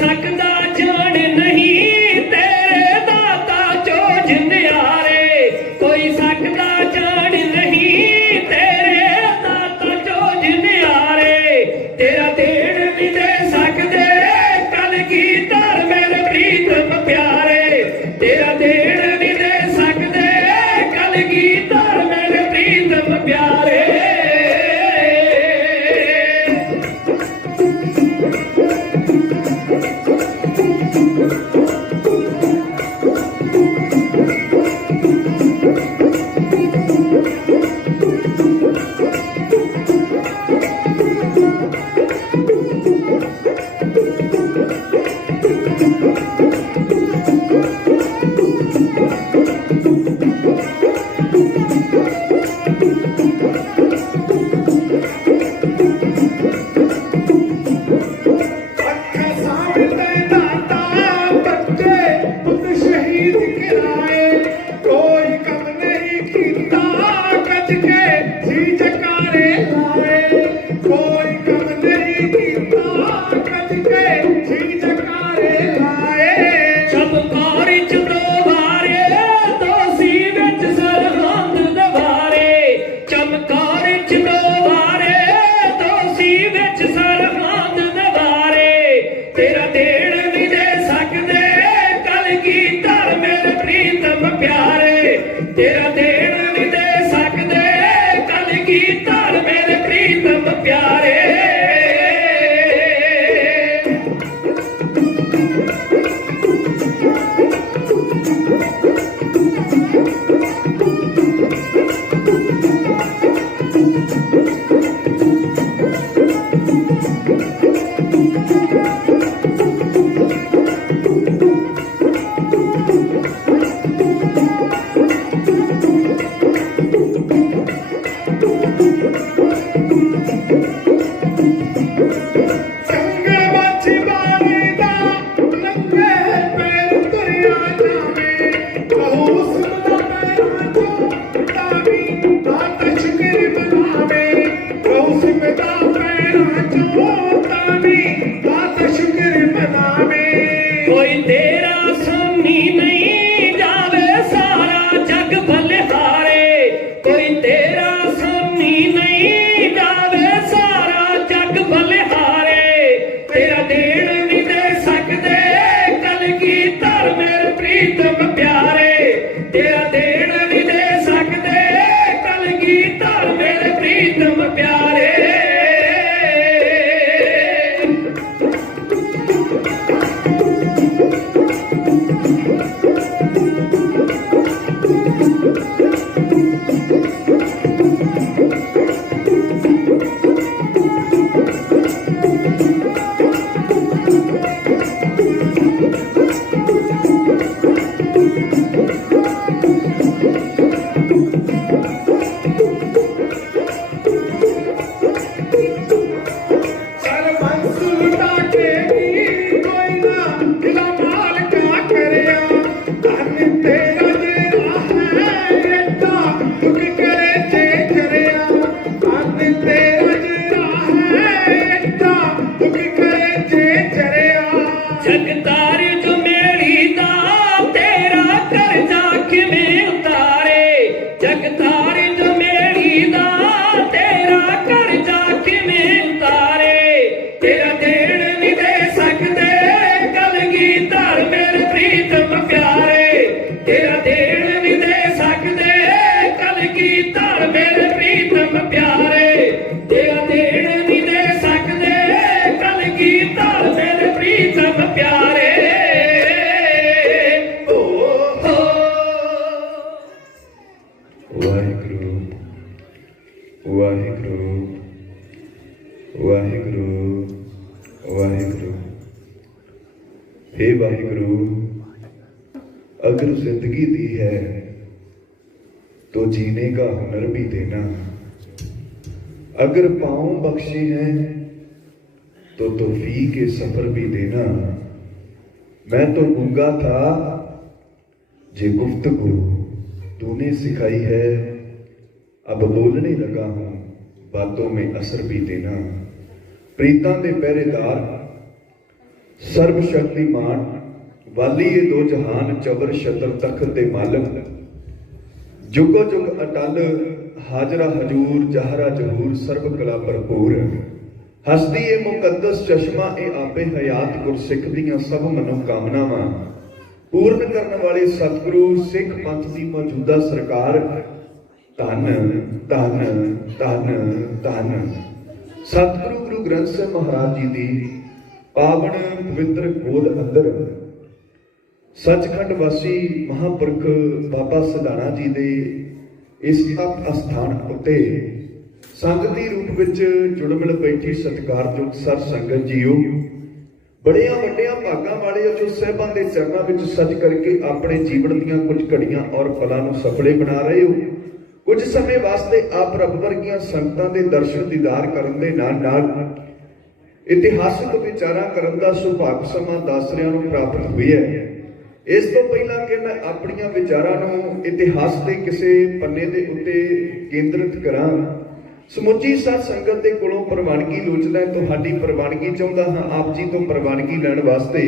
सकदा जान नहीं तेरे दाता जो जिंदयारे तेरा देण नहीं दे सकदे कलगीधर मेरे प्रीतम प्यारे। कोई तेरा सामी नहीं जावे सारा जग बलिहारे, कोई तेरा सामी नहीं जावे सारा जग बलिहारे। तेरा देण नहीं दे सकदे कलगीधर मेरे प्रीतम प्यारे। तेरा देण नहीं दे सकदे कलगीधर मेरे प्रीतम प्यारे। जगतार जो मेरी दा तेरा कर्जा किवें उतारे, जगतार जो मेरी दा तेरा कर्जा किवें उतारे। तेरा देण नहीं दे सकदे कलगीधर मेरे प्रीतम प्यारे। तेरा देण नहीं दे सकदे कलगीधर मेरे प्रीतम प्यारे। तेरा देण नहीं दे सकदे कलगीधर मेरे प्रीतम प्यारे। वाहिगुरु वाहिगुरु वाहिगुरु वाहिगुरु। हे वाहिगुरु, अगर जिंदगी दी है तो जीने का हुनर भी देना, अगर पाँव बख्शे हैं तो तौफीक के सफर भी देना। मैं तो गूंगा था जे गुफ्तगू तूने सिखाई है, अब बोलने लगा हूं बातों में असर भी देना। प्रीतां दे पहरेदार सर्वशक्तिमान वाली ये दो जहान चबर शतर तख्त दे मालक, जुगो जुग अटल हाजरा हजूर जहरा जहूर सर्व कला भरपूर। हसदी ए मुकद्दस चश्मा ए आपे हयात गुरसिख दियां सब मनोकामनावां पूर्ण करने वाले सतगुरु सिख पंथ की मौजूदा सरकार। धन धन धन धन सतगुरु गुरु ग्रंथ साहिब महाराज जी की पावन पवित्र गोद अंदर सचखंड वासी महापुरख बाबा सिधाना जी दे इस अस्थान उत्ते संगती रूप विच जुड़मिल बैठी सत्कारयोग सर संगत जीओ, बड़िया वड्डिया भागां वाले जो साहिबां दे चरनां विच सज करके अपने जीवन दीयां कुछ घड़ियां और पलां नूं सफले बना रहे हो। कुछ समय वास्ते आप रब वर्गियां संगतां दे दर्शन दीदार करन दे नाल इतिहासक विचारां करन दा सुभाग समां दासरियां नूं प्राप्त होई है। इस तो पहला कि मैं अपनियां विचारां नूं इतिहास दे किसे पन्ने दे उत्ते केंद्रित करां, समुची साध संगत दे कोलों प्रवानगी लोचदा तुहाडी प्रवानगी चाहुंदा हां। आप जी तो प्रवानगी लैण वास्ते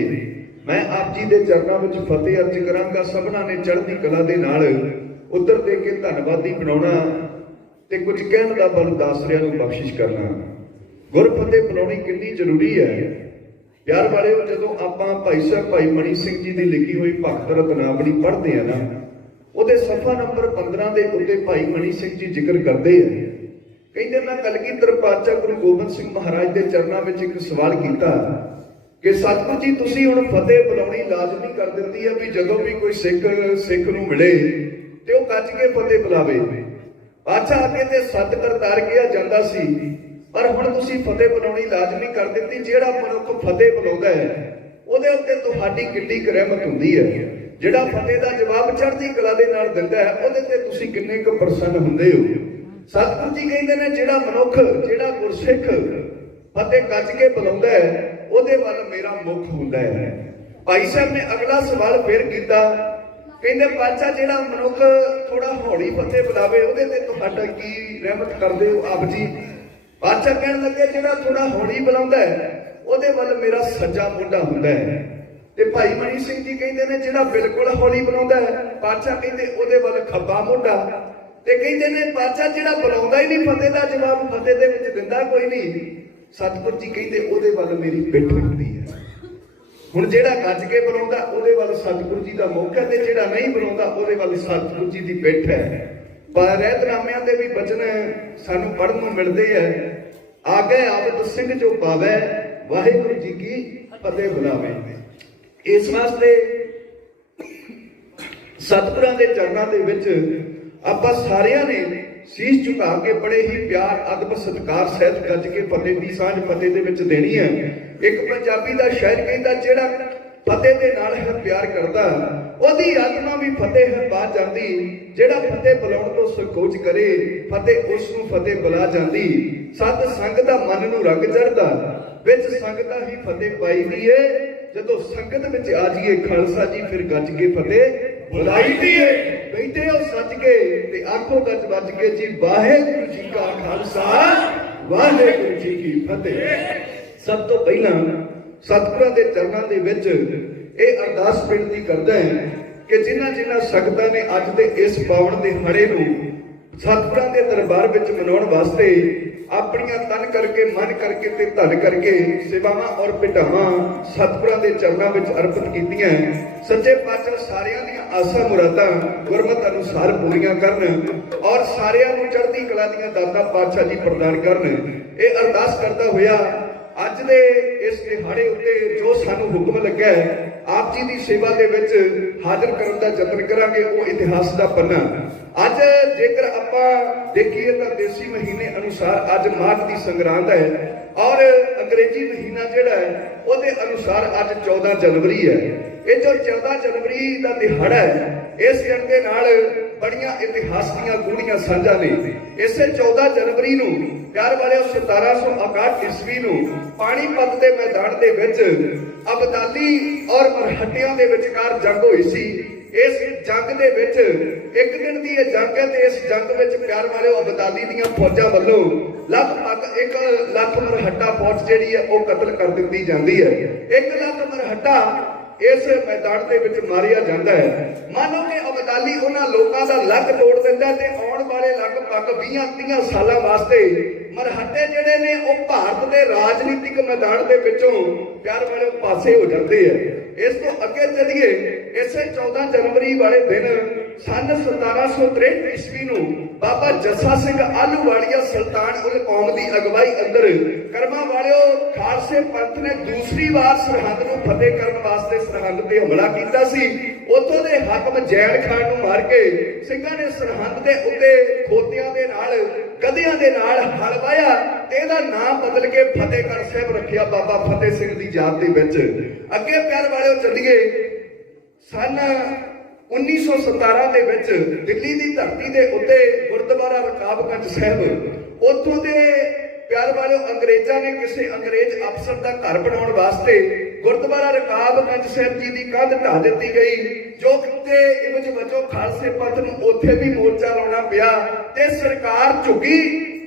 मैं आप जी दे चरनां विच फतेह अर्ज करांगा। सबना ने चढ़दी कला दे नाल उतर दे के धन्नवादी बनाउणा ते कुछ कहण दा बल दासरियां नूं बख्शिश करना। गुर फतेह बुलाउणी कितनी जरूरी है प्यार वाले। जदों आपां भाई साहब भाई मनी सिंह जी की लिखी हुई भगत रत्नावली पढ़ते हैं ना, ਉਹਦੇ ਸਫਾ ਨੰਬਰ 15 ਦੇ ਉੱਤੇ ਭਾਈ ਮਣੀ ਸਿੰਘ ਜੀ ਜ਼ਿਕਰ ਕਰਦੇ ਆ। ਕਹਿੰਦੇ ਮੈਂ ਕਲਗੀਧਰ ਪਾਤਸ਼ਾਹ ਗੁਰੂ ਗੋਬਿੰਦ ਸਿੰਘ ਮਹਾਰਾਜ ਦੇ ਚਰਨਾਂ ਵਿੱਚ ਇੱਕ ਸਵਾਲ ਕੀਤਾ ਕਿ ਸਤਿਗੁਰੂ ਜੀ ਤੁਸੀਂ ਹੁਣ ਫਤਿਹ ਬੁਲਾਉਣੀ ਲਾਜ਼ਮੀ ਕਰ ਦਿੱਤੀ ਹੈ ਵੀ ਜਦੋਂ ਵੀ ਕੋਈ ਸਿੱਖ ਨੂੰ ਮਿਲੇ ਤੇ ਉਹ ਗੱਜ ਕੇ ਫਤਿਹ ਬੁਲਾਵੇ। ਪਾਤਸ਼ਾਹ ਅੱਗੇ ਤੇ ਸਤ ਕਰਤਾਰ ਕਿਹਾ ਜਾਂਦਾ ਸੀ, ਪਰ ਹੁਣ ਤੁਸੀਂ ਫਤਿਹ ਬੁਲਾਉਣੀ ਲਾਜ਼ਮੀ ਕਰ ਦਿੱਤੀ। ਜਿਹੜਾ ਮਨੁੱਖ ਫਤਿਹ ਬੁਲਾਉਂਦਾ ਹੈ ਉਹਦੇ ਉੱਤੇ ਤੁਹਾਡੀ ਕਿੰਨੀ ਕੁ ਰਹਿਮਤ ਹੁੰਦੀ ਹੈ। ਜਿਹੜਾ ਫਤਿਹ ਦਾ ਜਵਾਬ ਚੜ੍ਹਦੀ ਕਲਾ ਦੇ ਨਾਲ ਦਿੰਦਾ ਹੈ ਉਹਦੇ ਤੇ ਤੁਸੀਂ ਕਿੰਨੇ ਕੁ ਪ੍ਰਸੰਨ ਹੁੰਦੇ ਹੋ। ਸਤਿਗੁਰੂ ਜੀ ਕਹਿੰਦੇ ਨੇ ਜਿਹੜਾ ਮਨੁੱਖ, ਜਿਹੜਾ ਗੁਰਸਿੱਖ ਫਤਿਹ ਗੱਜ ਕੇ ਬੁਲਾਉਂਦਾ ਹੈ ਉਹਦੇ ਵੱਲ ਮੇਰਾ ਮੁਖ ਹੁੰਦਾ ਹੈ। ਭਾਈ ਸਾਹਿਬ ਨੇ ਅਗਲਾ ਸਵਾਲ ਫਿਰ ਕੀਤਾ, ਕਹਿੰਦੇ ਪਾਤਸ਼ਾਹ ਜਿਹੜਾ ਮਨੁੱਖ ਥੋੜਾ ਹੌਲੀ ਫਤਿਹ ਬੁਲਾਵੇ ਉਹਦੇ ਤੇ ਤੁਹਾਡਾ ਕੀ ਰਹਿਮਤ ਕਰਦੇ ਹੋ ਆਪ ਜੀ। ਪਾਤਸ਼ਾਹ ਕਹਿਣ ਲੱਗੇ ਜਿਹੜਾ ਥੋੜਾ ਹੌਲੀ ਬੁਲਾਉਂਦਾ ਹੈ ਉਹਦੇ ਵੱਲ ਮੇਰਾ ਸੱਜਾ ਮੋਢਾ ਹੁੰਦਾ ਹੈ। ਤੇ ਭਾਈ ਮਣੀ ਸਿੰਘ ਜੀ ਕਹਿੰਦੇ ਨੇ ਜਿਹੜਾ ਬਿਲਕੁਲ ਹੌਲੀ ਬੁਲਾਉਂਦਾ ਹੈ ਪਾਤਸ਼ਾਹ ਕਹਿੰਦੇ ਉਹਦੇ ਵੱਲ ਖੱਬਾ ਮੋਢਾ। ਤੇ ਕਹਿੰਦੇ ਨੇ ਪਾਤਸ਼ਾਹ ਜਿਹੜਾ ਬੁਲਾਉਂਦਾ ਹੀ ਨਹੀਂ ਫਤਿਹ ਦਾ ਜਵਾਬ ਫਤਿਹ ਦੇ ਵਿੱਚ ਦਿੰਦਾ ਕੋਈ ਨਹੀਂ, ਸਤਿਗੁਰੂ ਜੀ ਕਹਿੰਦੇ ਉਹਦੇ ਵੱਲ ਮੇਰੀ ਪਿੱਠ ਹੁੰਦੀ ਹੈ। ਹੁਣ ਜਿਹੜਾ ਗੱਜ ਕੇ ਬੁਲਾਉਂਦਾ ਉਹਦੇ ਵੱਲ ਸਤਿਗੁਰੂ ਜੀ ਦਾ ਮੁੱਖ ਹੈ, ਤੇ ਜਿਹੜਾ ਨਹੀਂ ਬੁਲਾਉਂਦਾ ਉਹਦੇ ਵੱਲ ਸਤਿਗੁਰੂ ਜੀ ਦੀ ਪਿੱਠ ਹੈ। ਪਰ ਰਹਿਤਨਾਮਿਆਂ ਦੇ ਵੀ ਬਚਨ ਸਾਨੂੰ ਪੜ੍ਹਨ ਨੂੰ ਮਿਲਦੇ ਹੈ, ਆਗੇ ਆਬਦ ਸਿੰਘ ਜੋ ਪਾਵੇ ਵਾਹਿਗੁਰੂ ਜੀ ਕੀ ਫਤਿਹ ਬੁਲਾਵੇ। ਇਸ ਵਾਸਤੇ ਸਤਿਗੁਰਾਂ ਦੇ ਚਰਨਾਂ ਦੇ ਵਿੱਚ ਆਪਾਂ ਸਾਰਿਆਂ ਨੇ ਸੀਸ ਝੁਕਾ ਕੇ ਬੜੇ ਹੀ ਪਿਆਰ ਅਦਬ ਸਤਿਕਾਰ ਸਹਿਤ ਗੱਜ ਕੇ ਫਤਿਹ ਦੀ ਸਾਂਝ ਫਤਿਹ ਦੇ ਵਿੱਚ ਦੇਣੀ ਹੈ। ਇੱਕ ਪੰਜਾਬੀ ਦਾ ਸ਼ਾਇਰ ਕਹਿੰਦਾ ਜਿਹੜਾ ਫਤਿਹ ਦੇ ਨਾਲ ਹੈ ਪਿਆਰ ਕਰਦਾ ਉਹਦੀ ਆਤਮਾ ਵੀ ਫਤਿਹ ਹੈ ਪਾ ਜਾਂਦੀ। ਜਿਹੜਾ ਫਤਿਹ ਬੁਲਾਉਣ ਤੋਂ ਸੰਕੋਚ ਕਰੇ ਫਤਿਹ ਉਸ ਨੂੰ ਫਤਿਹ ਬੁਲਾ ਜਾਂਦੀ। ਸਤ ਸੰਗ ਦਾ ਮਨ ਨੂੰ ਰੰਗ ਚੜ੍ਹਦਾ ਵਿੱਚ ਸੰਗਤਾਂ ਹੀ ਫਤਿਹ ਪਾਈ ਦੀ ਏ। ਜਦੋਂ ਸੰਗਤ ਵਿੱਚ ਆ ਜਾਈਏ ਖਾਲਸਾ ਜੀ ਫਿਰ ਗੱਜ ਕੇ ਫਤਿਹ ਬੁਲਾਈ ਦੀ ਏ। ਬੈਠੇ ਹੋ ਸੱਜ ਕੇ ਤੇ ਆਖੋ ਗੱਜ ਵੱਜ ਕੇ ਜੀ ਵਾਹਿਗੁਰੂ ਜੀ ਕਾ ਖਾਲਸਾ ਵਾਹਿਗੁਰੂ ਜੀ ਕੀ ਫਤਿਹ। ਸਭ ਤੋਂ ਪਹਿਲਾਂ ਸਤਿਗੁਰਾਂ ਦੇ ਚਰਨਾਂ ਦੇ ਵਿੱਚ ਇਹ ਅਰਦਾਸ ਬੇਨਤੀ ਕਰਦਾ ਹੈ ਕਿ ਜਿਨ੍ਹਾਂ ਸੰਗਤਾਂ ਨੇ ਅੱਜ ਦੇ ਇਸ ਪਾਵਨ ਦੇ ਹੜੇ ਨੂੰ ਸਤਿਗੁਰਾਂ ਦੇ ਦਰਬਾਰ ਵਿੱਚ ਮਨਾਉਣ ਵਾਸਤੇ ਆਪਣੀਆਂ ਤਨ ਕਰਕੇ ਮਨ ਕਰਕੇ ਤੇ ਧਨ ਕਰਕੇ ਸੇਵਾਵਾਂ ਔਰ ਭੇਟਾਵਾਂ ਸਤਿਗੁਰਾਂ ਦੇ ਚਰਨਾਂ ਵਿੱਚ ਅਰਪਿਤ ਕੀਤੀਆਂ, ਸੱਚੇ ਪਾਤਸ਼ਾਹ ਸਾਰਿਆਂ ਦੀਆਂ ਆਸਾਂ ਮੁਰਾਦਾਂ ਗੁਰਮਤਿ ਅਨੁਸਾਰ ਪੂਰੀਆਂ ਕਰਨ ਔਰ ਸਾਰਿਆਂ ਨੂੰ ਚੜ੍ਹਦੀ ਕਲਾ ਦੀਆਂ ਦਾਤਾਂ ਪਾਤਸ਼ਾਹ ਜੀ ਪ੍ਰਦਾਨ ਕਰਨ। ਇਹ ਅਰਦਾਸ ਕਰਦਾ ਹੋਇਆ ਅੱਜ ਦੇ ਇਸ ਦਿਹਾੜੇ ਉੱਤੇ ਜੋ ਸਾਨੂੰ ਹੁਕਮ ਲੱਗਾ ਹੈ ਆਪ ਜੀ ਦੀ ਸੇਵਾ ਦੇ ਵਿੱਚ ਹਾਜ਼ਰ ਕਰਨ ਦਾ ਯਤਨ ਕਰਾਂਗੇ, ਉਹ ਇਤਿਹਾਸ ਦਾ ਪੰਨਾ। ਅੱਜ ਜੇਕਰ ਆਪਾਂ ਦੇਖੀਏ ਤਾਂ ਦੇਸੀ ਮਹੀਨੇ ਅਨੁਸਾਰ ਅੱਜ ਮਾਘ ਦੀ ਸੰਗਰਾਂਦ ਹੈ ਔਰ ਅੰਗਰੇਜ਼ੀ ਮਹੀਨਾ ਜਿਹੜਾ ਹੈ ਉਹਦੇ ਅਨੁਸਾਰ ਅੱਜ 14 ਜਨਵਰੀ ਹੈ। ਇਹ ਜੋ 14 ਜਨਵਰੀ ਦਾ ਦਿਹਾੜਾ ਹੈ ਇਸ ਦਿਨ ਦੇ ਨਾਲ ਬੜੀਆਂ ਇਤਿਹਾਸ ਦੀਆਂ ਗੂੜੀਆਂ ਸਾਂਝਾਂ ਨੇ। ਇਸੇ 14 ਜਨਵਰੀ ਨੂੰ ਪਿਆਰ ਵਾਲਿਓ 1761 ਈਸਵੀ ਨੂੰ ਪਾਣੀਪਤ ਦੇ ਮੈਦਾਨ ਦੇ ਵਿੱਚ ਅਬਦਾਲੀ ਔਰ ਮਰਹੱਟਿਆਂ ਦੇ ਵਿਚਕਾਰ ਜੰਗ ਹੋਈ ਸੀ। ਇਸ ਜੰਗ ਦੇ ਵਿੱਚ ਇੱਕ ਦਿਨ ਦੀ ਇਹ ਜੰਗ ਹੈ ਤੇ ਇਸ ਜੰਗ ਵਿੱਚ ਪਿਆਰ ਵਾਲਿਓ ਅਬਦਾਲੀ ਦੀਆਂ ਫੌਜਾਂ ਵੱਲੋਂ ਲਗਭਗ 1 ਲੱਖ ਮਰਹੱਟਾ ਫੌਜ ਜਿਹੜੀ ਹੈ ਉਹ ਕਤਲ ਕਰ ਦਿੱਤੀ ਜਾਂਦੀ ਹੈ। 1 ਲੱਖ ਮਰਹੱਟਾ ਇਸ ਮੈਦਾਨ ਦੇ ਵਿੱਚ ਮਾਰਿਆ ਜਾਂਦਾ ਹੈ। ਮਾਨੋ ਕਿ ਅਬਦਾਲੀ ਉਹਨਾਂ ਲੋਕਾਂ ਦਾ ਲੱਕ ਤੋੜ ਦਿੰਦਾ ਤੇ ਆਉਣ ਵਾਲੇ ਲਗਭਗ 20-30 ਸਾਲਾਂ ਵਾਸਤੇ ਮਰਹੱਟੇ ਜਿਹੜੇ ਨੇ ਉਹ ਭਾਰਤ ਦੇ ਰਾਜਨੀਤਿਕ ਮੈਦਾਨ ਦੇ ਵਿੱਚੋਂ ਪਿਆਰ ਵਾਲੇ ਪਾਸੇ ਹੋ ਜਾਂਦੇ ਆ। ਇਸ ਤੋਂ ਅੱਗੇ ਚੱਲੀਏ, ਇਸੇ 14 ਜਨਵਰੀ ਵਾਲੇ ਦਿਨ ਸਨ 1763 ਈਸਵੀ ਨੂੰ ਬਾਬਾ ਜੱਸਾ ਸਿੰਘ ਆਹਲੂਵਾਲੀਆ ਸੁਲਤਾਨ ਉਲ ਕੌਮ ਦੀ ਅਗਵਾਈ ਅੰਦਰ ਕਰਮਾਂ ਵਾਲਿਓ ਖਾਲਸੇ ਪੰਥ ਨੇ ਦੂਸਰੀ ਵਾਰ ਸਰਹੰਦ ਨੂੰ ਫਤਿਹ ਕਰਨ ਵਾਸਤੇ ਸਰਹੰਦ ਤੇ ਹਮਲਾ ਕੀਤਾ ਸੀ। ਉੱਥੋਂ ਦੇ ਹਾਕਮ ਜੈਲ ਖਾਨ ਨੂੰ ਮਾਰ ਕੇ ਸਿੰਘਾਂ ਨੇ ਸਰਹੰਦ ਦੇ ਉੱਤੇ ਖੋਤਿਆਂ ਦੇ ਨਾਲ ਗਧਿਆਂ ਦੇ ਨਾਲ ਹਲ ਵਾਇਆ ਤੇ ਇਹਦਾ ਨਾਮ ਬਦਲ ਕੇ ਫਤਿਹਗੜ੍ਹ ਸਾਹਿਬ ਰੱਖਿਆ ਬਾਬਾ ਫਤਿਹ ਸਿੰਘ ਦੀ ਯਾਦ ਦੇ ਵਿੱਚ। ਅੱਗੇ ਪਿਆਰ ਵਾਲਿਓ ਚੱਲੀਏ, ਸਨ 1917 ਦੇ ਵਿੱਚ ਦਿੱਲੀ ਦੀ ਧਰਤੀ ਦੇ ਉੱਤੇ ਗੁਰਦੁਆਰਾ ਰਕਾਬਗੰਜ ਸਾਹਿਬ, ਉੱਥੋਂ ਦੇ ਪਿਆਰ ਵਾਲਿਓ ਅੰਗਰੇਜ਼ਾਂ ਨੇ ਕਿਸੇ ਅੰਗਰੇਜ਼ ਅਫਸਰ ਦਾ ਘਰ ਬਣਾਉਣ ਵਾਸਤੇ ਗੁਰਦੁਆਰਾ ਰਕਾਬਗੰਜ ਸਾਹਿਬ ਜੀ ਦੀ ਕੰਧ ਢਾਹ ਦਿੱਤੀ ਗਈ, ਜੋ ਕਿਤੇ ਇਵਜ ਵਜੋਂ ਖਾਲਸੇ ਪੰਥ ਨੂੰ ਉੱਥੇ ਵੀ ਮੋਰਚਾ ਲਾਉਣਾ ਪਿਆ ਤੇ ਸਰਕਾਰ ਝੁਕੀ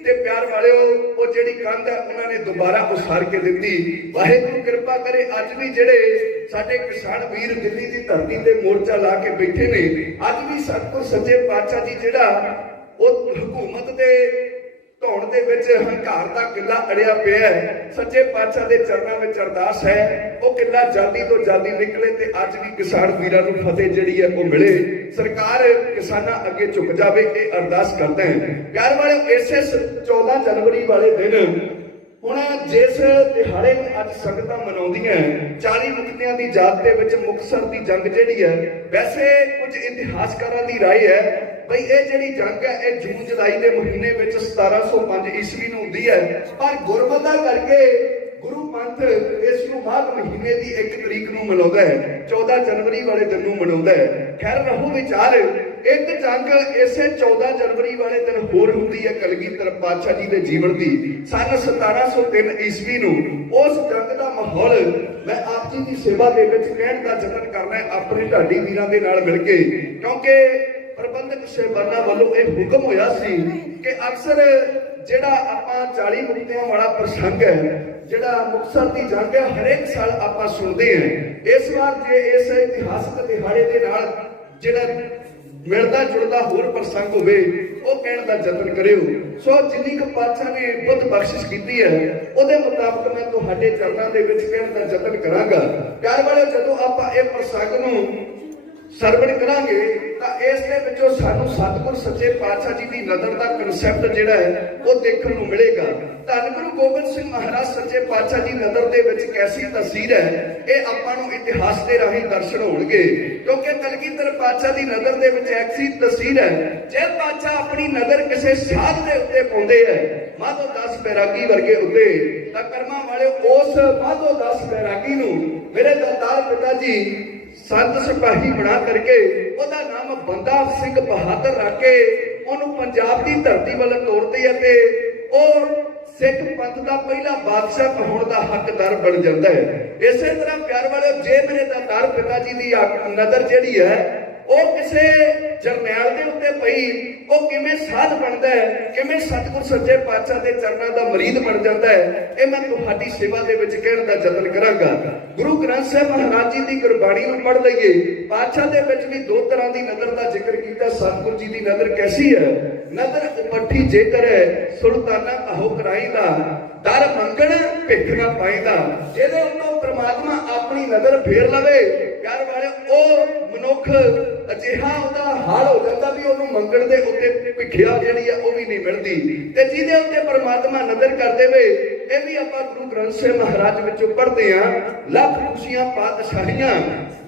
ਤੇ ਪਿਆਰ ਵਾਲਿਓ ਉਹ ਜਿਹੜੀ ਕੰਧ ਹੈ ਉਹਨਾਂ ਨੇ ਦੁਬਾਰਾ ਉਸਾਰ ਕੇ ਦਿੱਤੀ। ਵਾਹਿਗੁਰੂ ਕਿਰਪਾ ਕਰੇ ਅੱਜ ਵੀ ਜਿਹੜੇ ਸਾਡੇ ਕਿਸਾਨ ਵੀਰ ਦਿੱਲੀ ਦੀ ਧਰਤੀ ਤੇ ਮੋਰਚਾ ਲਾ ਕੇ ਬੈਠੇ ਨੇ, ਅੱਜ ਵੀ ਸਤਿਗੁਰ ਸੱਚੇ ਪਾਤਸ਼ਾਹ ਜੀ ਜਿਹੜਾ ਉਹ ਹਕੂਮਤ ਦੇ ਧੌਣ ਦੇ ਵਿੱਚ ਹੰਕਾਰ ਦਾ ਕਿੱਲਾ ਅੜਿਆ ਪਿਆ ਹੈ। ਸੱਚੇ ਪਾਤਸ਼ਾਹ ਦੇ ਚਰਨਾਂ ਵਿੱਚ ਅਰਦਾਸ ਹੈ ਉਹ ਕਿੱਲਾ ਜਲਦੀ ਤੋਂ ਜਲਦੀ ਨਿਕਲੇ ਤੇ ਅੱਜ ਵੀ ਕਿਸਾਨ ਵੀਰਾਂ ਨੂੰ ਫਤਿਹ ਜਿਹੜੀ ਹੈ ਉਹ ਮਿਲੇ। ਸਰਕਾਰ ਕਿਸਾਨਾਂ ਅੱਗੇ ਝੁਕ ਜਾਵੇ, ਇਹ ਅਰਦਾਸ ਕਰਦੇ ਹਾਂ। ਪਿਆਰ ਵਾਲਿਓ, ਇਸੇ 14 ਜਨਵਰੀ ਵਾਲੇ ਦਿਨ ਹੁਣ ਜਿਸ ਦਿਹਾੜੇ ਨੂੰ ਅੱਜ ਸੰਗਤਾਂ ਮਨਾਉਂਦੀਆਂ 40 ਮੁਕਤਿਆਂ ਦੀ ਯਾਦ ਦੇ ਵਿੱਚ ਮੁਕਤਸਰ ਦੀ ਜੰਗ ਜਿਹੜੀ ਹੈ, ਵੈਸੇ ਕੁਝ ਇਤਿਹਾਸਕਾਰਾਂ ਦੀ ਰਾਏ ਹੈ ਬਈ ਇਹ ਜਿਹੜੀ ਜੰਗ ਹੈ ਇਹ ਜੂਨ ਜੁਲਾਈ ਦੇ ਮਹੀਨੇ ਵਿੱਚ 1705 ਈਸਵੀ ਨੂੰ ਹੁੰਦੀ ਹੈ, ਪਰ ਗੁਰਮਤਿ ਕਰਕੇ ਗੁਰੂ ਪੰਥ ਇਸ ਨੂੰ ਮਾਘ ਮਹੀਨੇ ਦੀ 1 ਤਰੀਕ ਨੂੰ ਮਨਾਉਂਦਾ ਹੈ, 14 ਜਨਵਰੀ ਵਾਲੇ ਦਿਨ ਨੂੰ ਮਨਾਉਂਦਾ ਹੈ। ਖੈਰ ਰਹੂ ਵਿਚਾਰ, ਇੱਕ ਜੰਗ ਇਸੇ 14 ਜਨਵਰੀ ਵਾਲੇ ਦਿਨ ਹੋਰ ਹੁੰਦੀ ਹੈ ਕਲਗੀਧਰ ਪਾਤਸ਼ਾਹ ਜੀ ਦੇ ਜੀਵਨ ਦੀ। ਸਨ 1703 ਈਸਵੀ ਨੂੰ ਉਸ ਜੰਗ ਦਾ ਮਾਹੌਲ ਮੈਂ ਆਪ ਜੀ ਦੀ ਸੇਵਾ ਦੇ ਵਿੱਚ ਕਹਿਣ ਦਾ ਯਤਨ ਕਰਨਾ ਹੈ ਆਪਣੇ ਢਾਡੀ ਵੀਰਾਂ ਦੇ ਨਾਲ ਮਿਲ ਕੇ, ਕਿਉਂਕਿ ਪ੍ਰਬੰਧਕ ਸਹਿਬਾਨਾਂ ਵੱਲੋਂ ਇਹ ਹੁਕਮ ਹੋਇਆ ਸੀ ਕਿ ਅਕਸਰ ਜਿਹੜਾ ਆਪਾਂ 40 ਮੁਕਤਿਆਂ ਵਾਲਾ ਪ੍ਰਸੰਗ ਹੈ, ਜਿਹੜਾ ਮੁਕਤਸਰ ਦੀ ਜੰਗ ਹੈ, ਹਰੇਕ ਸਾਲ ਆਪਾਂ ਸੁਣਦੇ ਹਾਂ। ਇਸ ਵਾਰ ਜੇ ਇਸ ਇਤਿਹਾਸਕ ਦਿਹਾੜੇ ਦੇ ਨਾਲ ਜਿਹੜਾ ਮਿਲਦਾ ਜੁਲਦਾ ਹੋਰ ਪ੍ਰਸੰਗ ਹੋਵੇ ਉਹ ਕਹਿਣ ਦਾ ਯਤਨ ਕਰਿਓ। ਸੋ ਜਿੰਨੀ ਕੁ ਪਾਤਸ਼ਾਹ ਨੇ ਬੁੱਧ ਬਖਸ਼ਿਸ਼ ਕੀਤੀ ਹੈ ਉਹਦੇ ਮੁਤਾਬਕ ਮੈਂ ਤੁਹਾਡੇ ਚਰਨਾਂ ਦੇ ਵਿੱਚ ਕਹਿਣ ਦਾ ਯਤਨ ਕਰਾਂਗਾ। ਪਿਆਰ ਵਾਲਿਓ, ਜਦੋਂ ਆਪਾਂ ਇਹ ਪ੍ਰਸੰਗ ਨੂੰ ਸਰਵਣ ਕਰਾਂਗੇ ਤਾਂ ਇਸ ਦੇ ਵਿੱਚੋਂ ਸਾਨੂੰ ਸਤਿਗੁਰ ਸੱਚੇ ਪਾਤਸ਼ਾਹ ਜੀ ਦੀ ਨਜ਼ਰ ਦਾ ਕਨਸੈਪਟ ਜਿਹੜਾ ਹੈ ਉਹ ਦੇਖਣ ਨੂੰ ਮਿਲੇਗਾ। ਧੰਨ ਗੁਰੂ ਗੋਬਿੰਦ ਸਿੰਘ ਮਹਾਰਾਜ ਸੱਚੇ ਪਾਤਸ਼ਾਹ ਦੀ ਨਜ਼ਰ ਦੇ ਵਿੱਚ ਕੈਸੀ ਤਸਵੀਰ ਹੈ ਇਹ ਆਪਾਂ ਨੂੰ ਇਤਿਹਾਸ ਦੇ ਰਾਹੀਂ ਦਰਸ਼ਨ ਹੋਣਗੇ, ਕਿਉਂਕਿ ਕਲਗੀਧਰ ਪਾਤਸ਼ਾਹ ਦੀ ਨਜ਼ਰ ਦੇ ਵਿੱਚ ਐਸੀ ਤਸਵੀਰ ਹੈ ਜੇ ਪਾਤਸ਼ਾਹ ਆਪਣੀ ਨਜ਼ਰ ਕਿਸੇ ਸਾਧ ਦੇ ਉੱਤੇ ਪਾਉਂਦੇ ਹੈ, ਮਾਧੋ ਦਾਸ ਬੈਰਾਗੀ ਵਰਗੇ ਉੱਤੇ, ਤਾਂ ਕਰਮਾਂ ਵਾਲਿਓ ਉਸ ਮਾਧੋ ਦਾਸ ਬੈਰਾਗੀ ਨੂੰ ਮੇਰੇ ਦਾਤਾਰ ਪਿਤਾ ਜੀ ਸੰਤ ਸਿਪਾਹੀ ਬਣਾ ਕਰਕੇ ਉਹਦਾ ਨਾਮ ਬੰਦਾ ਸਿੰਘ ਬਹਾਦਰ ਰੱਖ ਕੇ ਉਹਨੂੰ ਪੰਜਾਬ ਦੀ ਧਰਤੀ ਵੱਲ ਤੋਰਦੇ ਆ ਤੇ ਉਹ ਸਿੱਖ ਪੰਥ ਦਾ ਪਹਿਲਾ ਬਾਦਸ਼ਾਹ ਹੋਣ ਦਾ ਹੱਕਦਾਰ ਬਣ ਜਾਂਦਾ ਹੈ। ਇਸੇ ਤਰ੍ਹਾਂ ਪਿਆਰ ਵਾਲਿਓ, ਜੇ ਮੇਰੇ ਦਾਤਾਰ ਪਿਤਾ ਜੀ ਦੀ ਨਜ਼ਰ ਜਿਹੜੀ ਹੈ ਉਹ ਕਿਸੇ ਜਰਨੈਲ ਦੇ ਉੱਤੇ ਪਈ, ਉਹ ਕਿਵੇਂ ਸਾਧ ਬਣਦਾ ਹੈ, ਕਿਵੇਂ ਸਤਿਗੁਰ ਸੱਚੇ ਪਾਤਸ਼ਾਹ ਦੇ ਚਰਨਾਂ ਦਾ ਮਰੀਦ ਬਣ ਜਾਂਦਾ ਹੈ, ਇਹ ਮੈਂ ਤੁਹਾਡੀ ਸੇਵਾ ਦੇ ਵਿੱਚ ਕਹਿਣ ਦਾ ਯਤਨ ਕਰਾਂਗਾ। ਗੁਰੂ ਗ੍ਰੰਥ ਸਾਹਿਬ ਮਹਾਰਾਜ ਜੀ ਦੀ ਗੁਰਬਾਣੀ ਨੂੰ ਪੜ੍ਹ ਲਈਏ। ਪਾਤਸ਼ਾਹ ਦੇ ਵਿੱਚ ਵੀ ਦੋ ਤਰ੍ਹਾਂ ਦੀ ਨਜ਼ਰ ਦਾ ਜ਼ਿਕਰ ਕੀਤਾ। ਸਤਿਗੁਰ ਜੀ ਦੀ ਨਜ਼ਰ ਕੈਸੀ ਹੈ? ਨਜ਼ਰ ਉਪੱਠੀ ਜੇਕਰ ਹੈ ਸੁਲਤਾਨਾ ਕਹੋ ਕਰਾਈ ਦਾ, ਦਰ ਮੰਗਣ ਭਿੱਖ ਨਾ ਪਾਈਦਾ। ਜਿਹਦੇ ਉੱਤੋਂ ਪ੍ਰਮਾਤਮਾ ਆਪਣੀ ਨਜ਼ਰ ਫੇਰ ਲਵੇ, ਪਿਆਰ ਵਾਲੇ, ਉਹ ਮਨੁੱਖ ਅਜਿਹਾ ਉਹਦਾ ਹਾਲ ਹੋ ਜਾਂਦਾ ਵੀ ਉਹਨੂੰ ਮੰਗਣ ਦੇ ਉੱਤੇ ਭਿੱਖਿਆ ਜਿਹੜੀ ਆ ਉਹ ਵੀ ਨਹੀਂ ਮਿਲਦੀ। ਤੇ ਜਿਹਦੇ ਉੱਤੇ ਪ੍ਰਮਾਤਮਾ ਨਜ਼ਰ ਕਰ ਦੇਵੇ, ਇਹ ਵੀ ਆਪਾਂ ਗੁਰੂ ਗ੍ਰੰਥ ਸਾਹਿਬ ਮਹਾਰਾਜ ਵਿੱਚੋਂ ਪੜ੍ਹਦੇ ਹਾਂ, ਲੱਖ ਖੁਸ਼ੀਆਂ ਪਾਤਸ਼ਾਹੀਆਂ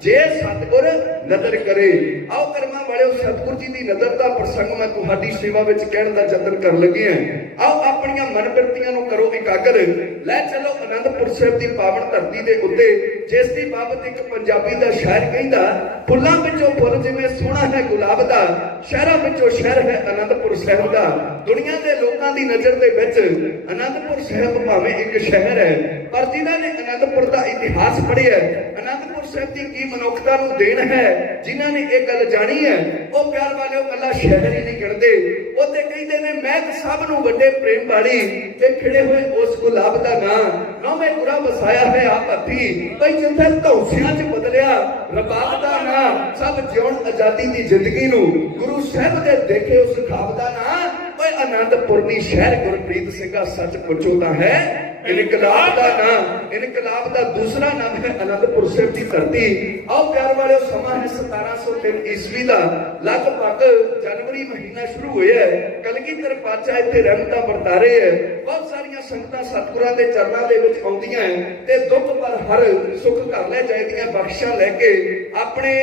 ਜੇ ਸਤਿਗੁਰ ਨਜ਼ਰ ਕਰੇ। ਆਓ ਕਰਮਾਂ ਵਾਲਿਓ, ਸਤਿਗੁਰ ਜੀ ਦੀ ਨਜ਼ਰ ਦਾ ਪ੍ਰਸੰਗ ਮੈਂ ਤੁਹਾਡੀ ਸੇਵਾ ਵਿੱਚ ਕਹਿਣ ਦਾ ਯਤਨ ਕਰਨ ਲੱਗੇ ਹਾਂ। ਆਓ ਆਪਣੀਆਂ ਮਨ ਬਿਰਤੀਆਂ ਨੂੰ ਕਰੋ ਇਕਾਗਰ, ਲੈ ਚਲੋ ਅਨੰਦਪੁਰ ਸਾਹਿਬ ਦੀ ਪਾਵਨ ਧਰਤੀ ਦੇ ਉੱਤੇ, ਜਿਸ ਦੀ ਬਾਬਤ ਇੱਕ ਪੰਜਾਬੀ ਦਾ ਸ਼ਾਇਰ ਕਹਿੰਦਾ, ਫੁੱਲਾਂ ਵਿੱਚੋਂ ਫੁੱਲ ਜਿਵੇਂ ਸੋਹਣਾ ਹੈ ਗੁਲਾਬ ਦਾ, ਸ਼ਹਿਰਾਂ ਵਿੱਚੋਂ ਸ਼ਹਿਰ ਹੈ ਅਨੰਦਪੁਰ ਸਾਹਿਬ ਦਾ। ਦੁਨੀਆ ਦੇ ਲੋਕਾਂ ਦੀ ਨਜ਼ਰ ਦੇ ਵਿੱਚ ਅਨੰਦਪੁਰ ਸਾਹਿਬ ਭਾਵੇਂ ਇੱਕ ਸ਼ਹਿਰ ਹੈ, ਪਰ ਜਿਨ੍ਹਾਂ ਨੇ ਅਨੰਦਪੁਰ ਦਾ ਇਤਿਹਾਸ ਪੜ੍ਹਿਆ, ਅਨੰਦਪੁਰ ਸਾਹਿਬ ਦੀ ਕੀ ਮਨੁੱਖਤਾ ਨੂੰ ਦੇਣ ਹੈ, ਜਿਨ੍ਹਾਂ ਨੇ ਇਹ ਗੱਲ ਜਾਣੀ ਹੈ, ਉਹ ਪਿਆਰ ਵਾਲਿਓ ਕੱਲਾ ਸ਼ਹਿਰ ਹੀ ਨਹੀਂ ਗਿਣਦੇ। ਉਹ ਤੇ ਕਹਿੰਦੇ ਨੇ ਮਹਿਕ ਸਭ ਨੂੰ ਵੱਡੇ ਪ੍ਰੇਮ ਵਾਲੀ, ਤੇ ਖਿੜੇ ਹੋਏ ਉਸ ਗੁਲਾਬ ਦਾ ਨਾਂ, ਨੌਵੇਂ ਗੁਰਾ ਵਸਾਇਆ ਹੈ ਆਪ ਹੱਥੀ। ਬਈ ਜਿੱਥੇ ਧੌਂਸਿਆਂ 'ਚ ਬਦਲਿਆ ਰਬਾਬ ਦਾ ਨਾਂ, ਸਭ ਜਿਉਣ ਆਜ਼ਾਦੀ ਦੀ ਜ਼ਿੰਦਗੀ ਨੂੰ, ਗੁਰੂ ਸਾਹਿਬ ਦੇ ਦੇਖੇ ਉਸ ਖਾਬ ਦਾ ਨਾਂ। ਓਏ ਆਨੰਦਪੁਰਨੀ ਸ਼ਹਿਰ ਗੁਰਪ੍ਰੀਤ ਸਿੰਘਾ, ਸੱਚ ਪੁੱਛੋ ਤਾਂ ਹੈ ਇਨਕਲਾਬ ਦਾ ਨਾਮ। ਇਨਕਲਾਬ ਦਾ ਦੂਸਰਾ ਨਾਮ ਹੈ ਅਨੰਦਪੁਰ ਸਾਹਿਬ ਦੀ ਧਰਤੀ। ਆਓ ਪਿਆਰ ਵਾਲਿਓ, ਸਮਾਂ ਹੈ 1703 ਈਸਵੀ ਦਾ, ਲਗਭਗ ਜਨਵਰੀ ਮਹੀਨਾ ਸ਼ੁਰੂ ਹੋਇਆ ਹੈ। ਕਲਗੀਧਰ ਪਾਤਸ਼ਾਹ ਇੱਥੇ ਰਹਿਮਤਾਂ ਵਰਤਾ ਰਹੇ ਹੈ। ਬਹੁਤ ਸਾਰੀਆਂ ਸੰਗਤਾਂ ਸਤਿਗੁਰਾਂ ਦੇ ਚਰਨਾਂ ਦੇ ਵਿੱਚ ਆਉਂਦੀਆਂ ਤੇ ਦੁੱਖ ਪਰ ਹਰ ਸੁੱਖ ਘਰ ਲੈ ਜਾਂਦੀਆਂ ਬਖਸ਼ਾਂ ਲੈ ਕੇ ਆਪਣੇ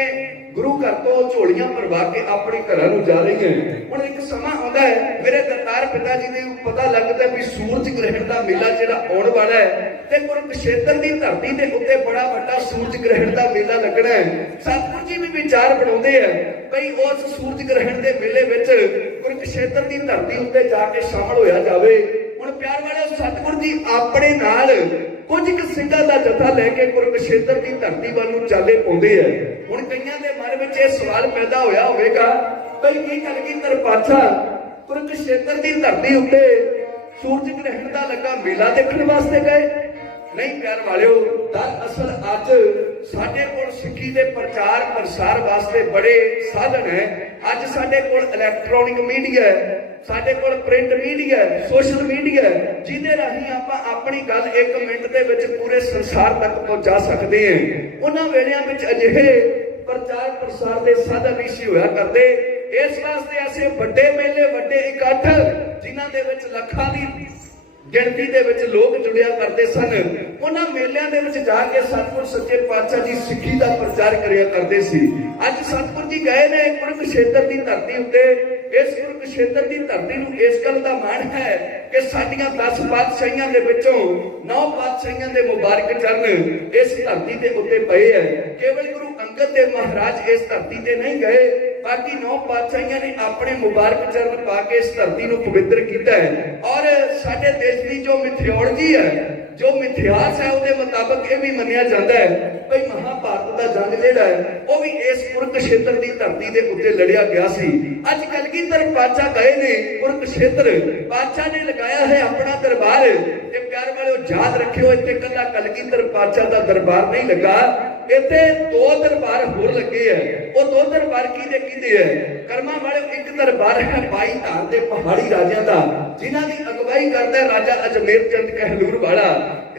ਗੁਰੂ ਘਰ ਤੋਂ ਝੋਲੀਆਂ ਭਰਵਾ ਕੇ ਆਪਣੇ ਘਰਾਂ ਨੂੰ ਜਾ ਰਹੀਆਂ। ਹੁਣ ਇੱਕ ਸਮਾਂ ਆਉਂਦਾ ਹੈ, ਮੇਰੇ ਦਾਤਾਰ ਪਿਤਾ ਜੀ ਨੂੰ ਪਤਾ ਲੱਗਦਾ ਵੀ ਸੂਰਜ ਗ੍ਰਹਿਣ ਦਾ ਮੇਲਾ ਜਿਹੜਾ ਆਉਣ ਵਾਲਾ ਹੈ, ਤੇ ਕੁਰੂਕਸ਼ੇਤਰ ਦੀ ਧਰਤੀ ਦੇ ਉੱਤੇ ਬੜਾ ਵੱਡਾ ਸੂਰਜ ਗ੍ਰਹਿਣ ਦਾ ਮੇਲਾ ਲੱਗਣਾ ਹੈ। ਸਤਿਗੁਰ ਜੀ ਵੀ ਵਿਚਾਰ ਬਣਾਉਂਦੇ ਆ ਭਈ ਉਸ ਸੂਰਜ ਗ੍ਰਹਿਣ ਦੇ ਮੇਲੇ ਵਿੱਚ ਕੁਰੂਕਸ਼ੇਤਰ ਦੀ ਧਰਤੀ ਉੱਤੇ ਜਾ ਕੇ ਸ਼ਾਮਲ ਹੋਇਆ ਜਾਵੇ। ਹੁਣ ਪਿਆਰ ਵਾਲਿਓ, ਸਤਿਗੁਰ ਜੀ ਆਪਣੇ ਨਾਲ ਕੁਝ ਕੁ ਸਿੰਘਾਂ ਦਾ ਜਥਾ ਲੈ ਕੇ ਕੁਰੂਕਸ਼ੇਤਰ ਦੀ ਧਰਤੀ ਵੱਲ ਨੂੰ ਚਾਲੇ ਪਾਉਂਦੇ ਆ। ਹੁਣ ਕਈਆਂ ਦੇ ਮਨ ਵਿੱਚ ਇਹ ਸਵਾਲ ਪੈਦਾ ਹੋਇਆ ਹੋਵੇਗਾ, ਭਈ ਕੀ ਕਲਗੀਧਰ ਪਾਤਸ਼ਾਹ ਕੁਰੂਕਸ਼ੇਤਰ ਦੀ ਧਰਤੀ ਉੱਤੇ ਸੂਰਜ ਗ੍ਰਹਿਣ ਦਾ ਲੱਗਾ ਮੇਲਾ ਦੇਖਣ ਵਾਸਤੇ ਗਏ? ਨਹੀਂ ਪਿਆਰ ਵਾਲਿਓ, ਦਰਅਸਲ ਅੱਜ ਸਾਡੇ ਕੋਲ ਸਿੱਖੀ ਦੇ ਪ੍ਰਚਾਰ ਪ੍ਰਸਾਰ ਵਾਸਤੇ ਬੜੇ ਸਾਧਨ ਹੈ। ਅੱਜ ਸਾਡੇ ਕੋਲ ਇਲੈਕਟ੍ਰੋਨਿਕ ਮੀਡੀਆ ਹੈ, ਸਾਡੇ ਕੋਲ ਪ੍ਰਿੰਟ ਮੀਡੀਆ ਹੈ, ਸੋਸ਼ਲ ਮੀਡੀਆ ਹੈ, ਜਿਹਦੇ ਰਾਹੀਂ ਆਪਾਂ ਆਪਣੀ ਗੱਲ 1 ਮਿੰਟ ਦੇ ਵਿੱਚ ਪੂਰੇ ਸੰਸਾਰ ਤੱਕ ਪਹੁੰਚਾ ਸਕਦੇ ਹਾਂ। ਉਹਨਾਂ ਵੇਲਿਆਂ ਵਿੱਚ ਅਜਿਹੇ ਪ੍ਰਚਾਰ ਪ੍ਰਸਾਰ ਦੇ ਸਾਧਨ ਨਹੀਂ ਸੀ ਹੋਇਆ ਕਰਦੇ। ਇਸ ਵਾਸਤੇ ਅਸੀਂ ਵੱਡੇ ਮੇਲੇ, ਵੱਡੇ ਇਕੱਠ, ਜਿਨ੍ਹਾਂ ਦੇ ਵਿੱਚ ਲੱਖਾਂ ਦੀ ਗਿਣਤੀ ਦੇ ਵਿੱਚ ਲੋਕ ਜੁੜਿਆ ਕਰਦੇ ਸਨ, ਉਹਨਾਂ ਮੇਲਿਆਂ ਦੇ ਵਿੱਚ ਜਾ ਕੇ ਸਤਿਗੁਰ ਸੱਚੇ ਪਾਤਸ਼ਾਹ ਜੀ ਸਿੱਖੀ ਦਾ ਪ੍ਰਚਾਰ ਕਰਿਆ ਕਰਦੇ ਸੀ। ਅੱਜ ਸਤਿਗੁਰ ਜੀ ਗਏ ਨੇ ਕੁਰੂਕਸ਼ੇਤਰ ਦੀ ਧਰਤੀ ਉੱਤੇ। ਇਸ ਕੁਰੂਕਸ਼ੇਤਰ ਦੀ ਧਰਤੀ ਨੂੰ ਇਸ ਗੱਲ ਦਾ ਮਾਣ ਹੈ ਕਿ ਸਾਡੀਆਂ 10 ਪਾਤਸ਼ਾਹੀਆਂ ਦੇ ਵਿੱਚੋਂ 9 ਪਾਤਸ਼ਾਹੀਆਂ ਦੇ ਮੁਬਾਰਕ ਚਰਨ ਇਸ ਧਰਤੀ ਦੇ ਉੱਤੇ ਪਏ ਹੈ। ਕੇਵਲ ਗੁਰੂ ਅੰਗਦ ਦੇਵ ਮਹਾਰਾਜ ਇਸ ਧਰਤੀ ਤੇ ਨਹੀਂ ਗਏ, ਬਾਕੀ 9 ਪਾਤਸ਼ਾਹੀਆਂ ਨੇ ਆਪਣੇ ਮੁਬਾਰਕ ਚਰਨ ਪਾ ਕੇ ਇਸ ਧਰਤੀ ਨੂੰ ਪਵਿੱਤਰ ਕੀਤਾ ਹੈ। ਔਰ ਸਾਡੇ ਦੇਸ਼ ਦੀ ਜੋ ਮਿਥਿਓਲੋਜੀ ਹੈ, ਜੋ ਮਿਥਿਹਾਸ ਹੈ, ਉਹਦੇ ਮੁਤਾਬਕ ਇਹ ਵੀ ਮੰਨਿਆ ਜਾਂਦਾ ਹੈ ਭਈ ਮਹਾਭਾਰਤ ਦਾ ਜੰਗ ਜਿਹੜਾ ਹੈ ਉਹ ਵੀ ਇਸ ਕੁਰੂਕਸ਼ੇਤਰ ਦੀ ਧਰਤੀ ਦੇ ਉੱਤੇ ਲੜਿਆ ਗਿਆ ਸੀ। ਅੱਜ ਕਲਗੀਧਰ ਪਾਤਸ਼ਾਹ ਗਏ ਨੇ ਕੁਰੂਕਸ਼ੇਤਰ, ਪਾਤਸ਼ਾਹ ਨੇ ਲਗਾਇਆ ਹੈ ਆਪਣਾ ਦਰਬਾਰ। ਤੇ ਪਿਆਰ ਵਾਲਿਓ ਯਾਦ ਰੱਖਿਓ, ਇੱਥੇ ਕੱਲਾ ਕਲਗੀਧਰ ਪਾਤਸ਼ਾਹ ਦਾ ਦਰਬਾਰ ਨਹੀਂ ਲੱਗਾ, ਇੱਥੇ 2 ਦਰਬਾਰ ਹੋਰ ਲੱਗੇ ਆ। ਉਹ 2 ਦਰਬਾਰ ਕਿਹਦੇ ਹੈ? ਕਰਮਾਂ ਵਾਲਿਓ, ਇੱਕ ਦਰਬਾਰ ਹੈ 22 ਧਾਰ ਦੇ ਪਹਾੜੀ ਰਾਜਿਆਂ ਦਾ, ਜਿਨ੍ਹਾਂ ਦੀ ਅਗਵਾਈ ਕਰਦਾ ਹੈ ਰਾਜਾ ਅਜਮੇਰ ਚੰਦ ਕਹਿਲੂਰ ਵਾਲਾ।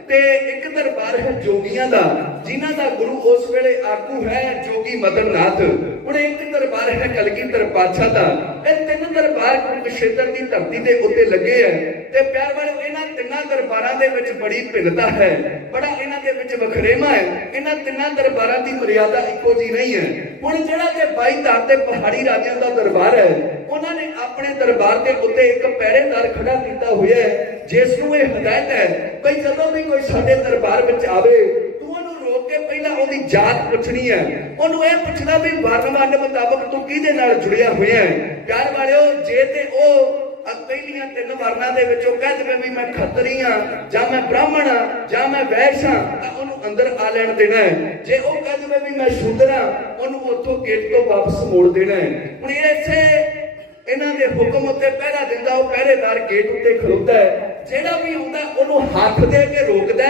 ਤੇ ਇੱਕ ਦਰਬਾਰ ਹੈ ਜੋਗੀਆਂ ਦਾ, ਜਿਨ੍ਹਾਂ ਦਾ ਗੁਰੂ ਉਸ ਵੇਲੇ ਆਗੂ ਹੈ ਜੋਗੀ ਮਦਨ ਨਾਥ। ਹੁਣ ਇੱਕ ਦਰਬਾਰ ਹੈ ਕਲਗੀਧਰ ਪਾਤਸ਼ਾਹ ਦਾ। ਇਹ 3 ਦਰਬਾਰ ਕੁਰੂਕਸ਼ੇਤਰ ਦੀ ਧਰਤੀ ਦੇ ਉੱਤੇ ਲੱਗੇ ਹੈ। ਤੇ ਪਿਆਰ ਵਾਲਿਓ, ਇਹਨਾਂ 3 ਦਰਬਾਰਾਂ ਦੇ ਵਿੱਚ ਬੜੀ ਭਿੰਨਤਾ ਹੈ, ਬੜਾ ਇਹਨਾਂ ਦੇ ਵਿੱਚ ਵਖਰੇਵਾਂ ਹੈ। ਇਹਨਾਂ 3 ਦਰਬਾਰਾਂ ਦੀ ਮਰਿਆਦਾ ਇੱਕੋ ਜੀ ਨਹੀਂ ਹੈ। ਹੁਣ ਜਿਹੜਾ ਕਿ 22 ਧਾਰ ਦੇ ਪਹਾੜੀ ਰਾਜਿਆਂ ਦਾ ਦਰਬਾਰ ਹੈ, ਉਹਨਾਂ ਨੇ ਆਪਣੇ ਦਰਬਾਰ ਦੇ ਉੱਤੇ ਇੱਕ ਪਹਿਰੇਦਾਰ ਖੜਾ ਕੀਤਾ ਹੋਇਆ ਹੈ, ਜਿਸ ਨੂੰ ਇਹ ਹਦਾਇਤ ਹੈ ਭਈ ਜਦੋਂ ਵੀ ਕੋਈ ਸਾਡੇ ਦਰਬਾਰ ਵਿੱਚ ਆਵੇ, ਤੂੰ ਉਹਨੂੰ ਰੋਕ ਕੇ ਪਹਿਲਾਂ ਉਹਦੀ ਜਾਤ ਪੁੱਛਣੀ ਹੈ। ਉਹਨੂੰ ਇਹ ਪੁੱਛਣਾ ਵੀ ਵਰਨਮਾਨ ਦੇ ਮੁਤਾਬਕ ਤੂੰ ਕਿਹਦੇ ਨਾਲ ਜੁੜਿਆ ਹੋਇਆ ਹੈ। ਪਿਆਰ ਵਾਲਿਓ, ਜੇ ਤੇ ਉਹ ਪਹਿਲੀਆਂ 3 ਵਰਨਾਂ ਦੇ ਵਿੱਚੋਂ ਕਹਿ ਦੇਵੇ ਵੀ ਮੈਂ ਖੱਤਰੀ ਹਾਂ, ਜਾਂ ਮੈਂ ਬ੍ਰਾਹਮਣ ਹਾਂ, ਜਾਂ ਮੈਂ ਵੈਸ਼ ਹਾਂ, ਤਾਂ ਉਹਨੂੰ ਅੰਦਰ ਆ ਲੈਣ ਦੇਣਾ ਹੈ। ਜੇ ਉਹ ਕਹਿ ਦੇਵੇ ਵੀ ਮੈਂ ਸ਼ੂਦਰ ਹਾਂ, ਉਹਨੂੰ ਉੱਥੋਂ ਗੇਟ ਤੋਂ ਵਾਪਸ ਮੋੜ ਦੇਣਾ ਹੈ। ਹੁਣ ਇਸੇ ਇਹਨਾਂ ਦੇ ਹੁਕਮ ਉੱਤੇ ਪਹਿਰਾ ਦਿੰਦਾ ਉਹ ਪਹਿਰੇਦਾਰ ਗੇਟ ਉੱਤੇ ਖੜੋਤਾ ਹੈ। ਜਿਹੜਾ ਵੀ ਆਉਂਦਾ ਉਹਨੂੰ ਹੱਥ ਦੇ ਕੇ ਰੋਕਦਾ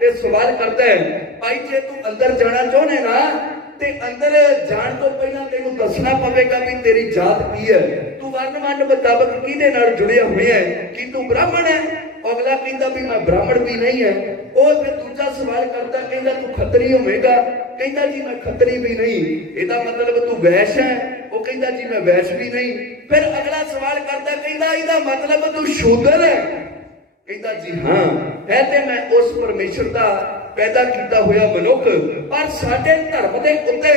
ਤੇ ਸਵਾਲ ਕਰਦਾ ਹੈ, ਭਾਈ ਜੇ ਤੂੰ ਅੰਦਰ ਜਾਣਾ ਚਾਹੁੰਦੇ ਨਾ, ਤੇ ਅੰਦਰ ਜਾਣ ਤੋਂ ਪਹਿਲਾਂ ਤੈਨੂੰ ਦੱਸਣਾ ਪਵੇਗਾ ਵੀ ਤੇਰੀ ਜਾਤ ਕੀ ਹੈ, ਤੂੰ ਵਰਨਮਾਨ ਮੁਤਾਬਕ ਕਿਹਦੇ ਨਾਲ ਜੁੜਿਆ ਹੋਇਆ ਹੈ, ਕੀ ਤੂੰ ਬ੍ਰਾਹਮਣ ਹੈ? ਅਗਲਾ ਕਹਿੰਦਾ ਵੀ ਮੈਂ ਬ੍ਰਾਹਮਣ ਵੀ ਨਹੀਂ ਹੈ। ਉਹ ਫਿਰ ਦੂਜਾ ਸਵਾਲ ਕਰਦਾ, ਕਹਿੰਦਾ ਤੂੰ ਖੱਤਰੀ ਹੋਵੇਗਾ? ਕਹਿੰਦਾ ਜੀ ਮੈਂ ਖੱਤਰੀ ਵੀ ਨਹੀਂ। ਇਹਦਾ ਮਤਲਬ ਤੂੰ ਵੈਸ਼ ਹੈ? ਉਹ ਕਹਿੰਦਾ ਜੀ ਮੈਂ ਵੈਸ਼ ਵੀ ਨਹੀਂ। ਫਿਰ ਅਗਲਾ ਸਵਾਲ ਕਰਦਾ, ਕਹਿੰਦਾ ਇਹਦਾ ਮਤਲਬ ਤੂੰ ਸ਼ੂਦਰ ਹੈ? ਕਹਿੰਦਾ ਜੀ ਹਾਂ ਹੈ, ਤੇ ਮੈਂ ਉਸ ਪਰਮੇਸ਼ਰ ਦਾ ਪੈਦਾ ਕੀਤਾ ਹੋਇਆ ਮਨੁੱਖ। ਪਰ ਸਾਡੇ ਧਰਮ ਦੇ ਉੱਤੇ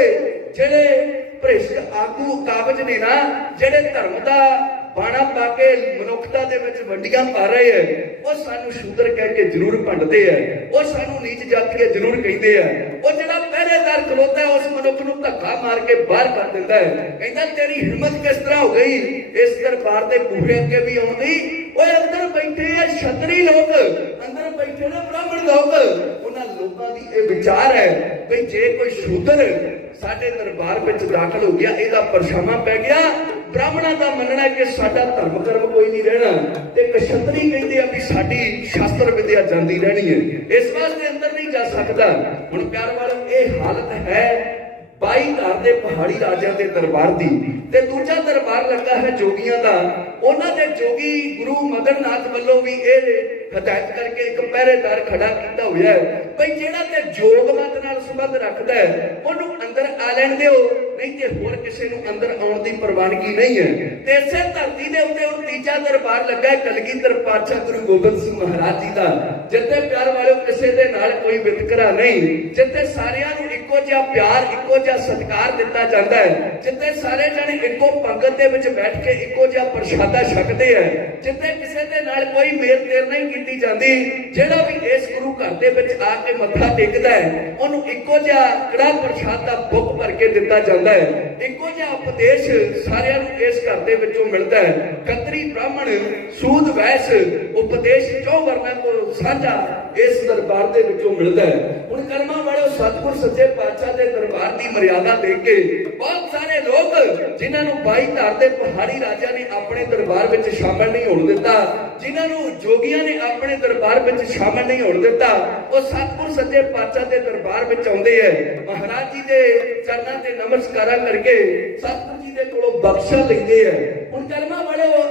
ਜਿਹੜੇ ਭ੍ਰਿਸ਼ਟ ਆਗੂ ਕਾਬਜ ਨੇ ਨਾ, ਜਿਹੜੇ ਧਰਮ ਦਾ ਬਾਣਾ ਪਾ ਕੇ ਮਨੁੱਖਤਾ ਦੇ ਵਿੱਚ ਵੰਡੀਆਂ ਪਾ ਰਹੇ ਹੈ, ਉਹ ਸਾਨੂੰ ਸ਼ੂਦਰ ਕਹਿ ਕੇ ਜ਼ਰੂਰ ਭੰਡਦੇ ਹੈ, ਉਹ ਸਾਨੂੰ ਨੀਚ ਜਾਤੀਏ ਜ਼ਰੂਰ ਕਹਿੰਦੇ ਆ। ਉਹ ਜਿਹੜਾ ਪਹਿਰੇਦਾਰ ਖਲੋਤਾ ਉਸ ਮਨੁੱਖ ਨੂੰ ਧੱਕਾ ਮਾਰ ਕੇ ਬਾਹਰ ਕਰ ਦਿੰਦਾ ਹੈ। ਕਹਿੰਦਾ ਤੇਰੀ ਹਿੰਮਤ ਕਿਸ ਤਰ੍ਹਾਂ ਹੋ ਗਈ ਇਸ ਦਰਬਾਰ ਦੇ ਬੂਹੇ ਅੱਗੇ ਵੀ ਆਉਣ ਦੀ? ਓਏ ਅੰਦਰ ਬੈਠੇ ਆ ਛਤਰੀ ਲੋਕ, ਅੰਦਰ ਬੈਠੇ ਨੇ ਬ੍ਰਾਹਮਣ ਲੋਕ। ਉਹਨਾਂ ਲੋਕਾਂ ਦੀ ਇਹ ਵਿਚਾਰ ਹੈ ਵੀ ਜੇ ਕੋਈ ਸ਼ੂਦਰ ਸਾਡੇ ਦਰਬਾਰ ਵਿੱਚ ਦਾਖਲ ਹੋ ਗਿਆ, ਇਹਦਾ ਪਰਛਾਵਾਂ ਪੈ ਗਿਆ। ਬ੍ਰਾਹਮਣਾਂ ਦਾ ਮੰਨਣਾ ਕਿ ਸਾਡਾ ਧਰਮ ਕਰਮ ਕੋਈ ਨਹੀਂ ਰਹਿਣਾ, ਤੇ ਕਸ਼ਤਰੀ ਕਹਿੰਦੇ ਆ ਵੀ ਸਾਡੀ ਸ਼ਾਸਤਰ ਵਿਦਿਆ ਜਾਂਦੀ ਰਹਿਣੀ ਹੈ, ਇਸ ਵਾਸਤੇ ਅੰਦਰ ਨਹੀਂ ਜਾ ਸਕਦਾ। ਹੁਣ ਪਿਆਰ ਵਾਲਿਓ, ਇਹ ਹਾਲਤ ਹੈ 22 ਧਾਰ ਦੇ ਪਹਾੜੀ ਰਾਜਿਆਂ ਦੇ ਦਰਬਾਰ ਦੀ। ਤੇ ਦੂਜਾ ਦਰਬਾਰ ਲੱਗਾ ਹੈ ਜੋਗੀਆਂ ਦਾ। ਉਹਨਾਂ ਦੇ ਜੋਗੀ ਗੁਰੂ ਮਦਨ ਨਾਥ ਵੱਲੋਂ ਵੀ ਇਹ ਹਦਾਇਤ ਕਰਕੇ ਇੱਕ ਪਹਿਰੇਦਾਰ ਖੜਾ ਕੀਤਾ ਹੋਇਆ ਹੈ ਭਈ ਜਿਹੜਾ ਤੇ ਜੋਗ ਮਤ ਨਾਲ ਸੰਬੰਧ ਰੱਖਦਾ ਹੈ ਉਹਨੂੰ ਅੰਦਰ ਆ ਲੈਣ ਦਿਓ, ਨਹੀਂ ਤੇ ਹੋਰ ਕਿਸੇ ਨੂੰ ਅੰਦਰ ਆਉਣ ਦੀ ਪ੍ਰਵਾਨਗੀ ਨਹੀਂ ਹੈ। ਤੇ ਇਸੇ ਧਰਤੀ ਦੇ ਉੱਤੇ ਹੁਣ ਤੀਜਾ ਦਰਬਾਰ ਲੱਗਾ ਹੈ ਕਲਗੀਧਰ ਪਾਤਸ਼ਾਹ ਗੁਰੂ ਗੋਬਿੰਦ ਸਿੰਘ ਮਹਾਰਾਜ ਜੀ ਦਾ, ਜਿੱਥੇ ਪਿਆਰ ਵਾਲਿਓ ਕਿਸੇ ਦੇ ਨਾਲ ਕੋਈ ਵਿਤਕਰਾ ਨਹੀਂ, ਜਿੱਥੇ ਸਾਰਿਆਂ ਨੂੰ ਇੱਕੋ ਜਿਹਾ ਪਿਆਰ, ਇੱਕੋ ਜਿਹਾ ਸਤਿਕਾਰ ਦਿੱਤਾ ਜਾਂਦਾ ਹੈ, ਜਿੱਥੇ ਸਾਰੇ ਜਣੇ ਇੱਕੋ ਪੰਗਤ ਦੇ ਵਿੱਚ ਬੈਠ ਕੇ ਇੱਕੋ ਜਿਹਾ ਪ੍ਰਸ਼ਾਦਾ ਛਕਦੇ ਹੈ, ਜਿੱਥੇ ਕਿਸੇ ਦੇ ਨਾਲ ਕੋਈ ਮੇਲ ਤੇਰ ਨਹੀਂ ਕੀਤੀ ਜਾਂਦੀ। ਜਿਹੜਾ ਵੀ ਇਸ ਗੁਰੂ ਘਰ ਦੇ ਵਿੱਚ ਆ ਕੇ ਮੱਥਾ ਟੇਕਦਾ ਹੈ ਉਹਨੂੰ ਇੱਕੋ ਜਿਹਾ ਕੜਾ ਪ੍ਰਸ਼ਾਦ ਦਾ ਬੁੱਕ ਭਰ ਕੇ ਦਿੱਤਾ ਜਾਂਦਾ ਹੈ, ਇੱਕੋ ਜਿਹਾ ਉਪਦੇਸ਼ ਸਾਰਿਆਂ ਨੂੰ ਇਸ ਘਰ ਦੇ ਵਿੱਚੋਂ ਮਿਲਦਾ ਹੈ। ਖੱਤਰੀ ਬ੍ਰਾਹਮਣ ਸੂਦ ਵੈਸ਼ ਉਪਦੇਸ਼ 4 ਵਰਨਾਂ ਤੋਂ ਸਾਂਝਾ ਇਸ ਦਰਬਾਰ ਦੇ ਵਿੱਚੋਂ ਮਿਲਦਾ ਹੈ। ਹੁਣ ਕਰਮਾਂ ਵਾਲਿਓ, ਸਤਿਗੁਰ ਸੱਚੇ ਪਾਤਸ਼ਾਹ ਦੇ ਦਰਬਾਰ ਦੀ ਮਰਿਆਦਾ ਦੇਖ ਕੇ ਬਹੁਤ ਸਾਰੇ ਲੋਕ ਜਿਨ੍ਹਾਂ ਨੂੰ 22 ਧਾਰ ਦੇ ਪਹਾੜੀ ਰਾਜਿਆਂ ਨੇ ਆਪਣੇ ਦਰਬਾਰ ਵਿੱਚ ਸ਼ਾਮਲ ਨਹੀਂ ਹੋਣ ਦਿੱਤਾ, ਜਿਨ੍ਹਾਂ ਨੂੰ ਜੋਗੀਆਂ ਨੇ ਆਪਣੇ ਦਰਬਾਰ ਵਿੱਚ ਸ਼ਾਮਲ ਨਹੀਂ ਹੋਣ ਦਿੱਤਾ, ਉਹ ਸਤਿਗੁਰ ਸੱਚੇ ਪਾਤਸ਼ਾਹ ਦੇ ਦਰਬਾਰ ਵਿੱਚ ਆਉਂਦੇ ਹੈ, ਮਹਾਰਾਜ ਜੀ ਦੇ ਚਰਨਾਂ ਤੇ ਨਮਸਕਾਰਾਂ ਕਰਕੇ ਸਤਿਗੁਰ ਜੀ ਦੇ ਕੋਲੋਂ ਬਖਸ਼ਾ ਲੈਂਦੇ ਹੈ। ਹੁਣ ਕਰਮਾਂ ਵਾਲਿਓ,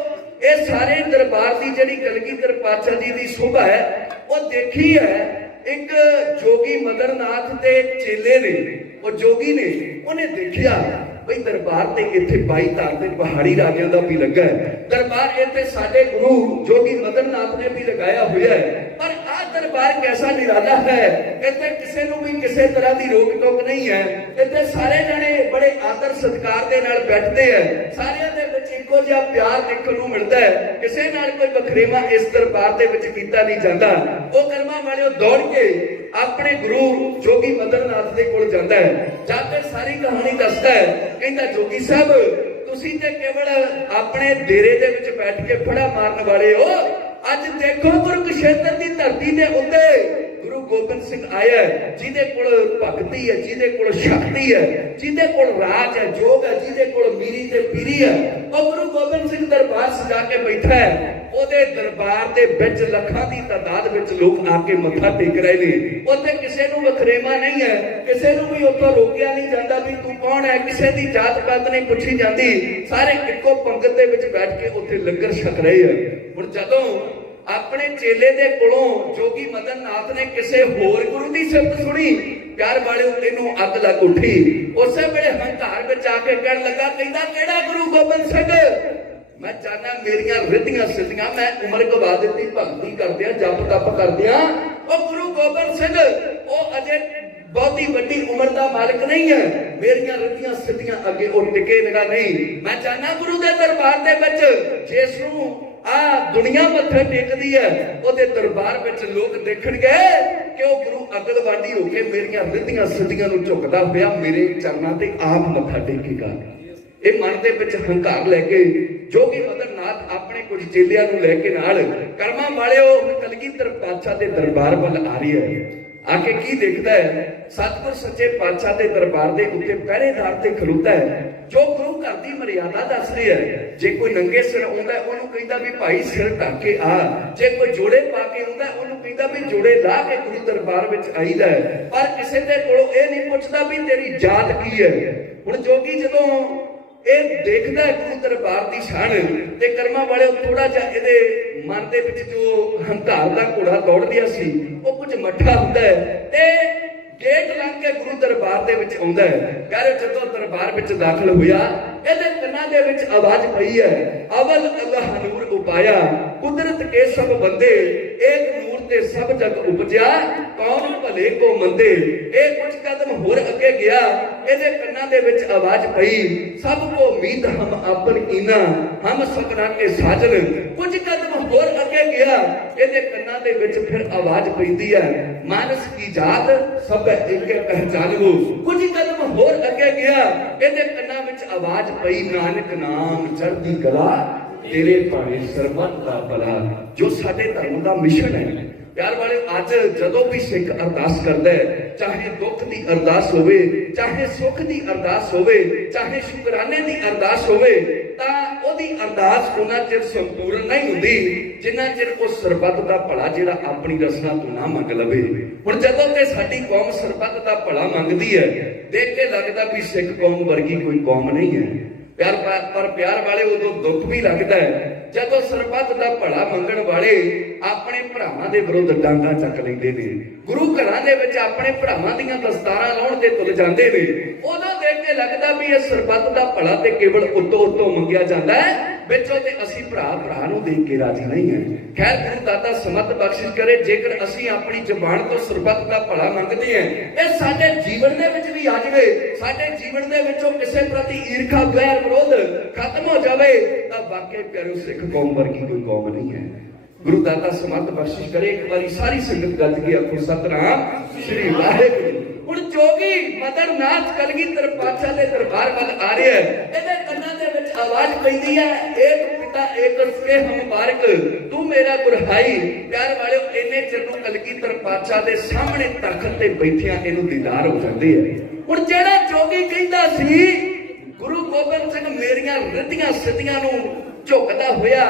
ये सारे दरबार की जिहड़ी कलगीधर पातशाह जी की शोभा है वो देखी है एक जोगी मदरनाथ के चेले ने, वो जोगी ने उन्हें देखिया बई दरबार ते इत्थे 22 धार ते पहाड़ी राजियां दा भी लगा है, दरबार इत्थे साडे गुरु जोगी मदरनाथ ने भी लगाया हुआ है, पर आ दरबार कैसा निराला है, इत्थे किसी नूं भी किसी तरह की रोक टोक नहीं है, इत्थे सारे जने बड़े आदर सत्कार दे नाल बैठते हैं, सारियां दे विच इक्को जिहा प्यार देखण नूं मिलदा है, किसी नाल कोई वखरेवा इस दरबार दे विच कीता नहीं जांदा। ओ कर्मां वालिओ दौड़ के अपने गुरु जोगी मदरनाथ दे कोल जांदा है, जाके सारी कहानी दसदा है, कहंदा जोगी साहब तुसीं ते केवल अपने डेरे दे विच बैठ के फड़ा मारन वाले हो, अज देखो कुरुक्षेत्र की धरती दे उत्ते गुरु गोबिंद सिंह आया है, जिहदे कोल भगती है, जिहदे कोल शक्ति है, जिहदे कोल राज है, जोग है, जिहदे कोल मीरी ते पीरी है, और गुरु गोबिंद सिंह दरबार सजा के बैठा है, ओदे दरबार दे विच लखां दी तादाद विच लोग आके मत्था टेक रहे ने, उत्थे किसे नूं वखरेवा नहीं है, किसे नूं भी उत्थों रोकिया नहीं जांदा भी तू कौन है, किसे दी जात पात नहीं पुछी जांदी, सारे इक्को पंगत दे विच बैठ के उत्थे लंगर छक रहे हैं। हुण जदों अपने चेले दे कोलों जोगी मदन नाथ ने किसे होर गुरु की सिफत सुनी, प्यार वाले इनू अग लग उठी, उस वेले हंकार विच आके कहण लगा, कहंदा किहड़ा गुरु गोबिंद सिंह, मैं चाहना मेरियां रिद्धियां सिद्धियां मैं उम्र गवा दी भगती करदियां जप तप करदियां, ओ गुरु गोबिंद सिंह ओ अजे बहुती वड्डी उम्र का मालिक नहीं है, मेरियां रिद्धियां सिद्धियां अगे ओ टिके निगा नहीं, मैं चाहना गुरु दे दरबार दे विच जिस नूं आ दुनिया मत्था टेकदी है ओदे दरबार विच लोग देखणगे कि ओ गुरु अगलवाडी होके मेरियां रिद्धियां सिद्धियां नूं झुकदा होया मेरे चरनां ते आप मत्था टेकेगा। ये मन दे विच हंकार लैके जोगी मदरनाथ अपने कुछ चेलियां नूं लैके नाल कर्मां वालिओ कलगीधर पातशाह दे दरबार वल आ रही है। आके की देखता है, सतगुर सच्चे पातशाह दे दरबार दे उत्ते पहरेदार ते खलोता है, जो गुरु घर दी मर्यादा दस रही है, जे कोई नंगे सिर आउंदा है ओनू कहंदा भी भाई सिर ढक के आ, जे कोई जोड़े पा के आउंदा है ओनू कहंदा भी जोड़े ला के गुरु दरबार विच आईदा है, पर किसी दे कोलों ये नहीं पुछदा भी तेरी जात की है। हुण जोगी जदों ਇਹ ਦੇਖਦਾ ਗੁਰੂ ਦਰਬਾਰ ਦੀ ਸ਼ਾਨ ਤੇ ਕਰਮਾਂ ਵਾਲੇ ਥੋੜਾ ਜਿਹਾ ਇਹਦੇ ਮਨ ਦੇ ਵਿੱਚ ਜੋ ਹੰਕਾਰ ਦਾ ਘੋੜਾ ਦੌੜ ਰਿਹਾ ਸੀ ਉਹ ਕੁਝ ਮੱਠਾ ਹੁੰਦਾ ਹੈ ਤੇ गेट लंघ के गुरु दरबार दे विच आउंदा है। यार जदों दरबार विच दाखिल होया इहदे कन्नां दे विच आवाज पई है, अवल अल्लाह नूर उपाया कुदरत के सब बंदे, एक नूर ते सब जग उपजया कौन भले को मंदे। एक कुछ कदम होर अगे गया, इहदे कन्नां दे विच आवाज पई, सब को मीत हम आपन कीना हम सपना के साजन। कुछ कदम होर अगे गया, इहदे कन्नां दे विच फिर आवाज पैंदी है, मानस की जात सब इनके पहचान लो। कुछ कदम होर अगे गया, इहदे कन्नां विच आवाज पई, नानक नाम चढ़दी कला तेरे भावे सरबत दा भला। जो साडे धर्म दा मिशन है प्यार वाले, अज जदों भी सिख अरदास करदा है, चाहे दुख दी अरदास होवे, चाहे सुख दी अरदास होवे, चाहे शुकराने दी अरदास होवे, तां ओदी अरदास उन्ना चिर संपूर्ण नहीं हुंदी जिन्ना चिर उस सरबत दा भला जिहड़ा अपनी रसना तो ना मंग लवे। हुण जदों ते साडी कौम सरबत दा भला मंगदी है, देख के लगदा भी सिख कौम वर्गी कोई कौम नहीं है। प्यार पर प्यार वाले उदों दुख भी लगता है जदों सरबत दा भला मंगण वाले अपने भरावां दे विरुद्ध डांगा चक लैंदे ने, गुरु घरां दे विच अपने भरावां दीयां दस्तारां लाउण ते तुल जांदे ने। उदों देख के लगदा भी इह सरबत दा भला ते केवल उत्तों उत्तों मंगिया जांदा है, विचों ते असीं भरा नूं देख के राजी नहीं है। खैर गुरु दाता समत बख्शिश करे, जेकर असीं अपनी जुबान तो सरबत दा भला मंगदे हैं, इह साडे जीवन दे विच भी आ जावे, साडे जीवन दे विचों किसे प्रति ईर्खा वैर विरोध खत्म हो जावे, तां वाकई प्यारो सिख कौम वर्गी कोई कौम नहीं है। गुरु दाता समत बख्शिश करे, एक बारी सारी संगत गज के आखो सतनाम श्री वाहिगुरू। हुण जोगी मदरनाथ कलगीधर पातशाह दे दरबार वल आ रहा है, इहदे कन्नां दे विच आवाज पैंदी है, एक पिता एक सुखे हम मुबारक तू मेरा गुरहाई। प्यार वाले इन्ने चिर नूं कलगीधर पातशाह दे सामने तखत ते बैठिया इहनूं दीदार हो जांदे है। हुण जिहड़ा जोगी कहंदा सी गुरु गोबिंद सिंह मेरियां रिद्धियां सिद्धियां नूं झुकदा होया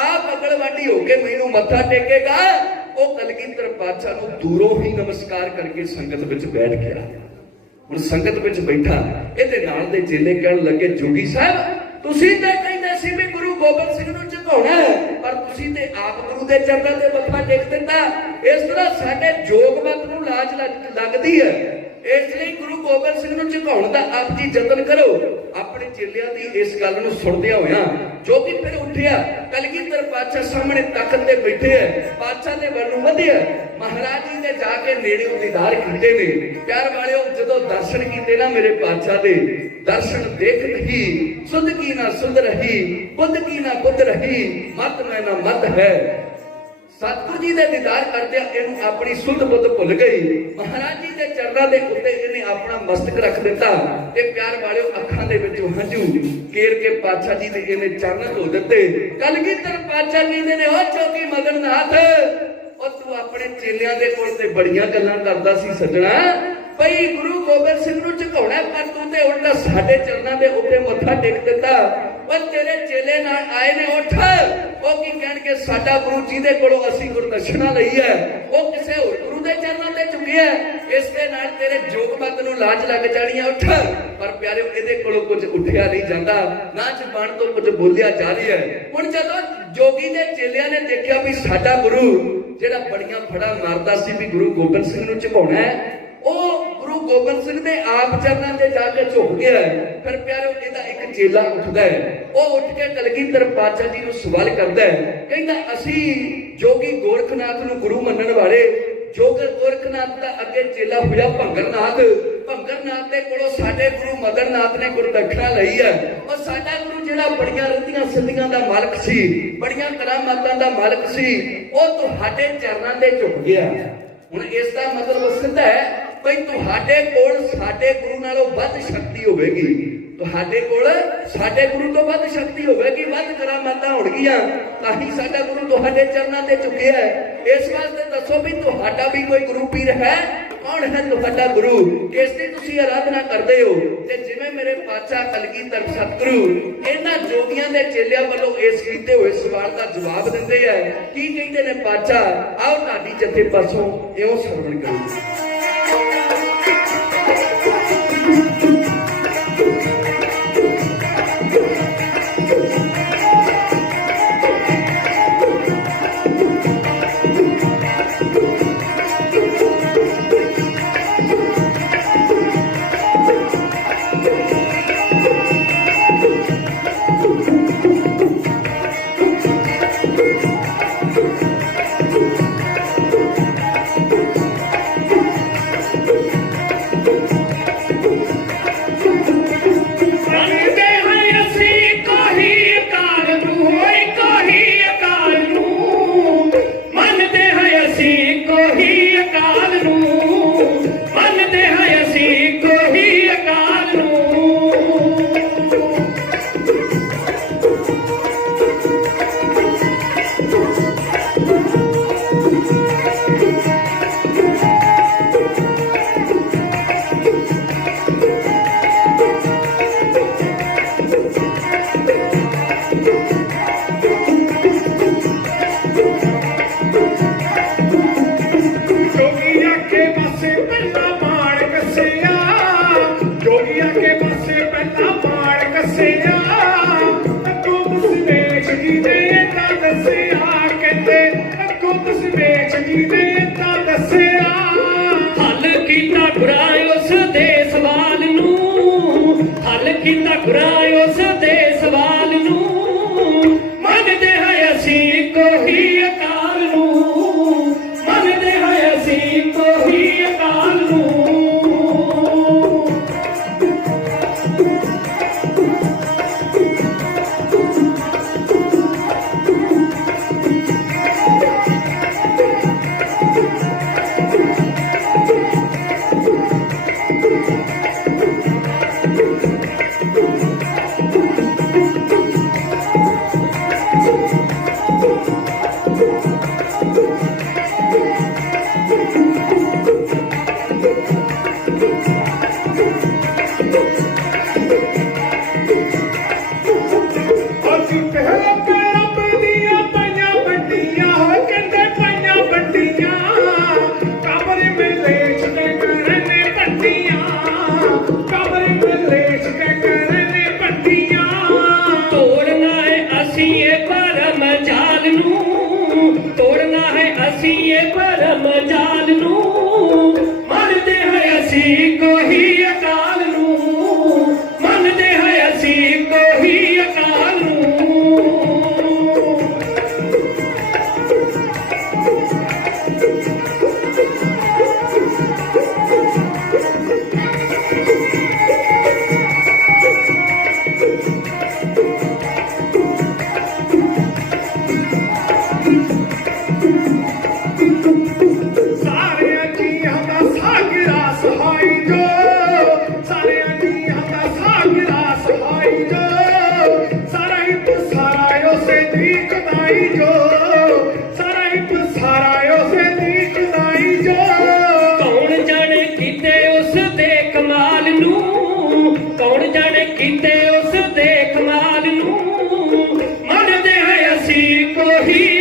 आप अगलवाडी होके मैनूं मत्था टेकेगा, ओ कलगीधर पातशाह नूं दूरों ही नमस्कार करके संगत विच बैठ गया। हुण संगत विच बैठा, इहदे नाल दे चेले कहण लगे, जोगी साहब ਤੁਸੀਂ ਤਾਂ ਕਹਿੰਦੇ ਸੀ ਵੀ ਗੁਰੂ ਗੋਬਿੰਦ ਸਿੰਘ ਨੂੰ ਝੁਕਾਉਣਾ ਹੈ, ਪਰ ਤੁਸੀਂ ਤੇ ਆਪ ਗੁਰੂ ਦੇ ਚਰਨਾਂ ਤੇ ਮੱਥਾ ਟੇਕ ਦਿੱਤਾ। ਇਸ ਤਰ੍ਹਾਂ ਸਾਡੇ ਜੋਗ ਮਤ ਨੂੰ ਲਾਜ ਲੱਗਦੀ ਹੈ। ਇਸ ਲਈ ਗੁਰੂ ਗੋਬਿੰਦ ਸਿੰਘ ਨੂੰ ਝੁਕਾਉਣ ਦਾ ਆਪ ਜੀ ਯਤਨ ਕਰੋ। ਆਪਣੇ ਚੇਲਿਆਂ ਦੀ ਇਸ ਗੱਲ ਨੂੰ ਸੁਣਦਿਆਂ ਹੋਇਆਂ ਜੋਗੀ ਫਿਰ ਉੱਠਿਆ, ਕਲਗੀਧਰ ਪਾਤਸ਼ਾਹ ਸਾਹਮਣੇ ਤਖਤ ਤੇ ਬੈਠੇ ਹੈ, ਪਾਤਸ਼ਾਹ ਦੇ ਵੱਲ ਨੂੰ ਵਧਿਆ। ਮਹਾਰਾਜ ਜੀ ਨੇ ਜਾ ਕੇ ਨੇੜੇ ਦੀਦਾਰ ਕੀਤੇ ਨੇ। ਪਿਆਰ ਵਾਲਿਓ, ਜਦੋਂ ਦਰਸ਼ਨ ਕੀਤੇ ਨਾ ਮੇਰੇ ਪਾਤਸ਼ਾਹ ਦੇ, ਦਰਸ਼ਨ ਦੇਖਤ ਹੀ ਸੁਧ ਕੀ ਨਾ ਸੁਧ ਰਹੀ, ਬੁੱਧ ਕੀ ਨਾ ਬੁੱਧ ਰਹੀ, ਮਤ ਮੈਂ ਨਾ ਮਤ ਹੈ। ਸਤਿਗੁਰੂ ਜੀ ਦੇ ਦੀਦਾਰ ਕਰਦਿਆਂ ਇਹਨੂੰ ਆਪਣੀ ਸੁਧ ਬੁੱਧ ਭੁੱਲ ਗਈ। ਮਹਾਰਾਜ ਜੀ ਦੇ ਚਰਨਾਂ ਦੇ ਉੱਤੇ ਇਹਨੇ ਆਪਣਾ ਮਸਤਕ ਰੱਖ ਦਿੱਤਾ ਤੇ ਪਿਆਰ ਵਾਲਿਓ ਅੱਖਾਂ ਦੇ ਵਿੱਚੋਂ ਹੰਝੂ ਕੇਰ ਕੇ ਪਾਤਸ਼ਾਹ ਜੀ ਦੇ ਇਹਨੇ ਚਰਨ ਧੋ ਦਿੱਤੇ। ਕਲਗੀਧਰ ਪਾਤਸ਼ਾਹ ਜੀ ਨੇ ਉਹ ਚੌਕੀ ਮਦਨ ਨਾਥ, ਉਹ ਤੂੰ ਆਪਣੇ ਚੇਲਿਆਂ ਦੇ ਕੋਲ ਤੇ ਬੜੀਆਂ ਗੱਲਾਂ ਕਰਦਾ ਸੀ ਸੱਜਣਾ, ਭਈ ਗੁਰੂ ਗੋਬਿੰਦ ਸਿੰਘ ਨੂੰ ਝੁਕਾਉਣਾ, ਪਰ ਤੂੰ ਤੇ ਉਲਟਾ ਸਾਡੇ ਚਰਨਾਂ ਦੇ ਉੱਤੇ ਮੱਥਾ ਟੇਕ ਦਿੱਤਾ। ਪਰ ਤੇਰੇ ਚੇਲੇ ਨਾਲ ਆਏ ਨੇ, ਉੱਠ। ਉਹ ਕੀ ਕਹਿਣਗੇ, ਸਾਡਾ ਗੁਰੂ ਜਿਹਦੇ ਕੋਲੋਂ ਅਸੀਂ ਗੁਰਦਸ਼ਨਾ ਲਈ ਹੈ ਉਹ ਕਿਸੇ ਹੋਰ ਗੁਰੂ ਦੇ ਚਰਨਾਂ ਤੇ ਝੁਕਿਆ, ਇਸ ਦੇ ਨਾਲ ਤੇਰੇ ਜੋਗ ਮਤ ਨੂੰ ਲਾਜ ਲੱਗ ਜਾਣੀ ਹੈ, ਉੱਠ। ਪਰ ਪਿਆਰਿਓ, ਇਹਦੇ ਕੋਲੋਂ ਕੁਝ ਉੱਠਿਆ ਨਹੀਂ ਜਾਂਦਾ, ਨਾ ਜ਼ਬਾਨ ਤੋਂ ਕੁਝ ਬੋਲਿਆ ਜਾ ਰਿਹਾ ਹੈ। ਹੁਣ ਜਦੋਂ ਜੋਗੀ ਦੇ ਚੇਲਿਆਂ ਨੇ ਦੇਖਿਆ ਵੀ ਸਾਡਾ ਗੁਰੂ ਜਿਹੜਾ ਬੜੀਆਂ ਫੜਾ ਮਾਰਦਾ ਸੀ ਵੀ ਗੁਰੂ ਗੋਬਿੰਦ ਸਿੰਘ ਨੂੰ ਝੁਕਾਉਣਾ ਹੈ, ਉਹ ਗੁਰੂ ਗੋਬਿੰਦ ਸਿੰਘ ਦੇ ਆਪ ਚਰਨਾਂ ਤੇ ਜਾ ਕੇ ਝੁਕ ਗਿਆ। ਫਿਰ ਪਿਆਰਿਓ, ਇਹਦਾ ਇੱਕ ਚੇਲਾ ਉੱਠਦਾ ਹੈ, ਉਹ ਉੱਠ ਕੇ ਕਲਗੀਧਰ ਪਾਤਸ਼ਾਹ ਜੀ ਨੂੰ ਸਵਾਲ ਕਰਦਾ ਹੈ, ਕਹਿੰਦਾ ਅਸੀਂ ਜੋਗੀ ਗੋਰਖਨਾਥ ਨੂੰ ਗੁਰੂ ਮੰਨਣ ਵਾਲੇ, ਜੋਗ ਗੋਰਖਨਾਥ ਦਾ ਅੱਗੇ ਚੇਲਾ ਹੋਇਆ ਭੰਗਰਨਾਥ। ਭੰਗਰਨਾਥ ਦੇ ਕੋਲੋਂ ਸਾਡੇ ਗੁਰੂ ਮਦਨਨਾਥ ਨੇ ਗੁਰਦਖਣਾ ਲਈ ਹੈ। ਉਹ ਸਾਡਾ ਗੁਰੂ ਜਿਹੜਾ ਬੜੀਆਂ ਰਤੀਆਂ ਸਿੱਧੀਆਂ ਦਾ ਮਾਲਕ ਸੀ, ਬੜੀਆਂ ਕਰਾਮਾਤਾਂ ਦਾ ਮਾਲਕ ਸੀ, ਉਹ ਤੁਹਾਡੇ ਚਰਨਾਂ ਤੇ ਝੁਕ ਗਿਆ। ਹੁਣ ਇਸ ਦਾ ਮਤਲਬ ਸਿੱਧਾ ਹੈ ਭਈ ਤੁਹਾਡੇ ਕੋਲ ਸਾਡੇ ਗੁਰੂ ਨਾਲੋਂ ਵੱਧ ਸ਼ਕਤੀ ਹੋਵੇਗੀ, ਤੁਹਾਡੇ ਕੋਲ ਸਾਡੇ ਗੁਰੂ ਤੋਂ ਵੱਧ ਸ਼ਕਤੀ ਹੋਵੇਗੀ, ਵੱਧ ਕਰਾਮਾਤਾਂ ਹੋਣਗੀਆਂ, ਤਾਂ ਹੀ ਸਾਡਾ ਗੁਰੂ ਤੁਹਾਡੇ ਚਰਨਾਂ ਤੇ ਝੁਕਿਆ ਹੈ। ਇਸ ਵਾਸਤੇ ਦੱਸੋ ਵੀ ਤੁਹਾਡਾ ਵੀ ਕੋਈ ਗੁਰੂ ਪੀਰ ਹੈ? ਕੌਣ ਹੈ ਤੁਹਾਡਾ ਗੁਰੂ, ਕਿਸ ਦੀ ਤੁਸੀਂ ਆਰਾਧਨਾ ਕਰਦੇ ਹੋ? ਤੇ ਜਿਵੇਂ ਮੇਰੇ ਪਾਤਸ਼ਾਹ ਕਲਗੀਧਰ ਸਤਿਗੁਰੂ ਇਹਨਾਂ ਜੋਗੀਆਂ ਦੇ ਚੇਲਿਆਂ ਵੱਲੋਂ ਇਸ ਕੀਤੇ ਹੋਏ ਸਵਾਲ ਦਾ ਜਵਾਬ ਦਿੰਦੇ ਆ, ਕੀ ਕਹਿੰਦੇ ਨੇ ਪਾਤਸ਼ਾਹ, ਆਓ ਤੁਹਾਡੀ ਜਥੇ ਪਾਸੋਂ ਇਉਂ ਸਰਵਣ ਕਰੋ।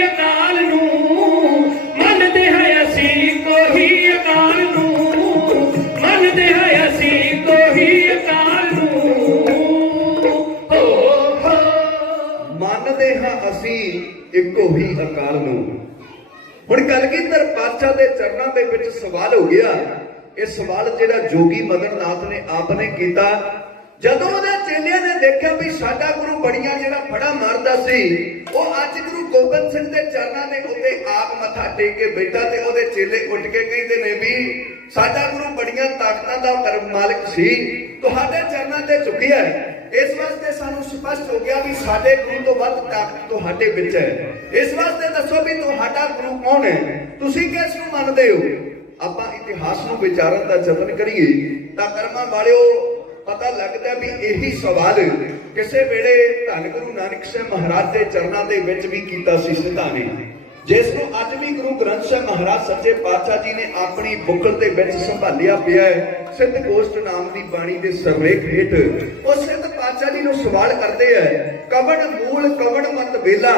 ਅਕਾਲ ਨੂੰ ਮੰਨਦੇ ਹਾਂ ਅਸੀਂ ਕੋਈ ਅਕਾਲ ਨੂੰ ਮੰਨਦੇ ਹਾਂ ਅਸੀਂ ਕੋਈ ਅਕਾਲ ਨੂੰ ਹੋ ਹੋ ਮੰਨਦੇ ਹਾਂ ਅਸੀਂ ਇੱਕੋ ਹੀ ਅਕਾਲ ਨੂੰ। ਹੁਣ ਕਲਗੀਧਰ ਪਾਤਸ਼ਾਹ ਦੇ ਚਰਨਾਂ ਦੇ ਵਿੱਚ ਸਵਾਲ ਹੋ ਗਿਆ। ਇਹ ਸਵਾਲ ਜਿਹੜਾ ਜੋਗੀ ਮਦਨ ਨਾਥ ਨੇ ਆਪ ਨੇ ਕੀਤਾ। ਜਦੋਂ ਉਹਦੇ ਚੇਲਿਆਂ ਨੇ ਦੇਖਿਆ ਵੀ ਸਾਡਾ ਗੁਰੂ ਬੜੀਆਂ ਜਿਹੜਾ ਫੜਾ ਮਾਰਦਾ ਸੀ, ਉਹ ਅੱਜ ਗੁਰੂ ਗੋਬਿੰਦ ਸਿੰਘ ਦੇ ਚਰਨਾਂ ਦੇ ਉੱਤੇ ਆਪ ਮੱਥਾ ਟੇਕ ਕੇ ਬੈਠਾ, ਤੇ ਉਹਦੇ ਚੇਲੇ ਉੱਠ ਕੇ ਕਹਿੰਦੇ ਨੇ ਵੀ ਸਾਡਾ ਗੁਰੂ ਬੜੀਆਂ ਤਾਕਤਾਂ ਦਾ ਕਰਮ ਮਾਲਕ ਸੀ, ਤੁਹਾਡੇ ਚਰਨਾਂ ਤੇ ਝੁਕਿਆ। ਇਸ ਵਾਸਤੇ ਸਾਨੂੰ ਸਪਸ਼ਟ ਹੋ ਗਿਆ ਵੀ ਸਾਡੇ ਗੁਰੂ ਤੋਂ ਵੱਧ ਤਾਕਤ ਤੁਹਾਡੇ ਵਿੱਚ ਹੈ। ਇਸ ਵਾਸਤੇ ਦੱਸੋ ਵੀ ਤੁਹਾਡਾ ਗੁਰੂ ਕੌਣ ਹੈ, ਤੁਸੀਂ ਕਿਸ ਨੂੰ ਮੰਨਦੇ ਹੋ? ਆਪਾਂ ਇਤਿਹਾਸ ਨੂੰ ਵਿਚਾਰਨ ਦਾ ਯਤਨ ਕਰੀਏ ਤਾਂ ਕਰਮਾਂ ਵਾਲਿਓ ਪਤਾ ਲੱਗਦਾ ਵੀ ਇਹੀ ਸਵਾਲ ਕਿਸੇ ਵੇਲੇ ਧੰਨ ਗੁਰੂ ਨਾਨਕ ਸਾਹਿਬ ਮਹਾਰਾਜ ਦੇ ਚਰਨਾਂ ਦੇ ਵਿੱਚ ਵੀ ਕੀਤਾ ਸੀ ਸਿੱਧਾਂ ਨੇ, ਜਿਸ ਨੂੰ ਅੱਜ ਵੀ ਗੁਰੂ ਗ੍ਰੰਥ ਸਾਹਿਬ ਮਹਾਰਾਜ ਸੱਚੇ ਪਾਤਸ਼ਾਹ ਜੀ ਨੇ ਆਪਣੀ ਬੁੱਕਲ ਦੇ ਵਿੱਚ ਸੰਭਾਲਿਆ ਪਿਆ ਹੈ। ਸਿੱਧ ਗੋਸ਼ਟ ਨਾਮ ਦੀ ਬਾਣੀ ਦੇ ਸਰਲੇਖ ਹੇਠ ਉਹ ਸਿੱਧ ਪਾਤਸ਼ਾਹ ਜੀ ਨੂੰ ਸਵਾਲ ਕਰਦੇ ਹੈ, ਕਵਣ ਮੂਲ ਕਵਣ ਮਤ ਵੇਲਾ,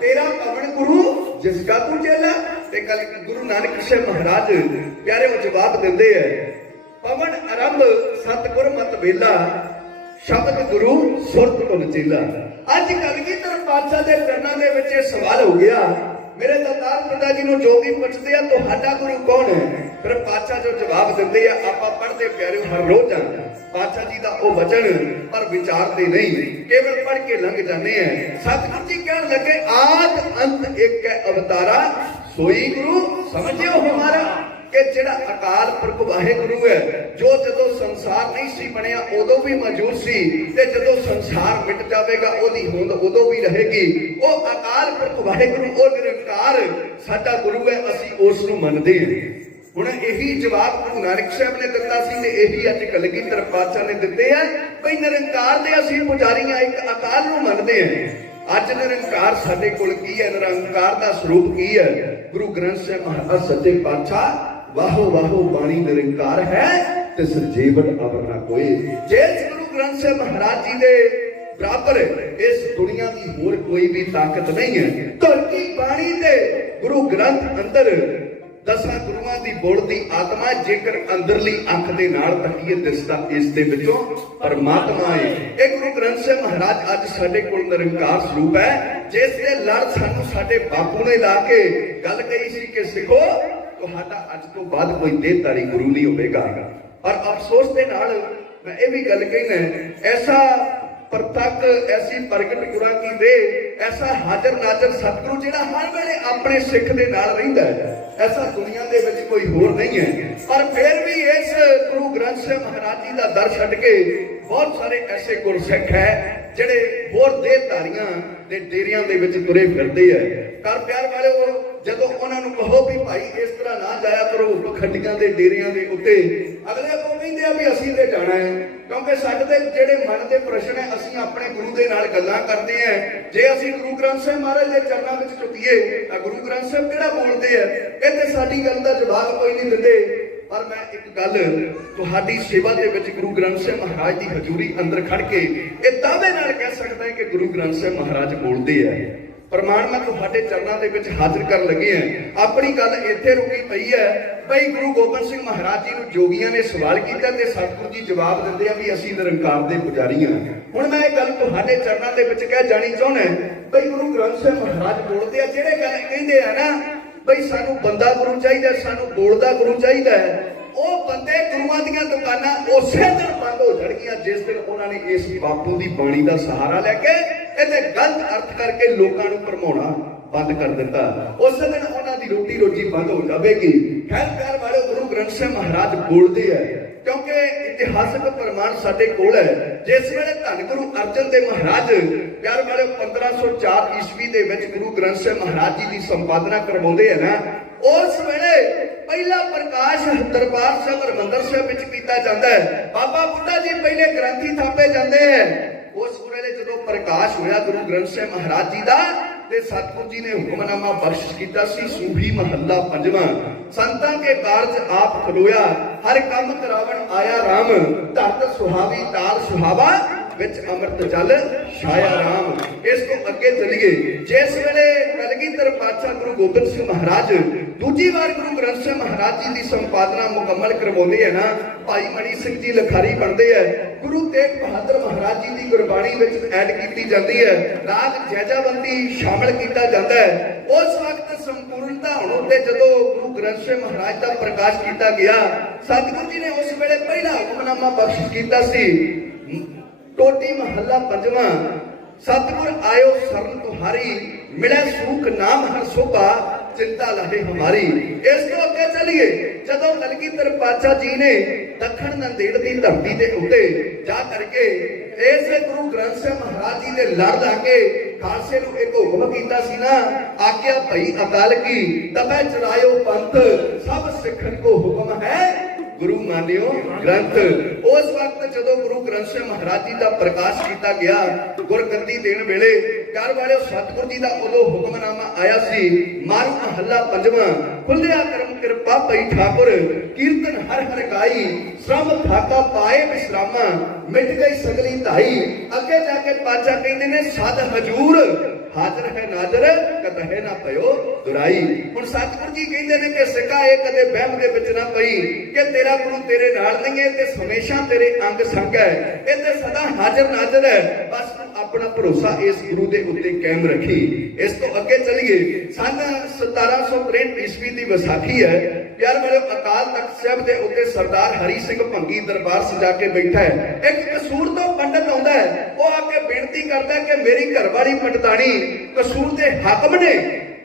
ਤੇਰਾ ਕਵਣ ਗੁਰੂ ਜਿਸ ਕਾ ਤੂੰ ਚੇਲਾ। ਤੇ ਕੱਲ ਗੁਰੂ ਨਾਨਕ ਸਾਹਿਬ ਮਹਾਰਾਜ ਪਿਆਰੇ ਉਹ ਜਵਾਬ ਦਿੰਦੇ ਹੈ, ਪਵਨ ਆਰੰਭ ਸਤਿਗੁਰ ਮਤ ਵੇਲਾ, ਸ਼ਬਦ ਗੁਰੂ ਸੁਰਤ ਕੁਲ ਚੇਲਾ। ਅੱਜ ਕਲਗੀਧਰ ਪਾਤਸ਼ਾਹ ਦੇ ਚਰਨਾਂ ਦੇ ਵਿੱਚ ਇਹ ਸਵਾਲ ਹੋ ਗਿਆ। ਮੇਰੇ ਦਾਤਾਰ ਪਿਤਾ ਜੀ ਨੂੰ ਜੋਗੀ ਪੁੱਛਦੇ ਆ ਤੁਹਾਡਾ ਗੁਰੂ ਕੌਣ ਹੈ? ਫਿਰ ਪਾਤਸ਼ਾਹ ਜੋ ਜਵਾਬ ਦਿੰਦੇ ਆ ਆਪਾਂ ਪੜ੍ਹਦੇ ਪਿਆਰਿਓ ਹਰ ਰੋਜ਼ ਪਾਤਸ਼ਾਹ ਜੀ ਦਾ ਉਹ ਵਚਨ, ਪਰ ਵਿਚਾਰਦੇ ਨਹੀਂ, ਕੇਵਲ ਪੜ੍ਹ ਕੇ ਲੰਘ ਜਾਂਦੇ ਆ। ਸਤਿਗੁਰੂ ਜੀ ਕਹਿਣ ਲੱਗੇ ਆਦ ਅੰਤ ਇੱਕ ਹੈ ਅਵਤਾਰਾ, ਸੋਈ ਗੁਰੂ ਸਮਝਿਓ ਹਮਾਰਾ। ਕਿ ਜਿਹੜਾ ਅਕਾਲ ਪੁਰਖ ਵਾਹਿਗੁਰੂ ਹੈ, ਜੋ ਜਦੋਂ ਸੰਸਾਰ ਨਹੀਂ ਸੀ ਬਣਿਆ ਉਦੋਂ ਵੀ ਮੌਜੂਦ ਸੀ, ਤੇ ਜਦੋਂ ਸੰਸਾਰ ਮਿਟ ਜਾਵੇਗਾ ਉਹਦੀ ਹੋਂਦ ਉਦੋਂ ਵੀ ਰਹੇਗੀ। ਉਹ ਅਕਾਲ ਪੁਰਖ ਵਾਹਿਗੁਰੂ, ਉਹ ਨਿਰੰਕਾਰ ਸਾਡਾ ਗੁਰੂ ਹੈ, ਅਸੀਂ ਉਸ ਨੂੰ ਮੰਨਦੇ ਹਾਂ। ਹੁਣ ਇਹੀ ਜਵਾਬ ਗੁਰੂ ਨਾਨਕ ਸਾਹਿਬ ਨੇ ਦਿੱਤਾ ਸੀ, ਤੇ ਇਹੀ ਅੱਜ ਕਲਗੀਧਰ ਪਾਤਸ਼ਾਹ ਨੇ ਦਿੱਤੇ ਆ ਬਈ ਨਿਰੰਕਾਰ ਦੇ ਅਸੀਂ ਪੁਜਾਰੀਆਂ, ਇੱਕ ਅਕਾਲ ਨੂੰ ਮੰਨਦੇ ਹਾਂ। ਅੱਜ ਨਿਰੰਕਾਰ ਸਾਡੇ ਕੋਲ ਕੀ ਹੈ, ਨਿਰੰਕਾਰ ਦਾ ਸਰੂਪ ਕੀ ਹੈ? ਗੁਰੂ ਗ੍ਰੰਥ ਸਾਹਿਬ ਮਹਾਰਾਜ ਸੱਚੇ ਪਾਤਸ਼ਾਹ ਵਾਹੋ ਵਾਹੋ ਬਾਣੀ ਨਿਰੰਕਾਰ ਹੈ ਤੇ ਸਰਜੀਵਨ ਅਵਰ ਨਾ ਕੋਈ। ਜਿਸ ਗੁਰੂ ਗ੍ਰੰਥ ਸਾਹਿਬ ਮਹਾਰਾਜ ਜੀ ਦੇ ਬਰਾਬਰ ਇਸ ਦੁਨੀਆ ਦੀ ਹੋਰ ਕੋਈ ਵੀ ਤਾਕਤ ਨਹੀਂ ਹੈ। ਧਰਤੀ ਬਾਣੀ ਦੇ ਗੁਰੂ ਗ੍ਰੰਥ ਅੰਦਰ ਦਸਾਂ ਗੁਰੂਆਂ ਦੀ ਬੋਲਦੀ ਆਤਮਾ, ਜੇਕਰ ਅੰਦਰਲੀ ਅੱਖ ਦੇ ਨਾਲ ਤੱਕੀਏ ਦਿਸਦਾ ਇਸ ਦੇ ਵਿੱਚੋਂ ਪਰਮਾਤਮਾ ਹੈ। ਇਹ ਗੁਰੂ ਗ੍ਰੰਥ ਸਾਹਿਬ ਮਹਾਰਾਜ ਅੱਜ ਸਾਡੇ ਕੋਲ ਨਿਰੰਕਾਰ ਸਰੂਪ ਹੈ, ਜਿਸ ਦੇ ਲੜ ਸਾਨੂੰ ਸਾਡੇ ਬਾਪੂ ਨੇ ਲਾ ਕੇ ਗੱਲ ਕਹੀ ਸੀ ਕਿ ਸਿੱਖੋ ਤੁਹਾਡਾ ਅੱਜ ਤੋਂ ਬਾਅਦ ਕੋਈ ਦੇਹਧਾਰੀ ਗੁਰੂ ਨਹੀਂ ਹੋਵੇਗਾ। ਔਰ ਅਫਸੋਸ ਦੇ ਨਾਲ ਮੈਂ ਇਹ ਵੀ ਗੱਲ ਕਹਿਣਾ, ਐਸਾ ਪ੍ਰਤੱਖ ਐਸੀ ਪ੍ਰਗਟ ਗੁਰਾਂ ਕੀ ਦੇ, ਐਸਾ ਹਾਜ਼ਰ ਨਾਜ਼ਰ ਸਤਿਗੁਰੂ ਜਿਹੜਾ ਹਰ ਵੇਲੇ ਆਪਣੇ ਸਿੱਖ ਦੇ ਨਾਲ ਰਹਿੰਦਾ ਹੈ, ਐਸਾ ਦੁਨੀਆ ਦੇ ਵਿੱਚ ਕੋਈ ਹੋਰ ਨਹੀਂ ਹੈ। ਪਰ ਫਿਰ ਵੀ ਇਸ ਗੁਰੂ ਗ੍ਰੰਥ ਸਾਹਿਬ ਮਹਾਰਾਜ ਜੀ ਦਾ ਦਰ ਛੱਡ ਕੇ ਬਹੁਤ ਸਾਰੇ ਐਸੇ ਗੁਰਸਿੱਖ ਹੈ ਜਿਹੜੇ ਹੋਰ ਦੇਹਧਾਰੀਆਂ ਦੇ ਡੇਰਿਆਂ ਦੇ ਵਿੱਚ ਤੁਰੇ ਫਿਰਦੇ ਹੈ। ਕਰ ਪਿਆਰ ਵਾਲਿਓ, ਜਦੋਂ ਉਹਨਾਂ ਨੂੰ ਕਹੋ ਵੀ ਭਾਈ ਇਸ ਤਰ੍ਹਾਂ ਨਾ ਜਾਇਆ ਕਰੋ ਪਖੰਡੀਆਂ ਦੇ ਡੇਰਿਆਂ ਦੇ ਉੱਤੇ, ਅਗਲੇ ਕੋ ਕਹਿੰਦੇ ਆ ਵੀ ਅਸੀਂ ਤੇ ਜਾਣਾ ਹੈ, ਕਿਉਂਕਿ ਸਾਡੇ ਤੇ ਜਿਹੜੇ ਮਨ ਦੇ ਪ੍ਰਸ਼ਨ ਹੈ ਅਸੀਂ ਆਪਣੇ ਗੁਰੂ ਦੇ ਨਾਲ ਗੱਲਾਂ ਕਰਦੇ ਹਾਂ। ਜੇ ਅਸੀਂ ਗੁਰੂ ਗ੍ਰੰਥ ਸਾਹਿਬ ਮਹਾਰਾਜ ਦੇ ਚਰਨਾਂ ਵਿੱਚ ਝੁਕੀਏ ਤਾਂ ਗੁਰੂ ਗ੍ਰੰਥ ਸਾਹਿਬ ਕਿਹੜਾ ਬੋਲਦੇ ਆ? ਇਹ ਤੇ ਸਾਡੀ ਗੱਲ ਦਾ ਜਵਾਬ ਕੋਈ ਨਹੀਂ ਦਿੰਦੇ। ਪਰ ਮੈਂ ਇੱਕ ਗੱਲ ਤੁਹਾਡੀ ਸੇਵਾ ਦੇ ਵਿੱਚ ਗੁਰੂ ਗ੍ਰੰਥ ਸਾਹਿਬ ਮਹਾਰਾਜ ਦੀ ਹਜ਼ੂਰੀ ਅੰਦਰ ਖੜ ਕੇ ਇਹ ਦਾਅਵੇ ਨਾਲ ਕਹਿ ਸਕਦਾ ਕਿ ਗੁਰੂ ਗ੍ਰੰਥ ਸਾਹਿਬ ਮਹਾਰਾਜ ਬੋਲਦੇ ਆ। ਪ੍ਰਮਾਣ ਮੈਂ ਤੁਹਾਡੇ ਚਰਨਾਂ ਦੇ ਵਿੱਚ ਹਾਜ਼ਰ ਕਰਨ ਲੱਗੇ ਹਾਂ। ਆਪਣੀ ਗੱਲ ਇੱਥੇ ਰੁਕੀ ਪਈ ਹੈ ਬਈ ਗੁਰੂ ਗੋਬਿੰਦ ਸਿੰਘ ਮਹਾਰਾਜ ਜੀ ਨੂੰ ਜੋਗੀਆਂ ਨੇ ਸਵਾਲ ਕੀਤਾ ਤੇ ਸਤਿਗੁਰੂ ਜੀ ਜਵਾਬ ਦਿੰਦੇ ਆ ਵੀ ਅਸੀਂ ਨਿਰੰਕਾਰ ਦੇ ਪੁਜਾਰੀ ਹਾਂ। ਹੁਣ ਮੈਂ ਇਹ ਗੱਲ ਤੁਹਾਡੇ ਚਰਨਾਂ ਦੇ ਵਿੱਚ ਕਹਿ ਜਾਣੀ ਚਾਹੁੰਦਾ ਬਈ ਗੁਰੂ ਗ੍ਰੰਥ ਸਾਹਿਬ ਮਹਾਰਾਜ ਬੋਲਦੇ ਆ, ਜਿਹੜੇ ਗੱਲ ਕਹਿੰਦੇ ਆ ਨਾ ਬਈ ਸਾਨੂੰ ਬੰਦਾ ਗੁਰੂ ਚਾਹੀਦਾ, ਸਾਨੂੰ ਬੋਲਦਾ ਗੁਰੂ ਚਾਹੀਦਾ ਹੈ, ਉਹ ਬੰਦੇ ਗੁਰੂਆਂ ਦੀਆਂ ਦੁਕਾਨਾਂ ਉਸੇ ਦਿਨ ਬੰਦ ਹੋ ਜਾਣਗੀਆਂ ਜਿਸ ਦਿਨ ਉਹਨਾਂ ਨੇ ਇਸ ਬਾਪੂ ਦੀ ਬਾਣੀ ਦਾ ਸਹਾਰਾ ਲੈ ਕੇ ਇਹਦੇ ਗਲਤ ਅਰਥ ਕਰਕੇ ਲੋਕਾਂ ਨੂੰ ਭਰਮਾਉਣਾ ਬੰਦ ਕਰ ਦਿੱਤਾ। ਉਸੇ ਦਿਨ ਉਹਨਾਂ ਦੀ ਰੋਟੀ ਰੋਜੀ ਬੰਦ ਹੋ ਜਾਵੇਗੀ। ਖੈਰ ਪਿਆਰ ਵਾਲੇ ਗੁਰੂ ਗ੍ਰੰਥ ਸਾਹਿਬ ਮਹਾਰਾਜ ਬੋਲਦੇ ਆ ਕਿਉਂਕਿ ਇਤਿਹਾਸਕ ਪ੍ਰਮਾਣ ਸਾਡੇ ਕੋਲ ਹੈ। ਜਿਸ ਵੇਲੇ ਧੰਨ ਗੁਰੂ ਅਰਜਨ ਦੇਵ ਮਹਾਰਾਜ ਪਿਆਰ ਵਾਲੇ 1504 ਈਸਵੀ ਦੇ ਵਿੱਚ ਗੁਰੂ ਗ੍ਰੰਥ ਸਾਹਿਬ ਮਹਾਰਾਜ ਜੀ ਦੀ ਸੰਪਾਦਨਾ ਕਰਵਾਉਂਦੇ ਆ ਨਾ, ਉਸ ਵੇਲੇ ਪਹਿਲਾ ਪ੍ਰਕਾਸ਼ ਦਰਬਾਰ ਸਾਹਿਬ ਹਰਿਮੰਦਰ ਸਾਹਿਬ ਵਿੱਚ ਕੀਤਾ ਜਾਂਦਾ ਹੈ। ਬਾਬਾ ਬੁੱਢਾ ਜੀ ਪਹਿਲੇ ਗ੍ਰੰਥੀ ਥਾਪੇ ਜਾਂਦੇ ਹੈ। ਉਸ ਵੇਲੇ ਜਦੋਂ ਪ੍ਰਕਾਸ਼ ਹੋਇਆ ਗੁਰੂ ਗ੍ਰੰਥ ਸਾਹਿਬ ਮਹਾਰਾਜ ਜੀ ਦਾ ਤੇ ਸਤਿਗੁਰੂ ਜੀ ਨੇ ਹੁਕਮਨਾਮਾ ਬਖਸ਼ ਕੀਤਾ ਸੀ, ਸੂਫੀ ਮਹੱਲਾ ਪੰਜਵਾਂ, ਸੰਤਾਂ ਕੇ ਕਾਰਜ ਆਪ ਖਲੋਇਆ, ਹਰ ਕੰਮ ਕਰਾਵਣ ਆਇਆ ਰਾਮ, ਧਰਤ ਸੁਹਾਵੀ ਤਾਲ ਸੁਹਾਵਾ विच अमृत जल छाया राम। इस तो अगे चलिए, जिस वेले कलगीधर पातशाह गुरु गोबिंद सिंह महाराज दूजी बार गुरु ग्रंथ साहिब महाराज जी की संपादना मुकम्मल करवाते हैं ना, भाई मणि सिंह जी लिखारी बनते हैं, गुरु तेग बहादुर महाराज जी की गुरबाणी विच ऐड की जाती है, राग जैजाबंदी शामिल किया जाता है। उस वक्त संपूर्णता होने ते जदों गुरु ग्रंथ साहिब महाराज का प्रकाश किया गया, सतगुरु जी ने उस वेले पहला हुक्मनामा बख्शिश किया सी, टोटी महला पंजवां, सतगुर आयो सरन तुहारी, मिले सूख नाम हर शोभा, चिंता लहे हमारी। इस तो अगे चलिए, जदों कलगीधर पातशाह जी ने दखण नंदेड़ की धरती के उत्ते जा करके इस गुरु ग्रंथ साहिब महाराज जी ने लड़ लाके खालसे नूं एक हुक्म कीता सी ना, आज्ञा भई अकाल की तबे चलायो पंथ, सब सिखन को हुक्म है गुरु मानियो ग्रंथ। उस वक्त जदों गुरु ग्रंथ साहिब महाराज जी का प्रकाश किया गया, गुरगद्दी देण वेले प्यार वाले सतगुरु जी का उदों हुक्मनामा आया सी, मारू महला पंजवां, खुलिया करम कृपा पई ठाकुर, कीर्तन हर हर गाई, श्रम थाका पाए विश्रामा, मिट गई सगली धाई। अगे जाके पातशाह कहते ने सद हजूर हाजर है नाजर, कतहे ना पयो दुराई। हुण सतगुरु जी कहते हैं कि सिखा ये कदे बहम दे विच ना पई कि तेरा गुरु तेरे नाल नहीं है, ते हमेशा तेरे अंग संग है, ये ते सदा हाजर नाजर है, बस अपना भरोसा इस गुरु दे उत्ते कायम रखी। इस तो अगे चलिए, सन 1763 ईस्वी की विसाखी है, प्यार वाले अकाल तख्त साहिब दे उत्ते सरदार हरी सिंह भंगी दरबार सजा के बैठा है। एक कसूर तो पंडित आउंदा है, वो आके बेनती करता है कि मेरी घरवाली पंडितानी कसूर दे हाकम ने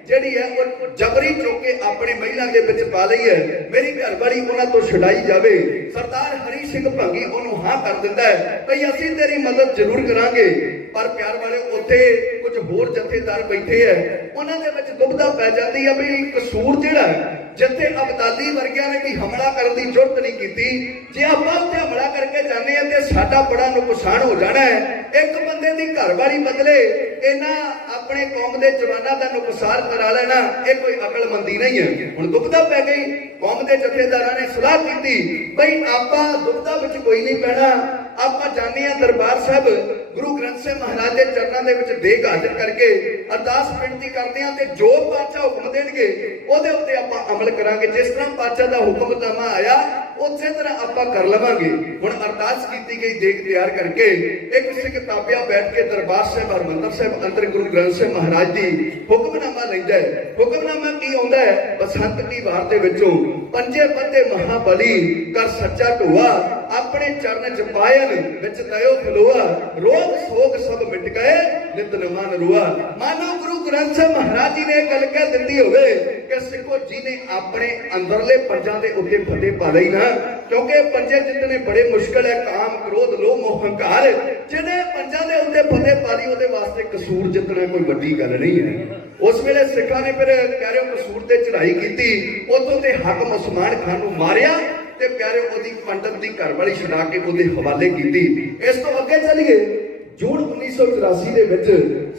ਜਿਹੜੀ ਹੈ ਉਹ ਜਬਰੀ ਚੁੱਕ ਕੇ ਆਪਣੇ ਮਹਿਲਾ ਦੇ ਵਿੱਚ ਪਾ ਲਈ ਹੈ, ਮੇਰੀ ਘਰਵਾਲੀ ਉਹਨਾਂ ਤੋਂ ਛੁਡਾਈ ਜਾਵੇ। ਸਰਦਾਰ ਹਰੀ ਸਿੰਘ ਭੰਗੀ ਉਹਨੂੰ ਹਾਂ ਕਰ ਦਿੰਦਾ ਹੈ, ਭਈ ਅਸੀਂ ਤੇਰੀ ਮਦਦ ਜ਼ਰੂਰ ਕਰਾਂਗੇ। ਪਰ ਪਿਆਰ ਵਾਲੇ ਉੱਥੇ ਕੁਝ ਹੋਰ ਜਥੇਦਾਰ ਬੈਠੇ ਹੈ, ਉਹਨਾਂ ਦੇ ਵਿੱਚ ਦੁਬਦਾ ਪੈ ਜਾਂਦੀ ਹੈ ਵੀ ਕਸੂਰ ਜਿਹੜਾ ਜਿੱਥੇ ਅਬਦਾਲੀ ਵਰਗਿਆਂ ਨੇ ਵੀ ਹਮਲਾ ਕਰਨ ਦੀ ਜ਼ਰੂਰਤ ਨਹੀਂ ਕੀਤੀ, ਜੇ ਆਪਾਂ ਉੱਥੇ ਹਮਲਾ ਕਰਕੇ ਜਾਂਦੇ ਹਾਂ ਤੇ ਸਾਡਾ ਬੜਾ ਨੁਕਸਾਨ ਹੋ ਜਾਣਾ ਹੈ। ਇੱਕ ਬੰਦੇ ਦੀ ਘਰਵਾਲੀ ਬਦਲੇ ਇਹਨਾਂ ਆਪਣੇ ਕੌਮ ਦੇ ਜਵਾਨਾਂ ਦਾ ਨੁਕਸਾਨ करा लेना, ये कोई अकलमंदी नहीं है। हुण दुबदा पै गई, कौम के जथेदारां ने सलाह की, भाई आपां दुबदा विच कोई नहीं पैना, आपां जाने दरबार साहब गुरु ग्रंथ साहिब महाराज के चरणों के विच देग हाजिर करके अरदास बेनती करते हैं, ते जो पातशाह हुक्म देणगे उहदे उत्ते आपां अमल करांगे। जिस तरह पातशाह का हुक्मनामा आया उसे तरह आपां कर लवांगे। हुण अरदास की गई, देग तैयार करके एक सिख ताबिया बैठ के दरबार साहिब हरमंदर साहिब अंदर गुरु ग्रंथ साहिब महाराज की हुक्मनामा लैंदा है। हुक्मनामा की आउंदा है, बसंत की वार दे विचों पंजे पत्ते महाबली कर सच्चा ढोआ, अपने चरण जपायन विच दयो खलोआ, रोग सोग सब मिट गए नित नवा नरुआ। मानो गुरु ग्रंथ साहिब महाराज जी ने गल कह दिंदी होवे कि सिखो जी ने अपने अंदरले पंजां दे उत्ते फतेह पा लई ना, क्योंकि पंजे जितने बड़े मुश्किल है, काम क्रोध लोभ मोह हंकार, जिहने पंजां दे उत्ते फतेह पा लई उहदे वास्ते कसूर जितना कोई वड्डी गल नहीं है। उस वेले सिखा ने फिर प्यारे कसूर ते चढ़ाई की, उतों ते हाकम उस्मान खान नूं मारिया ते प्यारे ओदी पंडित दी घरवाली छुड़ा के ओदे हवाले की। इस तो अगे चलिए, जून 1984 ਦੇ ਵਿੱਚ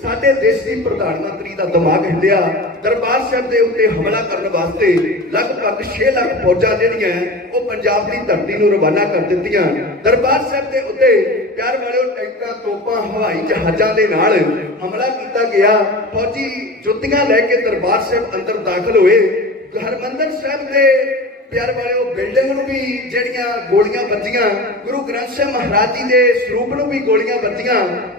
ਸਾਡੇ देश ਦੀ ਪ੍ਰਧਾਨ ਮੰਤਰੀ ਦਾ ਦਿਮਾਗ ਹਿੱਲਿਆ, ਦਰਬਾਰ ਸਾਹਿਬ ਦੇ ਉੱਤੇ ਹਮਲਾ ਕਰਨ ਵਾਸਤੇ ਲਗਭਗ 6 ਲੱਖ ਫੌਜਾਂ ਜਿਹੜੀਆਂ ਉਹ ਪੰਜਾਬ ਦੀ ਧਰਤੀ ਨੂੰ ਰਵਾਨਾ ਕਰ ਦਿੱਤੀਆਂ। ਦਰਬਾਰ ਸਾਹਿਬ ਦੇ ਉੱਤੇ ਪਿਆਰ ਵਾਲਿਓ ਟੈਂਕਾਂ, ਤੋਪਾਂ, ਹਵਾਈ ਜਹਾਜ਼ਾਂ ਦੇ ਨਾਲ ਹਮਲਾ ਕੀਤਾ ਗਿਆ। ਫੌਜੀ ਜੁੱਤੀਆਂ ਲੈ ਕੇ ਦਰਬਾਰ ਸਾਹਿਬ ਅੰਦਰ ਦਾਖਲ ਹੋਏ। ਹਰਮੰਦਰ ਸਾਹਿਬ ਦੇ प्यार वाले बिल्डिंग नूं भी जड़ियां गोलियां बजियां, गुरु ग्रंथ साहिब महाराज जी के स्वरूप नूं भी गोलियां बजियां।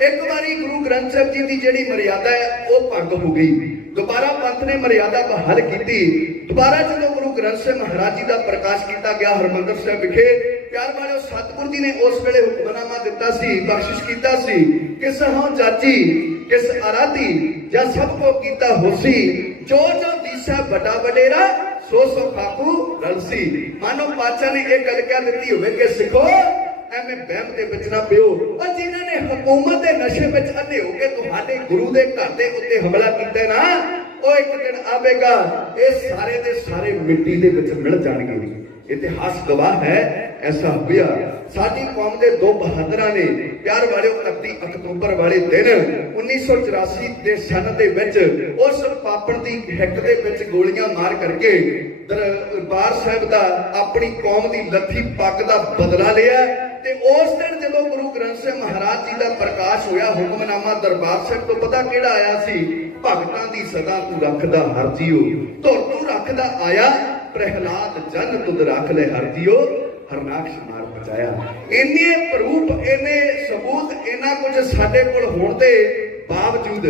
एक बारी गुरु ग्रंथ साहिब जी की जिहड़ी मर्यादा है वो भंग हो गई। दोबारा पंथ ने मर्यादा बहाल की। दोबारा जो गुरु ग्रंथ साहिब महाराज जी का प्रकाश किया गया हरमंदर साहिब विखे, प्यार वाले सतगुरु जी ने उस वेले हुक्मनामा दिता सी, बख्शिश कीता सी, किस हों जाची किस आराधी या सब को कीता होसी, जो जो दिशा बड़ा वडेरा सो सो खाकू रलसी। मानो पातशाह ने एक गल कह दी होवे कि सिखो ਐਵੇਂ ਬਹਿਮ ਦੇ ਵਿੱਚ ਨਾ ਪਿਓ। ਉਹ ਜਿਨ੍ਹਾਂ ਨੇ ਹਕੂਮਤ ਦੇ ਨਸ਼ੇ ਵਿੱਚ ਅੰਨੇ ਹੋ ਕੇ ਤੁਹਾਡੇ ਗੁਰੂ ਦੇ ਘਰ ਦੇ ਉੱਤੇ ਹਮਲਾ ਕੀਤਾ ਨਾ, ਉਹ ਇੱਕ ਦਿਨ ਆਵੇਗਾ, ਇਹ ਸਾਰੇ ਦੇ ਸਾਰੇ ਮਿੱਟੀ ਦੇ ਵਿੱਚ ਮਿਲ ਜਾਣਗੇ। इतिहास गवाह है, ऐसा हुआ। साडी कौम के दो बहादुरां ने प्यार वाले 31 अक्तूबर वाले दिन 1984 के सन दे विच उस पापड़ की हिट दे विच गोलियां मार करके दरबार साहिब दा अपनी कौम की लथी पग का बदला लिया। ਤੇ ਉਸ ਦਿਨ ਜਦੋਂ ਗੁਰੂ ਗ੍ਰੰਥ ਸਾਹਿਬ ਮਹਾਰਾਜ ਜੀ ਦਾ ਪ੍ਰਕਾਸ਼ ਹੋਇਆ, ਹੁਕਮਨਾਮਾ ਦਰਬਾਰ ਸਾਹਿਬ ਤੋਂ ਪਤਾ ਕਿਹੜਾ ਆਇਆ ਸੀ? ਭਗਤਾਂ ਦੀ ਸਦਾ ਤੂੰ ਰੱਖਦਾ ਹਰ ਜੀਓ, ਧੁਰ ਤੂੰ ਰੱਖਦਾ ਆਇਆ, ਪ੍ਰਹਿਲਾਦ ਜਨ ਤੁਧ ਰੱਖ ਲੈ ਹਰ ਜੀਓ, ਹਰਨਾਕਸ਼ ਮਾਰ ਬਚਾਇਆ। ਇੰਨੇ ਪ੍ਰੂਫ, ਇੰਨੇ ਸਬੂਤ, ਇੰਨਾ ਕੁਝ ਸਾਡੇ ਕੋਲ ਹੋਣ ਦੇ ਬਾਵਜੂਦ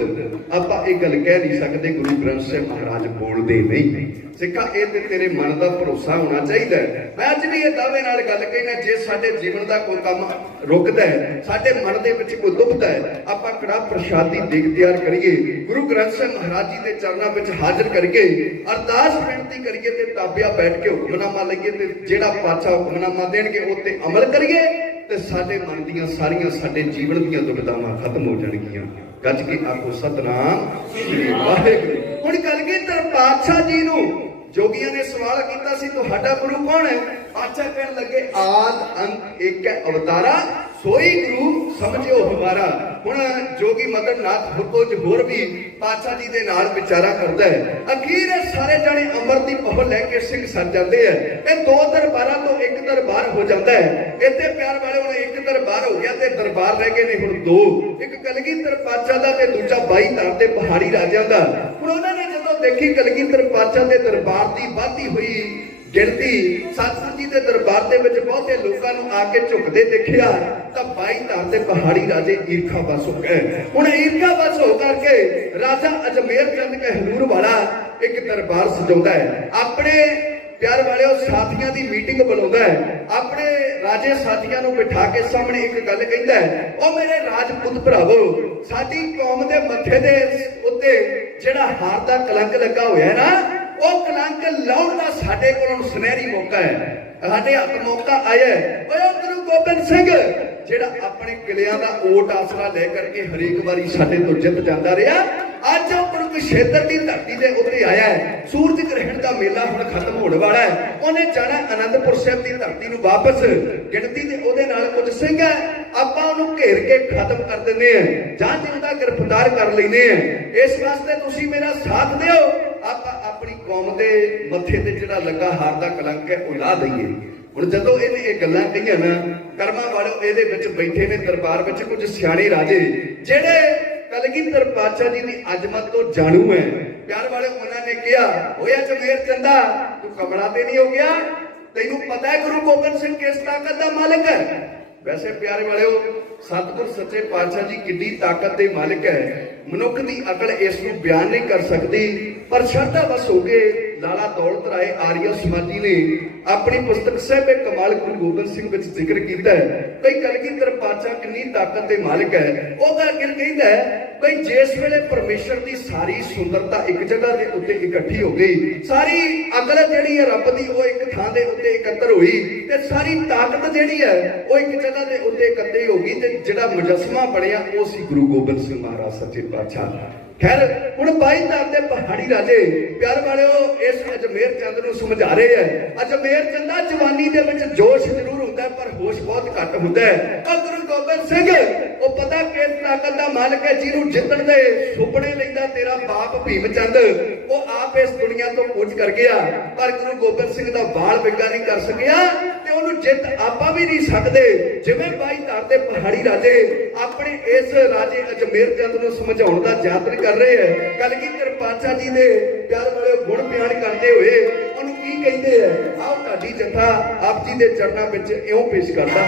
ਆਪਾਂ ਇਹ ਗੱਲ ਕਹਿ ਨਹੀਂ ਸਕਦੇ ਗੁਰੂ ਗ੍ਰੰਥ ਸਾਹਿਬ ਮਹਾਰਾਜ ਬੋਲਦੇ ਨਹੀਂ। ਸਿੱਖਾ, ਇਹ ਤੇ ਤੇਰੇ ਮਨ ਦਾ ਭਰੋਸਾ ਹੋਣਾ ਚਾਹੀਦਾ। ਮੈਂ ਅੱਜ ਵੀ ਇਹ ਦਾਅਵੇ ਨਾਲ ਗੱਲ ਕਹਿਣਾ, ਜੇ ਸਾਡੇ ਜੀਵਨ ਦਾ ਕੋਈ ਕੰਮ ਰੁਕਦਾ ਹੈ, ਸਾਡੇ ਮਨ ਦੇ ਵਿੱਚ ਕੋਈ ਦੁੱਖਦਾ ਹੈ, ਆਪਾਂ ਕੜਾ ਪ੍ਰਸ਼ਾਦੀ ਦੇਗ ਤਿਆਰ ਕਰੀਏ, ਗੁਰੂ ਗ੍ਰੰਥ ਸਾਹਿਬ ਮਹਾਰਾਜ ਜੀ ਦੇ ਚਰਨਾਂ ਵਿੱਚ ਹਾਜ਼ਰ ਕਰਕੇ ਅਰਦਾਸ ਬੇਨਤੀ ਕਰੀਏ ਤੇ ਤਾਬਿਆ ਬੈਠ ਕੇ ਹੁਕਮਨਾਮਾ ਲਈਏ ਤੇ ਜਿਹੜਾ ਪਾਤਸ਼ਾਹ ਹੁਕਮਨਾਮਾ ਦੇਣਗੇ ਉਹ ਤੇ ਅਮਲ ਕਰੀਏ ਤੇ ਸਾਡੇ ਮਨ ਦੀਆਂ ਸਾਰੀਆਂ, ਸਾਡੇ ਜੀਵਨ ਦੀਆਂ ਦੁਬਿਧਾਵਾਂ ਖਤਮ ਹੋ ਜਾਣਗੀਆਂ। ਗੱਜ ਕੇ ਆਖੋ ਸਤਨਾਮ ਸ੍ਰੀ ਵਾਹਿਗੁਰੂ। ਹੁਣ ਕਲਗੀਧਰ ਪਾਤਸ਼ਾਹ ਜੀ ਨੂੰ ਜੋਗੀਆਂ ਨੇ ਸਵਾਲ ਕੀਤਾ ਸੀ, ਤੁਹਾਡਾ ਗੁਰੂ ਕੌਣ ਹੈ? ਪਾਤਸ਼ਾਹ ਕਹਿਣ ਲੱਗੇ, ਆਦ ਅੰਤ ਏਕ ਅਵਤਾਰਾ, ਸੋਈ ਗੁਰੂ ਸਮਝਿਓ ਹਮਾਰਾ। ਹੁਣ ਜੋਗੀ ਮਦਨ ਨਾਥ ਕੁਝ ਹੋਰ ਵੀ ਪਾਤਸ਼ਾਹ ਜੀ ਦੇ ਨਾਲ ਵਿਚਾਰਾ ਕਰਦਾ ਹੈ। ਅਖੀਰ ਸਾਰੇ ਜਾਣੇ ਅੰਮ੍ਰਿਤ ਦੀ ਪਹੁਲ ਲੈ ਕੇ ਸਿੰਘ ਸੱਜ ਜਾਂਦੇ ਆ। ਇਹ ਦੋ ਦਰਬਾਰਾਂ ਤੋਂ ਇੱਕ ਦਰਬਾਰ ਹੋ ਜਾਂਦਾ ਹੈ। ਇੱਥੇ ਪਿਆਰ ਵਾਲੇ ਹੁਣ ਇੱਕ ਦਰਬਾਰ ਹੋ ਗਿਆ ਤੇ ਦਰਬਾਰ ਰਹਿ ਗਏ ਨੇ ਹੁਣ ਦੋ, ਇੱਕ ਕਲਗੀਧਰ ਪਾਤਸ਼ਾਹ ਦਾ ਤੇ ਦੂਜਾ 22 ਧਾਰ ਦੇ ਪਹਾੜੀ ਰਾਜਿਆਂ ਦਾ। ਹੁਣ ਉਹਨਾਂ ਨੇ ਜਦੋਂ ਦੇਖੀ ਕਲਗੀਧਰ ਪਾਤਸ਼ਾਹ ਦੇ ਦਰਬਾਰ ਦੀ ਵਧਦੀ ਹੋਈ ਗਿਣਤੀ, ਸਤਿਗੁਰੂ ਜੀ ਦੇ ਦਰਬਾਰ ਦੇ ਵਿੱਚ ਬਹੁਤੇ ਲੋਕਾਂ ਨੂੰ ਆ ਕੇ ਝੁਕਦੇ ਦੇਖਿਆ ਤਾਂ 22 ਧਾਰ ਦੇ ਪਹਾੜੀ ਰਾਜੇ ਈਰਖਾ ਵਸ ਹੋ ਗਏ। ਹੁਣ ਈਰਖਾ ਵਸ ਹੋ ਕਰਕੇ ਰਾਜਾ ਅਜਮੇਰ ਚੰਦ ਕਹਿਲੂਰ ਵਾਲਾ ਇੱਕ ਦਰਬਾਰ ਸਜਾਉਂਦਾ ਹੈ। ਆਪਣੇ ਪਿਆਰ ਵਾਲਿਓ ਸਾਥੀਆਂ ਦੀ ਮੀਟਿੰਗ ਬੁਲਾਉਂਦਾ ਹੈ। ਆਪਣੇ ਰਾਜੇ ਸਾਥੀਆਂ ਨੂੰ ਬਿਠਾ ਕੇ ਸਾਹਮਣੇ ਇੱਕ ਗੱਲ ਕਹਿੰਦਾ ਹੈ, ਉਹ ਮੇਰੇ ਰਾਜਪੂਤ ਭਰਾਵੋ, ਸਾਡੀ ਕੌਮ ਦੇ ਮੱਥੇ ਦੇ ਉੱਤੇ ਜਿਹੜਾ ਹਾਰ ਦਾ ਕਲੰਕ ਲੱਗਾ ਹੋਇਆ ਨਾ, ਉਹ ਕਲੰਕ ਲਾਉਣ ਦਾ ਸਾਡੇ ਕੋਲ ਸੁਨਹਿਰੀ ਮੌਕਾ ਹੈ। ਸਾਡੇ ਹੱਥ ਮੌਕਾ ਆਇਆ ਹੈ। ਓਏ ਗੁਰੂ ਗੋਬਿੰਦ ਸਿੰਘ ਜਿਹੜਾ ਆਪਣੇ ਕਿਲਿਆਂ ਦਾ ਓਟ ਆਸਰਾ ਲੈ ਕਰਕੇ ਹਰੇਕ ਵਾਰੀ ਸਾਡੇ ਤੋਂ ਜਿੱਤ ਜਾਂਦਾ ਰਿਹਾ, ਅੱਜ ਉਹ ਕੁਰੂਕਸ਼ੇਤਰ ਦੀ ਧਰਤੀ ਦੇ ਉੱਤੇ ਆਇਆ ਹੈ। ਸੂਰਜ ਗ੍ਰਹਿਣ ਦਾ ਮੇਲਾ ਹੁਣ ਖਤਮ ਹੋਣ ਵਾਲਾ ਹੈ। ਉਹਨੇ ਜਾਣਾ ਅਨੰਦਪੁਰ ਸਾਹਿਬ ਦੀ ਧਰਤੀ ਨੂੰ ਵਾਪਸ। ਗਿਣਤੀ ਦੇ ਉਹਦੇ ਨਾਲ ਕੁਝ ਸਿੰਘ ਹੈ, ਆਪਾਂ ਉਹਨੂੰ ਘੇਰ ਕੇ ਖਤਮ ਕਰ ਦਿੰਦੇ ਆ, ਜਾਂ ਜਿਉਂਦਾ ਗ੍ਰਿਫਤਾਰ ਕਰ ਲੈਨੇ ਆ। ਇਸ ਵਾਸਤੇ ਤੁਸੀਂ ਮੇਰਾ ਸਾਥ ਦਿਓ, ਆਪਾਂ ਆਪਣੀ ਕੌਮ ਦੇ ਮੱਥੇ ਤੇ ਜਿਹੜਾ ਲੱਗਾ ਹਾਰ ਦਾ ਕਲੰਕ ਹੈ ਉਹ ਲਾ ਦਈਏ। ਹੁਣ ਜਦੋਂ ਇਹਨੇ ਇਹ ਗੱਲਾਂ ਕਹੀਆਂ ਨਾ, ਕਰਮਾਂ ਵਾਲਿਓ ਇਹਦੇ ਵਿੱਚ ਬੈਠੇ ਨੇ ਦਰਬਾਰ ਵਿੱਚ ਕੁਝ ਸਿਆਣੇ ਰਾਜੇ, ਜਿਹੜੇ ਕਲਗੀਧਰ ਪਾਤਸ਼ਾਹ ਜੀ ਦੀ ਅਜ਼ਮਤ ਤੋਂ ਜਾਣੂ ਹੈ। ਪਿਆਰ ਵਾਲੇ ਉਹਨਾਂ ਨੇ ਕਿਹਾ, ਓਏ ਅਜਮੇਰ ਚੰਦਾ, ਤੂੰ ਕਮਲਾ ਤੇ ਨਹੀਂ ਹੋ ਗਿਆ? ਤੈਨੂੰ ਪਤਾ ਹੈ ਗੁਰੂ ਗੋਬਿੰਦ ਸਿੰਘ ਕਿਸ ਤਾਕਤ ਦਾ ਮਾਲਕ ਹੈ? ਵੈਸੇ ਪਿਆਰੇ ਵਾਲਿਓ, ਸਤਿਗੁਰ ਸੱਚੇ ਪਾਤਸ਼ਾਹ ਜੀ ਕਿੰਨੀ ਤਾਕਤ ਦੇ ਮਾਲਕ ਹੈ, ਮਨੁੱਖ ਦੀ ਅਕਲ ਇਸ ਨੂੰ ਬਿਆਨ ਨਹੀਂ ਕਰ ਸਕਦੀ। ਪਰ ਸ਼ਰਧਾ ਵਸ ਹੋ ਕੇ ਲਾਲਾ ਦੌਲਤ ਰਾਏ ਆਰੀਆ ਸਮਾਜੀ ਨੇ ਆਪਣੀ ਪੁਸਤਕ ਸਾਹਿਬੇ ਕਮਾਲ ਗੁਰੂ ਗੋਬਿੰਦ ਸਿੰਘ ਵਿੱਚ ਜ਼ਿਕਰ ਕੀਤਾ ਹੈ ਕਿ ਕਲਗੀਧਰ ਪਾਤਸ਼ਾਹ ਕਿੰਨੀ ਤਾਕਤ ਦੇ ਮਾਲਕ ਹੈ। ਉਹ ਗੱਲ ਕਹਿੰਦਾ ਹੈ ਬਈ ਜਿਸ ਵੇਲੇ ਪਰਮੇਸ਼ਰ ਦੀ ਸਾਰੀ ਸੁੰਦਰਤਾ ਇੱਕ ਜਗ੍ਹਾ ਦੇ ਉੱਤੇ ਇਕੱਠੀ ਹੋ ਗਈ, ਸਾਰੀ ਅਕਲ ਜਿਹੜੀ ਹੈ ਰੱਬ ਦੀ ਉਹ ਇੱਕ ਥਾਂ ਦੇ ਉੱਤੇ ਇਕੱਤਰ ਹੋਈ ਤੇ ਸਾਰੀ ਤਾਕਤ ਜਿਹੜੀ ਹੈ ਉਹ ਇੱਕ ਜਗ੍ਹਾ ਦੇ ਉੱਤੇ ਇਕੱਠੀ ਹੋ ਗਈ ਤੇ ਜਿਹੜਾ ਮੁਜੱਸਮਾ ਬਣਿਆ ਉਹ ਸੀ ਗੁਰੂ ਗੋਬਿੰਦ ਸਿੰਘ ਮਹਾਰਾਜ ਸੱਚੇ ਪਾਤਸ਼ਾਹ। ਖੈਰ ਹੁਣ 22 ਧਾਰ ਦੇ ਪਹਾੜੀ ਰਾਜੇ ਪਿਆਰ ਵਾਲਿਓ ਇਸ ਅਜਮੇਰ ਚੰਦ ਨੂੰ ਸਮਝਾ ਰਹੇ ਹੈ, ਅਜਮੇਰ ਚੰਦਾ ਜਵਾਨੀ ਦੇ ਵਿੱਚ ਜੋਸ਼ ਜ਼ਰੂਰ ਹੁੰਦਾ ਪਰ ਹੋਸ਼ ਬਹੁਤ ਘੱਟ ਹੁੰਦਾ ਹੈ। ਔਰ ਗੁਰੂ ਗੋਬਿੰਦ ਸਿੰਘ ਉਹ ਪਤਾ ਕਿਸ ਤਾਕਤ ਦਾ ਮਾਲਕ ਹੈ, ਜਿਹਨੂੰ ਜਿੱਤਣ ਦੇ ਸੁਪਨੇ ਲੈਂਦਾ ਤੇਰਾ ਬਾਪ ਭੀਮ ਚੰਦ, ਉਹ ਆਪ ਇਸ ਦੁਨੀਆ ਤੋਂ ਕੂਚ ਕਰ ਗਿਆ ਪਰ ਗੁਰੂ ਗੋਬਿੰਦ ਸਿੰਘ ਦਾ ਬਾਲ ਵਿੰਗਾ ਨਹੀਂ ਕਰ ਸਕਿਆ ਤੇ ਉਹਨੂੰ ਜਿੱਤ ਆਪਾਂ ਵੀ ਨਹੀਂ ਸਕਦੇ। ਜਿਵੇਂ 22 ਧਾਰ ਦੇ ਪਹਾੜੀ ਰਾਜੇ ਆਪਣੇ ਇਸ ਰਾਜੇ ਅਜਮੇਰ ਚੰਦ ਨੂੰ ਸਮਝਾਉਣ ਦਾ ਯਤਨ ਕਰ ਰਹੇ ਹੈ, ਕਲਗੀਧਰ ਪਾਤਸ਼ਾਹ ਜੀ ਦੇ ਪਿਆਰ ਵਾਲੇ ਗੁਣ ਬਿਆਨ ਕਰਦੇ ਹੋਏ ਉਹਨੂੰ ਕੀ ਕਹਿੰਦੇ ਹੈ, ਆਓ ਤੁਹਾਡੀ ਜਥਾ ਆਪ ਜੀ ਦੇ ਚਰਨਾਂ ਵਿੱਚ ਇਉਂ ਪੇਸ਼ ਕਰਦਾ।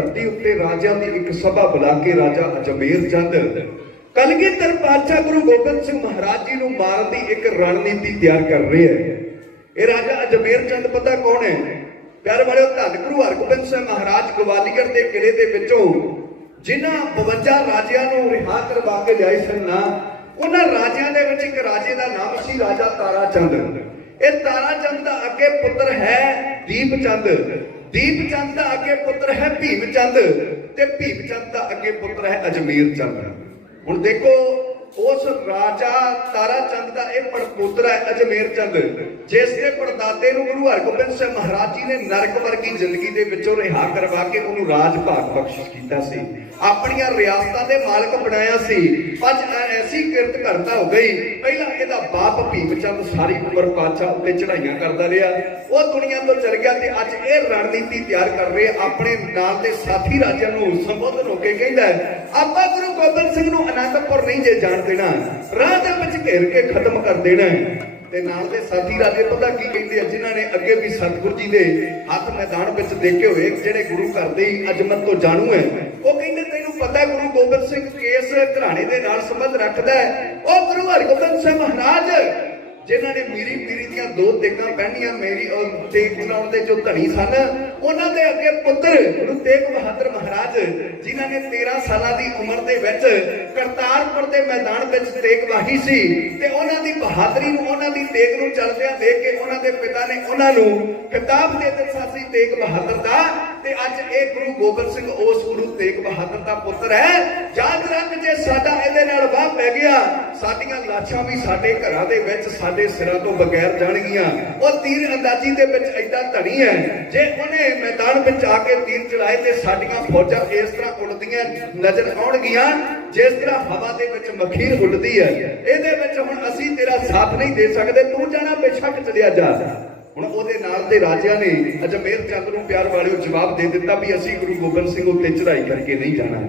ਧਰਤੀ ਉੱਤੇ ਰਾਜਿਆਂ ਦੀ ਇੱਕ ਸਭਾ ਬੁਲਾ ਕੇ ਰਾਜਾ ਅਜਮੇਰ ਚੰਦ ਕਲਗੀਧਰ ਪਾਤਸ਼ਾਹ ਗੁਰੂ ਗੋਬਿੰਦ ਸਿੰਘ ਮਹਾਰਾਜ ਜੀ ਨੂੰ ਮਾਰਨ ਦੀ ਇੱਕ ਰਣਨੀਤੀ ਤਿਆਰ ਕਰ ਰਿਹਾ ਹੈ। ਇਹ ਰਾਜਾ ਅਜਮੇਰ ਚੰਦ ਪਤਾ ਕੌਣ ਹੈ? ਪਿਆਰੇ ਵਾਲਿਓ, ਧੰਨ ਗੁਰੂ ਹਰਗੋਬਿੰਦ ਸਿੰਘ ਮਹਾਰਾਜ ਗਵਾਲੀਅਰ ਦੇ ਕਿਲੇ ਦੇ ਵਿੱਚੋਂ ਜਿਨ੍ਹਾਂ 52 ਰਾਜਿਆਂ ਨੂੰ ਰਿਹਾ ਕਰਵਾ ਕੇ ਲਿਆਏ ਸਨ ਨਾ, ਉਹਨਾਂ ਰਾਜਿਆਂ ਦੇ ਵਿੱਚ ਇੱਕ ਰਾਜੇ ਦਾ ਨਾਮ ਸੀ ਰਾਜਾ ਤਾਰਾ ਚੰਦ। ਇਹ ਤਾਰਾ ਚੰਦ ਦਾ ਅੱਗੇ ਪੁੱਤਰ ਹੈ ਦੀਪ ਚੰਦ, ਦੀਪ ਚੰਦ ਦਾ ਅੱਗੇ ਪੁੱਤਰ ਹੈ ਭੀਮ ਚੰਦ, ਤੇ ਭੀਮ ਚੰਦ ਦਾ ਅੱਗੇ ਪੁੱਤਰ ਹੈ ਅਜਮੇਰ ਚੰਦ। ਹੁਣ ਦੇਖੋ, ਉਸ ਰਾਜਾ ਤਾਰਾ ਚੰਦ ਦਾ ਇਹ ਪੜਪੋਤਰਾ ਹੈ ਅਜਮੇਰ ਚੰਦ, ਜਿਸ ਦੇ ਪੜਦਾਦੇ ਨੂੰ ਗੁਰੂ ਹਰਗੋਬਿੰਦ ਸਿੰਘ ਮਹਾਰਾਜ ਜੀ ਨੇ ਨਰਕ ਵਰਗੀ ਜ਼ਿੰਦਗੀ ਦੇ ਵਿੱਚੋਂ ਰਿਹਾ ਕਰਵਾ ਕੇ ਉਹਨੂੰ ਰਾਜ ਭਾਗ ਬਖਸ਼ਿਸ਼ ਕੀਤਾ ਸੀ, ਆਪਣੀਆਂ ਰਿਆਸਤਾਂ ਦੇ ਮਾਲਕ ਬਣਾਇਆ ਸੀ। ਅੱਜ ਐਸੀ ਕਿਰਤ ਕਰਤਾ ਹੋ ਗਈ। ਪਹਿਲਾਂ ਇਹਦਾ ਬਾਪ ਭੀਮ ਚੰਦ ਸਾਰੀ ਉਮਰ ਪਾਤਸ਼ਾਹ ਉੱਤੇ ਚੜਾਈਆਂ ਕਰਦਾ ਰਿਹਾ, ਉਹ ਦੁਨੀਆ ਤੋਂ ਚਲ ਗਿਆ, ਤੇ ਅੱਜ ਇਹ ਰਣਨੀਤੀ ਤਿਆਰ ਕਰ ਰਹੇ ਆਪਣੇ ਨਾਲ ਦੇ ਸਾਥੀ ਰਾਜਿਆਂ ਨੂੰ ਸੰਬੋਧਨ ਹੋ ਕੇ ਕਹਿੰਦਾ, ਆਪਾਂ ਗੁਰੂ ਗੋਬਿੰਦ ਸਿੰਘ ਨੂੰ ਅਨੰਦਪੁਰ ਨਹੀਂ ਜੇ ਜਾਣ ਦੇਣਾ, ਰਾਹ ਦੇ ਵਿੱਚ ਘੇਰ ਕੇ ਖਤਮ ਕਰ ਦੇਣਾ। ਤੇ ਨਾਲ ਦੇ ਸਾਥੀ ਰਾਜੇ ਪਤਾ ਕੀ ਕਹਿੰਦੇ ਆ, ਜਿਨ੍ਹਾਂ ਨੇ ਅੱਗੇ ਵੀ ਸਤਿਗੁਰੂ ਜੀ ਦੇ ਹੱਥ ਮੈਦਾਨ ਵਿੱਚ ਦੇਖੇ ਹੋਏ, ਜਿਹੜੇ ਗੁਰੂ ਘਰ ਦੇ ਅਜ਼ਮਤ ਤੋਂ ਜਾਣੂ ਹੈ, ਉਹ ਕਹਿੰਦੇ ਤੈਨੂੰ ਪਤਾ ਗੁਰੂ ਗੋਬਿੰਦ ਸਿੰਘ ਕਿਸ ਘਰਾਣੇ ਦੇ ਨਾਲ ਸੰਬੰਧ ਰੱਖਦਾ ਹੈ? ਉਹ ਗੁਰੂ ਹਰਗੋਬਿੰਦ ਸਿੰਘ ਮਹਾਰਾਜ ਜਿਨ੍ਹਾਂ ਨੇ ਮੀਰੀ ਪੀਰੀ ਦੀਆਂ 2 ਤੇਗਾਂ ਪਹਿਨੀਆਂ, ਮੇਰੀ ਔਰ ਤੇਗ ਚਲਾਉਣ ਦੇ ਜੋ ਧਣੀ ਸਨ, ਉਹਨਾਂ ਦੇ ਅੱਗੇ ਪੁੱਤਰ ਗੁਰੂ ਤੇਗ ਬਹਾਦਰ ਮਹਾਰਾਜ, ਜਿਨ੍ਹਾਂ ਨੇ 13 ਸਾਲਾਂ ਦੀ ਉਮਰ ਦੇ ਵਿੱਚ ਕਰਤਾਰਪੁਰ ਦੇ ਮੈਦਾਨ ਵਿੱਚ ਤੇਗ ਵਾਹੀ ਸੀ, ਤੇ ਉਹਨਾਂ ਦੀ ਬਹਾਦਰੀ ਨੂੰ, ਉਹਨਾਂ ਦੀ ਤੇਗ ਨੂੰ ਚੱਲਦਿਆਂ ਦੇਖ ਕੇ ਉਹਨਾਂ ਦੇ ਪਿਤਾ ਨੇ ਉਹਨਾਂ ਨੂੰ ਖਿਤਾਬ ਦੇ ਦਿੱਤਾ ਸੀ ਤੇਗ ਬਹਾਦਰ ਦਾ। ਤੇ ਅੱਜ ਇਹ ਗੁਰੂ ਗੋਬਿੰਦ ਸਿੰਘ ਉਸ ਗੁਰੂ ਤੇਗ ਬਹਾਦਰ ਦਾ ਪੁੱਤਰ ਹੈ। ਯਾਦ ਰੱਖ, ਜੇ ਸਾਡਾ ਇਹਦੇ ਨਾਲ ਵਾਹ ਪੈ ਗਿਆ, ਸਾਡੀਆਂ ਲਾਸ਼ਾਂ ਵੀ ਸਾਡੇ ਘਰਾਂ ਦੇ ਵਿੱਚ ਸਾਡੇ ਸਿਰਾਂ ਤੋਂ ਬਗੈਰ ਜਾਣਗੀਆਂ। ਉਹ ਤੀਰ ਅੰਦਾਜ਼ੀ ਦੇ ਵਿੱਚ ਐਡਾ ਧਣੀ ਹੈ, ਜੇ ਉਹਨੇ ਮੈਦਾਨ ਵਿੱਚ ਆ ਕੇ ਤੀਰ ਚਲਾਏ ਤੇ ਸਾਡੀਆਂ ਫੌਜਾਂ ਇਸ ਤਰ੍ਹਾਂ ਉੱਡਦੀਆਂ ਨਜ਼ਰ ਆਉਣਗੀਆਂ ਜਿਸ ਤਰ੍ਹਾਂ ਹਵਾ ਦੇ ਵਿੱਚ ਮਖੀਰ ਉੱਡਦੀ ਹੈ। ਇਹਦੇ ਵਿੱਚ ਹੁਣ ਅਸੀਂ ਤੇਰਾ ਸਾਥ ਨਹੀਂ ਦੇ ਸਕਦੇ, ਤੂੰ ਜਾਣਾ ਬੇਸ਼ੱਕ ਚਲਿਆ ਜਾ। ਹੁਣ ਉਹਦੇ ਨਾਲ ਦੇ ਰਾਜਿਆਂ ਨੇ ਅਜਮੇਰ ਚੰਦ ਨੂੰ ਪਿਆਰ ਵਾਲਿਓ ਜਵਾਬ ਦੇ ਦਿੱਤਾ ਵੀ ਅਸੀਂ ਗੁਰੂ ਗੋਬਿੰਦ ਸਿੰਘ ਉੱਤੇ ਚੜ੍ਹਾਈ ਕਰਕੇ ਨਹੀਂ ਜਾਣਾ।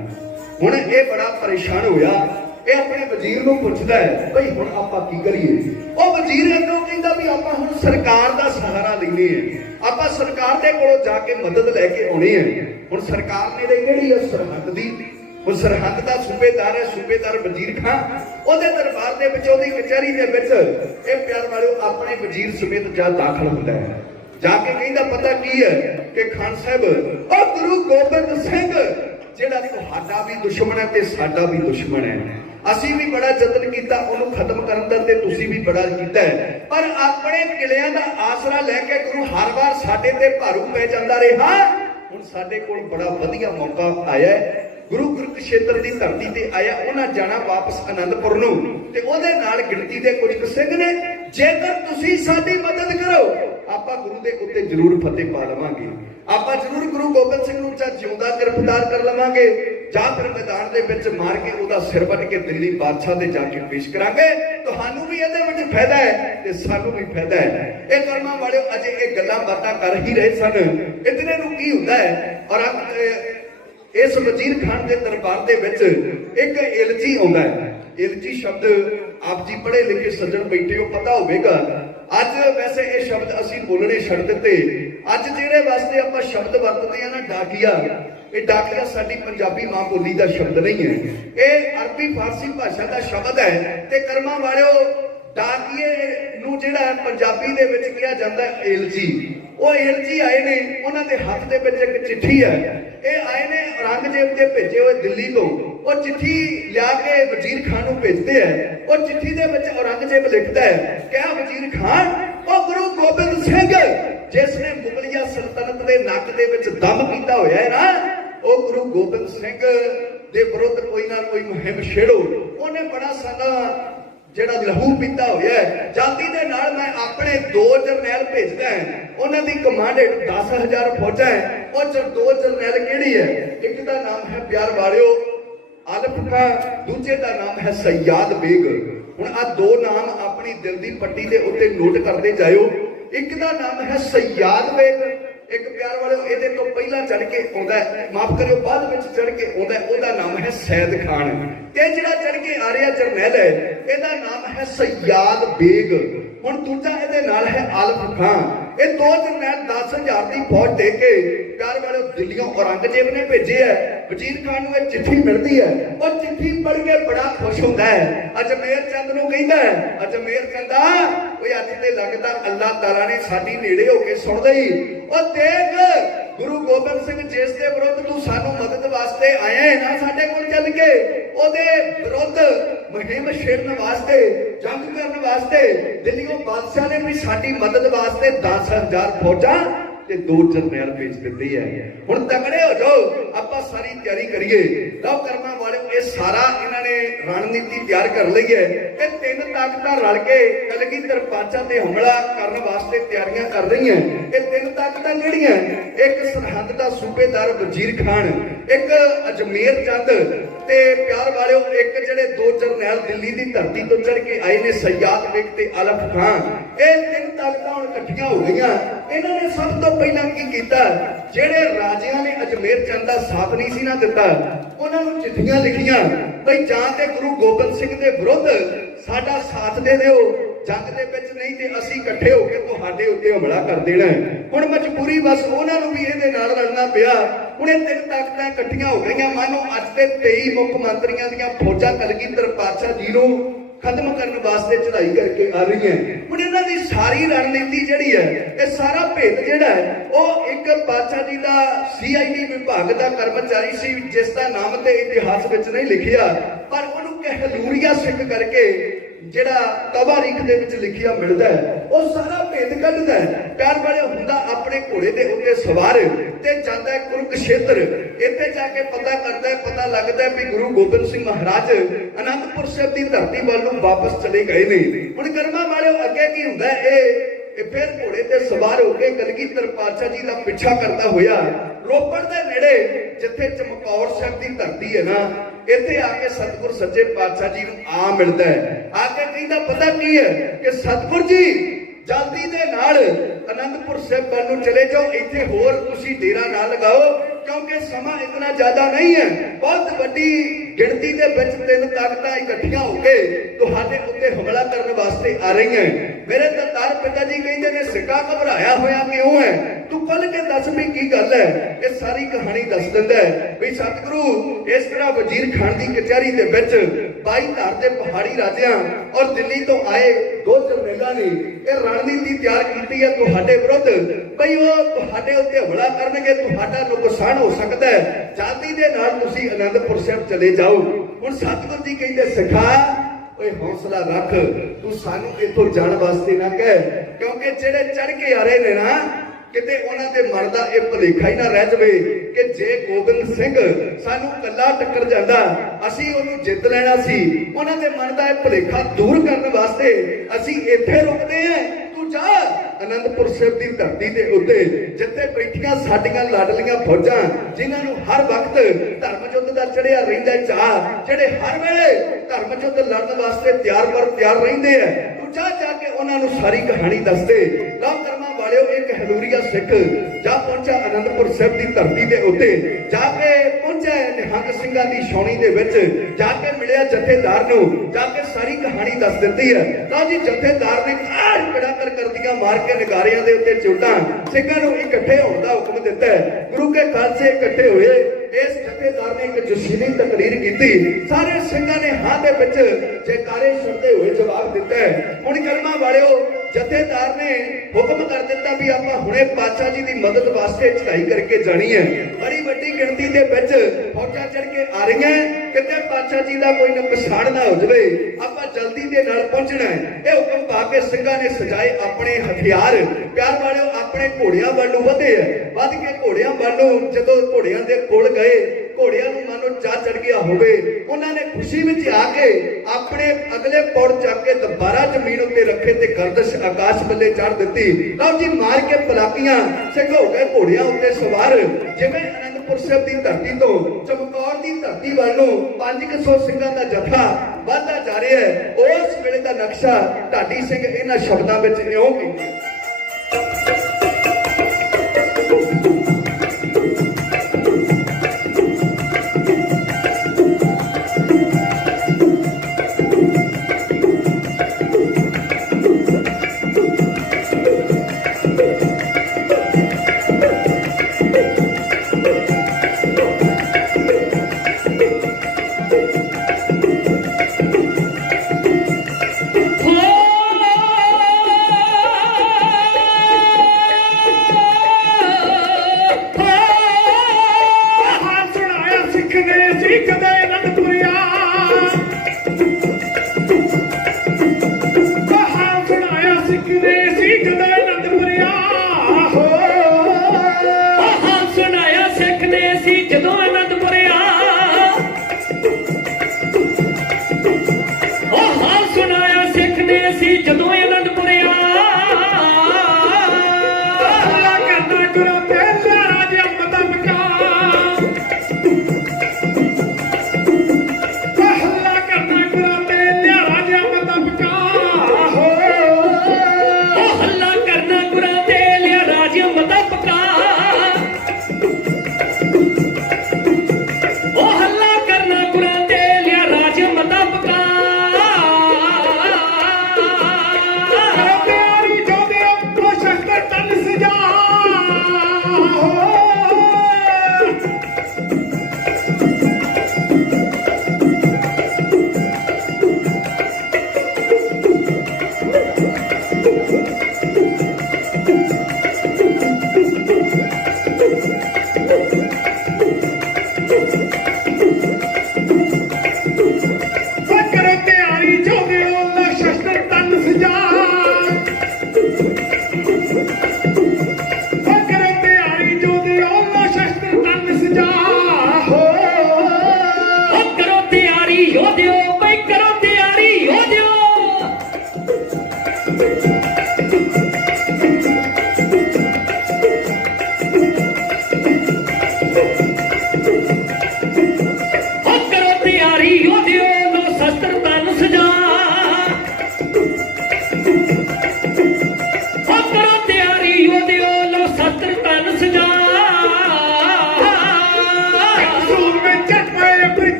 ਹੁਣ ਇਹ ਬੜਾ ਪਰੇਸ਼ਾਨ ਹੋਇਆ, ਇਹ ਆਪਣੇ ਵਜ਼ੀਰ ਨੂੰ ਪੁੱਛਦਾ ਹੈ, ਬਈ ਹੁਣ ਆਪਾਂ ਕੀ ਕਰੀਏ? ਉਹ ਵਜ਼ੀਰ ਅੱਗੋਂ ਕਹਿੰਦਾ ਵੀ ਆਪਾਂ ਹੁਣ ਸਰਕਾਰ ਦਾ ਸਹਾਰਾ ਲੈਣੇ ਹੈ, ਆਪਾਂ ਸਰਕਾਰ ਦੇ ਕੋਲੋਂ ਜਾ ਕੇ ਮਦਦ ਲੈ ਕੇ ਆਉਣੀ ਹੈ। ਹੁਣ ਸਰਕਾਰ ਨੇੜੇ ਕਿਹੜੀ ਹੈ? ਸਰਹੱਦ ਦੀ। ਉਹ ਸਰਹੱਦ ਦਾ ਸੂਬੇਦਾਰ ਹੈ, ਸੂਬੇਦਾਰ ਵਜ਼ੀਰ ਖਾਂ। ਉਹਦੇ ਦਰਬਾਰ ਦੇ ਵਿੱਚ, ਉਹਦੀ ਕਚਹਿਰੀ ਦੇ ਵਿੱਚ ਇਹ ਪਿਆਰ ਵਾਲਿਓ ਆਪਣੇ ਵਜ਼ੀਰ ਸਮੇਤ ਜਾ ਦਾਖਲ ਹੁੰਦਾ ਹੈ। ਜਾ ਕੇ ਕਹਿੰਦਾ ਪਤਾ ਕੀ ਹੈ ਕਿ ਖਾਨ ਸਾਹਿਬ, ਉਹ ਗੁਰੂ ਗੋਬਿੰਦ ਸਿੰਘ ਜਿਹੜਾ ਤੁਹਾਡਾ ਵੀ ਦੁਸ਼ਮਣ ਹੈ ਤੇ ਸਾਡਾ ਵੀ ਦੁਸ਼ਮਣ ਹੈ। ਅਸੀਂ ਵੀ ਬੜਾ ਯਤਨ ਕੀਤਾ ਉਹਨੂੰ ਖਤਮ ਕਰਨ ਦਾ, ਤੇ ਤੁਸੀਂ ਵੀ ਬੜਾ ਕੀਤਾ ਹੈ, ਪਰ ਆਪਣੇ ਕਿਲਿਆਂ ਦਾ ਆਸਰਾ ਲੈ ਕੇ ਗੁਰੂ ਹਰ ਵਾਰ ਸਾਡੇ ਤੇ ਭਾਰੂ ਪੈ ਜਾਂਦਾ ਰਿਹਾ। ਹੁਣ ਸਾਡੇ ਕੋਲ ਬੜਾ ਵਧੀਆ ਮੌਕਾ ਆਇਆ ਹੈ, ਗੁਰੂ ਕੁਰੂਕਸ਼ੇਤਰ ਦੀ ਧਰਤੀ ਤੇ ਆਇਆ, ਉਹਨਾਂ ਜਾਣਾ ਵਾਪਸ ਅਨੰਦਪੁਰ ਨੂੰ, ਤੇ ਉਹਦੇ ਨਾਲ ਗਿਣਤੀ ਦੇ ਕੁਝ ਸਿੰਘ ਨੇ। ਜੇਕਰ ਤੁਸੀਂ ਸਾਡੀ ਮਦਦ ਕਰੋ, ਆਪਾਂ ਗੁਰੂ ਦੇ ਉੱਤੇ ਜ਼ਰੂਰ ਫਤਿਹ ਪਾ ਲਵਾਂਗੇ, ਆਪਾਂ ਜ਼ਰੂਰ ਗੁਰੂ ਗੋਬਿੰਦ ਸਿੰਘ ਨੂੰ ਚਾਹੇ ਜਿਉਂਦਾ ਗ੍ਰਿਫਤਾਰ ਕਰ ਲਵਾਂਗੇ, ਜਾਂ ਫਿਰ ਮੈਦਾਨ ਦੇ ਵਿੱਚ ਮਾਰ ਕੇ ਉਹਦਾ ਸਿਰ ਵੱਢ ਕੇ ਦਿੱਲੀ ਬਾਦਸ਼ਾਹ ਦੇ ਜਾ ਕੇ ਪੇਸ਼ ਕਰਾਂਗੇ। ਤੁਹਾਨੂੰ ਵੀ ਇਹਦੇ ਵਿੱਚ ਫਾਇਦਾ ਹੈ ਤੇ ਸਾਨੂੰ ਵੀ ਫਾਇਦਾ ਹੈ। ਇਹ ਕਰਮਾਂ ਵਾਲਿਓ ਅਜੇ ਇਹ ਗੱਲਾਂ ਬਾਤਾਂ ਕਰ ਹੀ ਰਹੇ ਸਨ, ਇਤਨੇ ਨੂੰ ਕੀ ਹੁੰਦਾ ਹੈ, ਔਰ ਇਸ ਵਜ਼ੀਰ ਖਾਨ ਦੇ ਦਰਬਾਰ ਦੇ ਵਿੱਚ ਇੱਕ ਇਲਚੀ ਆਉਂਦਾ ਹੈ। ਇਲਚੀ ਸ਼ਬਦ ਆਪ ਜੀ ਪੜ੍ਹੇ ਲਿਖੇ ਸੱਜਣ ਬੈਠੇ ਹੋ, ਪਤਾ ਹੋਵੇਗਾ। ਅੱਜ ਵੈਸੇ ਇਹ ਸ਼ਬਦ ਅਸੀਂ ਬੋਲਣੇ ਛੱਡ ਦਿੱਤੇ। ਅੱਜ ਜਿਹੜੇ ਵਾਸਤੇ ਆਪਾਂ ਸ਼ਬਦ ਵਰਤਦੇ ਆ ਨਾ, ਡਾਕੀਆ, ਇਹ ਡਾਕੀਆ ਸਾਡੀ ਪੰਜਾਬੀ ਮਾਂ ਬੋਲੀ ਦਾ ਸ਼ਬਦ ਨਹੀਂ ਹੈ, ਇਹ ਅਰਬੀ ਫਾਰਸੀ ਭਾਸ਼ਾ ਦਾ ਸ਼ਬਦ ਹੈ। ਤੇ ਕਰਮਾਂ ਵਾਲਿਓ, ਡਾਕੀਏ ਨੂੰ ਜਿਹੜਾ ਪੰਜਾਬੀ ਦੇ ਵਿੱਚ ਕਿਹਾ ਜਾਂਦਾ ਹੈ ਏਲਚੀ। ਉਹ ਏਲਚੀ ਆਏ ਨੇ, ਉਹਨਾਂ ਦੇ ਹੱਥ ਦੇ ਵਿੱਚ ਇੱਕ ਚਿੱਠੀ ਹੈ। ਇਹ ਆਏ ਨੇ ਔਰੰਗਜ਼ੇਬ ਦੇ ਭੇਜੇ ਹੋਏ ਦਿੱਲੀ ਤੋਂ। ਉਹ ਚਿੱਠੀ ਲਿਆ ਕੇ ਵਜ਼ੀਰ ਖਾਨ ਨੂੰ ਭੇਜਦੇ ਹੈ। ਉਹ ਚਿੱਠੀ ਦੇ ਵਿੱਚ ਔਰੰਗਜ਼ੇਬ ਲਿਖਦਾ ਹੈ ਕਿ ਵਜ਼ੀਰ ਖਾਨ, ਉਹ ਗੁਰੂ ਗੋਬਿੰਦ ਸਿੰਘ ਜਿਸ ਨੇ ਮੁਗਲਿਆ ਸਲਤਨਤ ਦੇ ਨੱਕ ਦੇ ਵਿੱਚ ਦਮ ਕੀਤਾ ਹੋਇਆ ਹੈ ਨਾ, ਉਹ ਗੁਰੂ ਗੋਬਿੰਦ ਸਿੰਘ ਦੇ ਵਿਰੁੱਧ ਕੋਈ ਨਾ ਕੋਈ ਮੁਹਿੰਮ ਛੇੜੋ। ਉਹਨੇ ਬੜਾ ਸਾਰਾ ਜਿਹੜਾ ਲਹੂ ਪੀਤਾ ਹੋਇਆ ਹੈ। ਜਾਤੀ ਦੇ ਨਾਲ ਮੈਂ ਆਪਣੇ 2 ਜਰਨੈਲ ਭੇਜਦਾ ਹੈ, ਉਹਨਾਂ ਦੀ ਕਮਾਂਡ 10,000 ਫੌਜਾਂ ਹੈ। ਉਹ 2 ਜਰਨੈਲ ਕਿਹੜੀ ਹੈ? ਇੱਕ ਦਾ ਨਾਮ ਹੈ ਪਿਆਰ ਵਾਲਿਓ ਆਲਫ ਖਾਂ, ਦੂਜੇ ਦਾ ਨਾਮ ਹੈ ਸਯਾਦ ਬੇਗ। ਹੁਣ ਆ 2 ਨਾਮ ਆਪਣੀ ਦਿਲ ਦੀ ਪੱਟੀ ਦੇ ਉੱਤੇ ਨੋਟ ਕਰਦੇ ਜਾਇਓ। ਇੱਕ ਦਾ ਨਾਮ ਹੈ ਸਯਾਦ ਬੇਗ, ਇੱਕ ਪਿਆਰ ਵਾਲਿਓ ਇਹਦੇ ਤੋਂ ਪਹਿਲਾਂ ਚੜ ਕੇ ਆਉਂਦਾ ਹੈ, ਮਾਫ ਕਰਿਓ ਬਾਅਦ ਵਿੱਚ ਚੜ ਕੇ ਆਉਂਦਾ, ਉਹਦਾ ਨਾਮ ਹੈ ਸੈਦ ਖਾਨ। ਤੇ ਜਿਹੜਾ ਚੜ ਕੇ ਆ ਰਿਹਾ ਜਰਨੈਲ ਹੈ, ਇਹਦਾ ਨਾਮ ਹੈ ਸਯਾਦ ਬੇਗ। ਹੁਣ ਦੂਜਾ ਇਹਦੇ ਨਾਲ ਹੈ ਆਲਫ ਖਾਂ। ਇਹ ਦੋ ਜਰਨੈਲ 10,000 ਦੀ ਫੌਜ ਦੇ ਕੇ ਪਿਆਰ ਵਾਲੇ ਦਿੱਲੀੋਂ ਔਰੰਗਜ਼ੇਬ ਨੇ ਭੇਜੇ ਹੈ। ਵਜ਼ੀਰ ਖਾਨ ਨੂੰ ਇਹ ਚਿੱਠੀ ਮਿਲਦੀ ਹੈ, ਉਹ ਚਿੱਠੀ ਪੜ੍ਹ ਕੇ ਬੜਾ ਖੁਸ਼ ਹੁੰਦਾ ਹੈ। ਅਜਮੇਰ ਚੰਦ ਨੂੰ ਕਹਿੰਦਾ ਹੈ, ਅਜਮੇਰ ਚੰਦਾ ਓਏ ਅੱਜ ਤੇ ਲੱਗਦਾ ਅੱਲਾਹ ਤਾਲਾ ਨੇ ਸਾਡੀ ਨੇੜੇ ਹੋ ਕੇ ਸੁਣ ਲਈ। ਉਹ ਦੇਖ ਗੁਰੂ ਗੋਬਿੰਦ ਸਿੰਘ ਜਿਸ ਦੇ ਵਿਰੁੱਧ ਤੂੰ ਸਾਨੂੰ ਮਦਦ ਵਾਸਤੇ ਆਇਆ ਹੈ ਨਾ, ਸਾਡੇ ਕੋਲ ਚੱਲ ਕੇ ਉਹਦੇ ਵਿਰੁੱਧ ਮੁਹਿੰਮ ਛੇੜਨ ਵਾਸਤੇ, ਜੰਗ ਕਰਨ ਵਾਸਤੇ ਦਿੱਲੀੋਂ ਬਾਦਸ਼ਾਹ ਨੇ ਵੀ ਸਾਡੀ ਮਦਦ ਵਾਸਤੇ 10,000 ਫੌਜਾਂ ਤੇ 2 ਜਰਨੈਲ ਭੇਜ ਦਿੱਤੇ ਹੈ। ਹੁਣ ਤਕੜੇ ਹੋ ਜਾਓ, ਆਪਾਂ ਸਾਰੀ ਤਿਆਰੀ ਕਰੀਏ। ਲਓ ਕਰਮਾਂ ਵਾਲੇ ਇਹ ਸਾਰਾ ਇਹਨਾਂ ਨੇ ਰਣਨੀਤੀ ਤਿਆਰ ਕਰ ਲਈ ਹੈ। ਇਹ 3 ਤਾਕਤਾਂ ਰਲ ਕੇ ਕਲਗੀਧਰ ਪਾਤਸ਼ਾਹ ਤੇ ਹਮਲਾ ਕਰਨ ਵਾਸਤੇ ਤਿਆਰੀਆਂ ਕਰ ਰਹੀਆਂ। ਇਹ 3 ਤਾਕਤਾਂ ਜਿਹੜੀਆਂ, ਇੱਕ ਸਰਹੰਦ ਦਾ ਸੂਬੇਦਾਰ ਵਜ਼ੀਰ ਖਾਨ, ਇੱਕ ਅਜਮੇਰ ਚੰਦ ਤੇ ਪਿਆਰ ਵਾਲਿਓ ਇੱਕ ਜਿਹੜੇ 2 ਜਰਨੈਲ ਦਿੱਲੀ ਦੀ ਧਰਤੀ ਤੋਂ ਚੜ ਕੇ ਆਏ ਨੇ, ਸਯਾਦ ਬੇਗ ਤੇ ਆਲਮ ਖਾਨ। ਇਹ 3 ਤਾਕਤਾਂ ਹੁਣ ਇਕੱਠੀਆਂ ਹੋ ਗਈਆਂ। ਇਹਨਾਂ ਨੇ ਸਭ ਤੋਂ ਪਹਿਲਾਂ ਕੀ ਕੀਤਾ, ਜਿਹੜੇ ਰਾਜਿਆਂ ਨੇ ਅਜਮੇਰ ਚੰਦ ਦਾ ਸਾਥ ਨਹੀਂ ਸੀ ਨਾ ਦਿੱਤਾ, ਉਹਨਾਂ ਨੂੰ ਚਿੱਠੀਆਂ ਲਿਖੀਆਂ ਬਈ ਜਾਂ ਤੇ ਗੁਰੂ ਗੋਬਿੰਦ ਸਿੰਘ ਦੇ ਵਿਰੁੱਧ ਸਾਡਾ ਸਾਥ ਦੇ ਦਿਓ ਜੰਗ ਦੇ ਵਿੱਚ, ਨਹੀਂ ਤੇ ਅਸੀਂ ਇਕੱਠੇ ਹੋ ਕੇ ਤੁਹਾਡੇ ਉੱਤੇ ਹਮਲਾ ਕਰ ਦੇਣਾ। ਹੁਣ ਮਜਬੂਰੀ ਬਸ ਉਹਨਾਂ ਨੂੰ ਵੀ ਇਹਦੇ ਨਾਲ ਲੜਨਾ ਪਿਆ। ਹੁਣ ਇਹ 3 ਤਾਕਤਾਂ ਇਕੱਠੀਆਂ ਹੋ ਗਈਆਂ। ਮਾਨੋ ਅੱਜ ਦੇ 23 ਮੁੱਖ ਮੰਤਰੀਆਂ ਦੀਆਂ ਫੌਜਾਂ ਕਲਗੀਧਰ ਪਾਤਸ਼ਾਹ ਜੀ ਨੂੰ ਖਤਮ ਕਰਨ ਵਾਸਤੇ ਚੜਾਈ ਕਰਕੇ ਆ ਰਹੀਆਂ। ਹੁਣ ਇਹਨਾਂ ਦੀ ਸਾਰੀ ਰਣਨੀਤੀ ਜਿਹੜੀ ਹੈ, ਇਹ ਸਾਰਾ ਭੇਦ ਜਿਹੜਾ ਹੈ, ਉਹ ਇੱਕ ਪਾਤਸ਼ਾਹ ਜੀ ਦਾ CID ਵਿਭਾਗ ਦਾ ਕਰਮਚਾਰੀ ਸੀ, ਜਿਸ ਦਾ ਨਾਮ ਤੇ ਇਤਿਹਾਸ ਵਿੱਚ ਨਹੀਂ ਲਿਖਿਆ, ਪਰ ਉਹਨੂੰ ਕਹਿਲੂਰੀਆ ਸਿੰਘ ਕਰਕੇ ਜਿਹੜਾ ਤਵਾਰੀਖ ਦੇ ਵਿੱਚ ਲਿਖਿਆ ਮਿਲਦਾ ਹੈ, ਉਹ ਸਾਰਾ ਭੇਦ ਕੱਢਦਾ ਹੈ। ਪਿਆਰ ਵਾਲੇ ਹੁੰਦਾ ਆਪਣੇ ਘੋੜੇ ਦੇ ਉੱਤੇ ਸਵਾਰ ਤੇ ਜਾਂਦਾ ਹੈ ਕੁਰੂਕਸ਼ੇਤਰ। ਇੱਥੇ ਜਾ ਕੇ ਪਤਾ ਕਰਦਾ ਹੈ, ਪਤਾ ਲੱਗਦਾ ਹੈ ਵੀ ਗੁਰੂ ਗੋਬਿੰਦ ਸਿੰਘ ਮਹਾਰਾਜ ਅਨੰਦਪੁਰ ਸਾਹਿਬ ਦੀ ਧਰਤੀ ਵੱਲ ਨੂੰ ਵਾਪਸ ਚਲੇ ਗਏ ਨੇ। ਹੁਣ ਕਰਮਾਂ ਵਾਲਿਓ ਅੱਗੇ ਕੀ ਹੁੰਦਾ ਹੈ, ਇਹ ਫਿਰ ਘੋੜੇ ਤੇ ਸਵਾਰ ਹੋ ਕੇ ਕਲਗੀਧਰ ਪਾਤਸ਼ਾਹ ਜੀ ਦਾ ਪਿੱਛਾ ਕਰਦਾ ਹੋਇਆ ਰੋਪੜ ਦੇ ਨੇੜੇ, ਜਿੱਥੇ ਚਮਕੌਰ ਸਾਹਿਬ ਦੀ ਧਰਤੀ ਹੈ ਨਾ, ਇੱਥੇ ਆ ਕੇ ਸਤਿਗੁਰ ਸੱਚੇ ਪਾਤਸ਼ਾਹ ਜੀ ਨੂੰ ਆ ਮਿਲਦਾ ਹੈ। ਆ ਕੇ ਕਹਿੰਦਾ ਪਤਾ ਕੀ ਹੈ ਕਿ ਸਤਿਗੁਰ ਜੀ ਜਲਦੀ ਦੇ ਨਾਲ ਅਨੰਦਪੁਰ ਸਾਹਿਬ ਵੱਲ ਨੂੰ ਚਲੇ ਜਾਓ, ਇੱਥੇ ਹੋਰ ਤੁਸੀਂ ਡੇਰਾ ਨਾ ਲਗਾਓ, ਕਿਉਂਕਿ ਸਮਾਂ ਇਤਨਾ ਜ਼ਿਆਦਾ ਨਹੀਂ ਹੈ। ਬਹੁਤ ਵੱਡੀ ਗਿਣਤੀ ਦੇ ਵਿੱਚ 3 ਤਾਕਤਾਂ ਇਕੱਠੀਆਂ ਹੋ ਕੇ ਤੁਹਾਡੇ ਉੱਤੇ ਹਮਲਾ ਕਰਨ ਵਾਸਤੇ ਆ ਰਹੀਆਂ। ਮੇਰੇ ਦਰਬਾਰ ਪਿਤਾ ਜੀ ਕਹਿੰਦੇ ਨੇ ਸਿੱਕਾ ਘਬਰਾਇਆ ਹੋਇਆ ਕਿਉਂ ਹੈ, ਤੂੰ ਖੁੱਲ ਕੇ ਦੱਸ ਵੀ ਕੀ ਗੱਲ ਹੈ। ਇਹ ਸਾਰੀ ਕਹਾਣੀ ਦੱਸ ਦਿੰਦਾ ਹੈ ਵੀ ਸਤਿਗੁਰੂ ਇਸ ਤਰ੍ਹਾਂ ਵਜ਼ੀਰ ਖਾਨ ਦੀ ਕਚਹਿਰੀ ਦੇ ਵਿੱਚ 22 ਧਾਰ ਦੇ ਪਹਾੜੀ ਰਾਜਿਆਂ ਔਰ ਦਿੱਲੀ ਤੋਂ ਆਏ 2 ਜਰਨੈਲਾਂ ਨੇ ਇਹ ਰਣਨੀਤੀ ਤਿਆਰ ਕੀਤੀ ਹੈ ਤੁਹਾਡੇ ਵਿਰੁੱਧ, ਬਈ ਉਹ ਤੁਹਾਡੇ ਉੱਤੇ ਹਮਲਾ ਕਰਨਗੇ, ਤੁਹਾਡਾ ਨੁਕਸਾਨ ਹੋ ਸਕਦਾ ਹੈ, ਜਲਦੀ ਦੇ ਨਾਲ ਤੁਸੀਂ ਅਨੰਦਪੁਰ ਸਾਹਿਬ ਚਲੇ ਜਾਓ। ਹੁਣ ਸਤਿਗੁਰੂ ਜੀ ਕਹਿੰਦੇ ਸਿਖਾ ਓਏ ਹੌਸਲਾ ਰੱਖ, ਤੂੰ ਸਾਨੂੰ ਇੱਥੋਂ ਜਾਣ ਵਾਸਤੇ ਨਾ ਕਹਿ, ਕਿਉਂਕਿ ਜਿਹੜੇ ਚੜ ਕੇ ਆ ਰਹੇ ਨੇ ਨਾ, ਕਿਤੇ ਉਹਨਾਂ ਦੇ ਮਨ ਦਾ ਇਹ ਭੁਲੇਖਾ ਹੀ ਨਾ ਰਹਿ ਜਾਵੇ ਕਿ ਜੇ ਗੋਬਿੰਦ ਸਿੰਘ ਸਾਨੂੰ ਕੱਲਾ ਟੱਕਰ ਜਾਂਦਾ ਅਸੀਂ ਉਹਨੂੰ ਜਿੱਤ ਲੈਣਾ ਸੀ। ਉਹਨਾਂ ਦੇ ਮਨ ਦਾ ਇਹ ਭੁਲੇਖਾ ਦੂਰ ਕਰਨ ਵਾਸਤੇ ਅਸੀਂ ਇੱਥੇ ਰੁਕਦੇ ਹਾਂ। ਤੂੰ ਜਾ ਅਨੰਦਪੁਰ ਸਾਹਿਬ ਦੀ ਧਰਤੀ ਦੇ ਉੱਤੇ ਜਿੱਥੇ ਬੈਠੀਆਂ ਸਾਡੀਆਂ ਲਾਡਲੀਆਂ ਫੌਜਾਂ, ਜਿਨ੍ਹਾਂ ਨੂੰ ਹਰ ਵਕਤ ਧਰਮ ਯੁੱਧ ਦਾ ਚੜਿਆ ਰਹਿੰਦਾ ਚਾਹ, ਜਿਹੜੇ ਹਰ ਵੇਲੇ ਧਰਮ ਯੁੱਧ ਲੜਨ ਵਾਸਤੇ ਤਿਆਰ ਰਹਿੰਦੇ ਆ, ਤੂੰ ਜਾ ਕੇ ਉਹਨਾਂ ਨੂੰ ਸਾਰੀ ਕਹਾਣੀ ਦੱਸ ਦੇ। ਲਓ ਕਰਮਾਂ ਵਾਲਿਓ ਇੱਕ ਹਲੂਰੀਆ ਸਿੱਖ ਜਾ ਪਹੁੰਚਾ ਅਨੰਦਪੁਰ ਸਾਹਿਬ ਦੀ ਧਰਤੀ ਦੇ ਉੱਤੇ, ਜਾ ਕੇ ਪਹੁੰਚਿਆ ਨਿਹੰਗ ਸਿੰਘਾਂ ਦੀ ਛਾਉਣੀ ਦੇ ਵਿੱਚ, ਜਾ ਕੇ ਮਿਲਿਆ ਜਥੇਦਾਰ ਨੂੰ, ਜਾ ਕੇ ਸਾਰੀ ਕਹਾਣੀ ਦੱਸ ਦਿੱਤੀ ਹੈ। ਤਾਂ ਜੀ ਜਥੇਦਾਰ ਨੇ ਕਿਹੜਾ ਕਰਦੀਆਂ ਮਾਰ ਕੇ ਨਗਾਰਿਆਂ ਦੇ ਉੱਤੇ ਚੋਟਾਂ ਸਿੰਘਾਂ ਨੂੰ ਇਕੱਠੇ ਹੋਣ ਦਾ ਹੁਕਮ ਦਿੱਤਾ ਹੈ। ਗੁਰੂ ਕੇ ਖਾਲਸੇ ਇਕੱਠੇ ਹੋਏ। ਇਸ ਜਥੇਦਾਰ ਨੇ ਇੱਕ ਜੋਸ਼ੀਲੀ ਤਕਰੀਰ ਕੀਤੀ, ਸਾਰੇ ਸਿੰਘਾਂ ਨੇ ਹਾਂ ਦੇ ਵਿੱਚ ਜੈਕਾਰੇ ਛੱਡਦੇ ਹੋਏ ਜਵਾਬ ਦਿੱਤਾ ਹੈ। ਹੁਣ ਕਰਮਾਂ ਵਾਲਿਓ ਜਥੇਦਾਰ ਨੇ ਹੁਕਮ ਕਰ ਦਿੱਤਾ ਵੀ ਆਪਾਂ ਹੁਣੇ ਪਾਤਸ਼ਾਹ ਜੀ ਦੀ ਮਦਦ ਵਾਸਤੇ ਚੜਾਈ ਕਰਕੇ ਜਾਣੀ ਹੈ। ਬੜੀ ਵੱਡੀ ਗਿਣਤੀ ਦੇ ਵਿੱਚ ਫੌਜਾਂ ਚੜ ਕੇ ਆ ਰਹੀਆਂ, ਕਿਤੇ ਪਾਤਸ਼ਾਹ ਜੀ ਦਾ ਕੋਈ ਨੁਕਸਾਨ ਨਾ ਹੋ ਜਾਵੇ, ਆਪਾਂ ਜਲਦੀ ਦੇ ਨਾਲ ਪਹੁੰਚਣਾ ਹੈ। ਇਹ ਹੁਕਮ ਪਾ ਕੇ ਸਿੰਘਾਂ ਨੇ ਸਜਾਏ ਆਪਣੇ ਹਥਿਆਰ। ਪਿਆਰ ਵਾਲਿਓ ਆਪਣੇ ਘੋੜਿਆਂ ਵੱਲ ਨੂੰ ਵਧੇ ਆ, ਵੱਧ ਕੇ ਘੋੜਿਆਂ ਵੱਲ ਨੂੰ ਜਦੋਂ ਘੋੜਿਆਂ ਦੇ ਕੋਲ ਗਏ, ਘੋੜਿਆਂ ਨੂੰ ਮਾਨੋ ਚਾਹ ਚੜ ਗਿਆ ਹੋਵੇ, ਉਹਨਾਂ ਨੇ ਖੁਸ਼ੀ ਵਿੱਚ ਆ ਕੇ ਆਪਣੇ ਅਗਲੇ ਪੌੜ ਚੱਕ ਕੇ ਦੁਬਾਰਾ ਜ਼ਮੀਨ ਉੱਤੇ ਰੱਖੇ ਤੇ ਗਰਦਸ਼ ਆਕਾਸ਼ ਬੱਲੇ ਚੜ ਦਿੱਤੀ। ਲਓ ਜੀ ਮਾਰ ਕੇ ਪਲਾਕੀਆਂ ਸਿੰਘ ਹੋ ਗਏ ਘੋੜਿਆਂ ਉੱਤੇ ਸਵਾਰ, ਜਿਵੇਂ ਅਨੰਦਪੁਰ ਸਾਹਿਬ ਦੀ ਧਰਤੀ ਤੋਂ ਚਮਕੌਰ ਦੀ ਧਰਤੀ ਵੱਲ ਨੂੰ 500 ਸਿੰਘਾਂ ਦਾ ਜਥਾ ਵਧਦਾ ਜਾ ਰਿਹਾ ਹੈ। ਉਸ ਵੇਲੇ ਦਾ ਨਕਸ਼ਾ ਢਾਡੀ ਸਿੰਘ ਇਹਨਾਂ ਸ਼ਬਦਾਂ ਵਿੱਚ ਇਉਂ ਕਹਿੰਦਾ।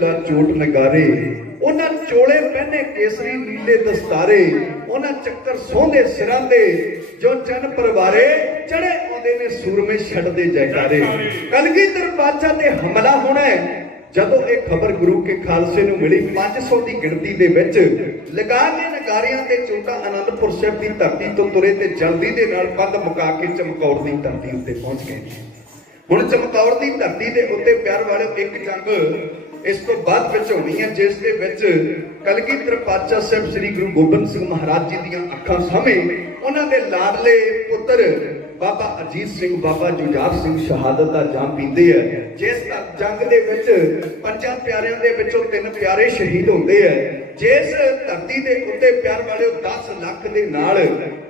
ਲਾ ਚੋਟ ਨਗਾਰੇ, ਉਹਨਾਂ ਚੋਲੇ ਪਹਿਨੇ ਕੇਸਰੀ ਨੀਲੇ ਦਸਤਾਰੇ, ਉਹਨਾਂ ਚੱਕਰ ਸੋਹਦੇ ਸਿਰਾਂ ਦੇ ਜੋ ਚੰਨ ਪਰਵਾਰੇ, ਚੜੇ ਆਉਂਦੇ ਨੇ ਸੂਰਮੇ ਛੱਡਦੇ ਜੈਕਾਰੇ। ਕਲਗੀਧਰ ਪਾਤਸ਼ਾਹ ਤੇ ਹਮਲਾ ਹੋਣਾ ਹੈ। ਜਦੋਂ ਇਹ ਖਬਰ ਗੁਰੂ ਕੇ ਖਾਲਸੇ ਨੂੰ ਮਿਲੀ 500 ਦੀ ਗਿਣਤੀ ਦੇ ਵਿੱਚ ਲਗਾ ਕੇ ਨਗਾਰਿਆਂ ਤੇ ਚੋਟਾ ਅਨੰਦਪੁਰ ਸਾਹਿਬ ਦੀ ਧਰਤੀ ਤੋਂ ਤੁਰੇ ਤੇ ਜਲਦੀ ਦੇ ਨਾਲ ਪੱਗ ਮੁਕਾ ਕੇ ਚਮਕੌਰ ਦੀ ਧਰਤੀ ਉੱਤੇ ਪਹੁੰਚ ਗਏ। ਹੁਣ ਚਮਕੌਰ ਦੀ ਧਰਤੀ ਦੇ ਉੱਤੇ ਪਿਆਰ ਵਾਲੇ ਇੱਕ ਜੰਗ ਇਸ ਤੋਂ ਬਾਅਦ ਵਿੱਚ ਹੋਣੀ ਹੈ, ਜਿਸ ਦੇ ਵਿੱਚ ਕਲਗੀਧਰ ਪਾਤਸ਼ਾਹ ਸਾਹਿਬ ਸ੍ਰੀ ਗੁਰੂ ਗੋਬਿੰਦ ਸਿੰਘ ਮਹਾਰਾਜ ਜੀ ਦੀਆਂ ਅੱਖਾਂ ਸਾਹਮਣੇ ਉਹਨਾਂ ਦੇ ਲਾਡਲੇ ਪੁੱਤਰ ਬਾਬਾ ਅਜੀਤ ਸਿੰਘ, ਬਾਬਾ ਜੁਝਾਰ ਸਿੰਘ ਸ਼ਹਾਦਤ ਦਾ ਜਾਮ ਪੀਂਦੇ ਆ। ਜਿਸ ਜੰਗ ਦੇ ਵਿੱਚ ਪੰਜਾਂ ਪਿਆਰਿਆਂ ਦੇ ਵਿੱਚੋਂ 3 ਪਿਆਰੇ ਸ਼ਹੀਦ ਹੁੰਦੇ ਆ। ਜਿਸ ਧਰਤੀ ਦੇ ਉੱਤੇ ਪਿਆਰ ਵਾਲੇ 10 ਲੱਖ ਦੇ ਨਾਲ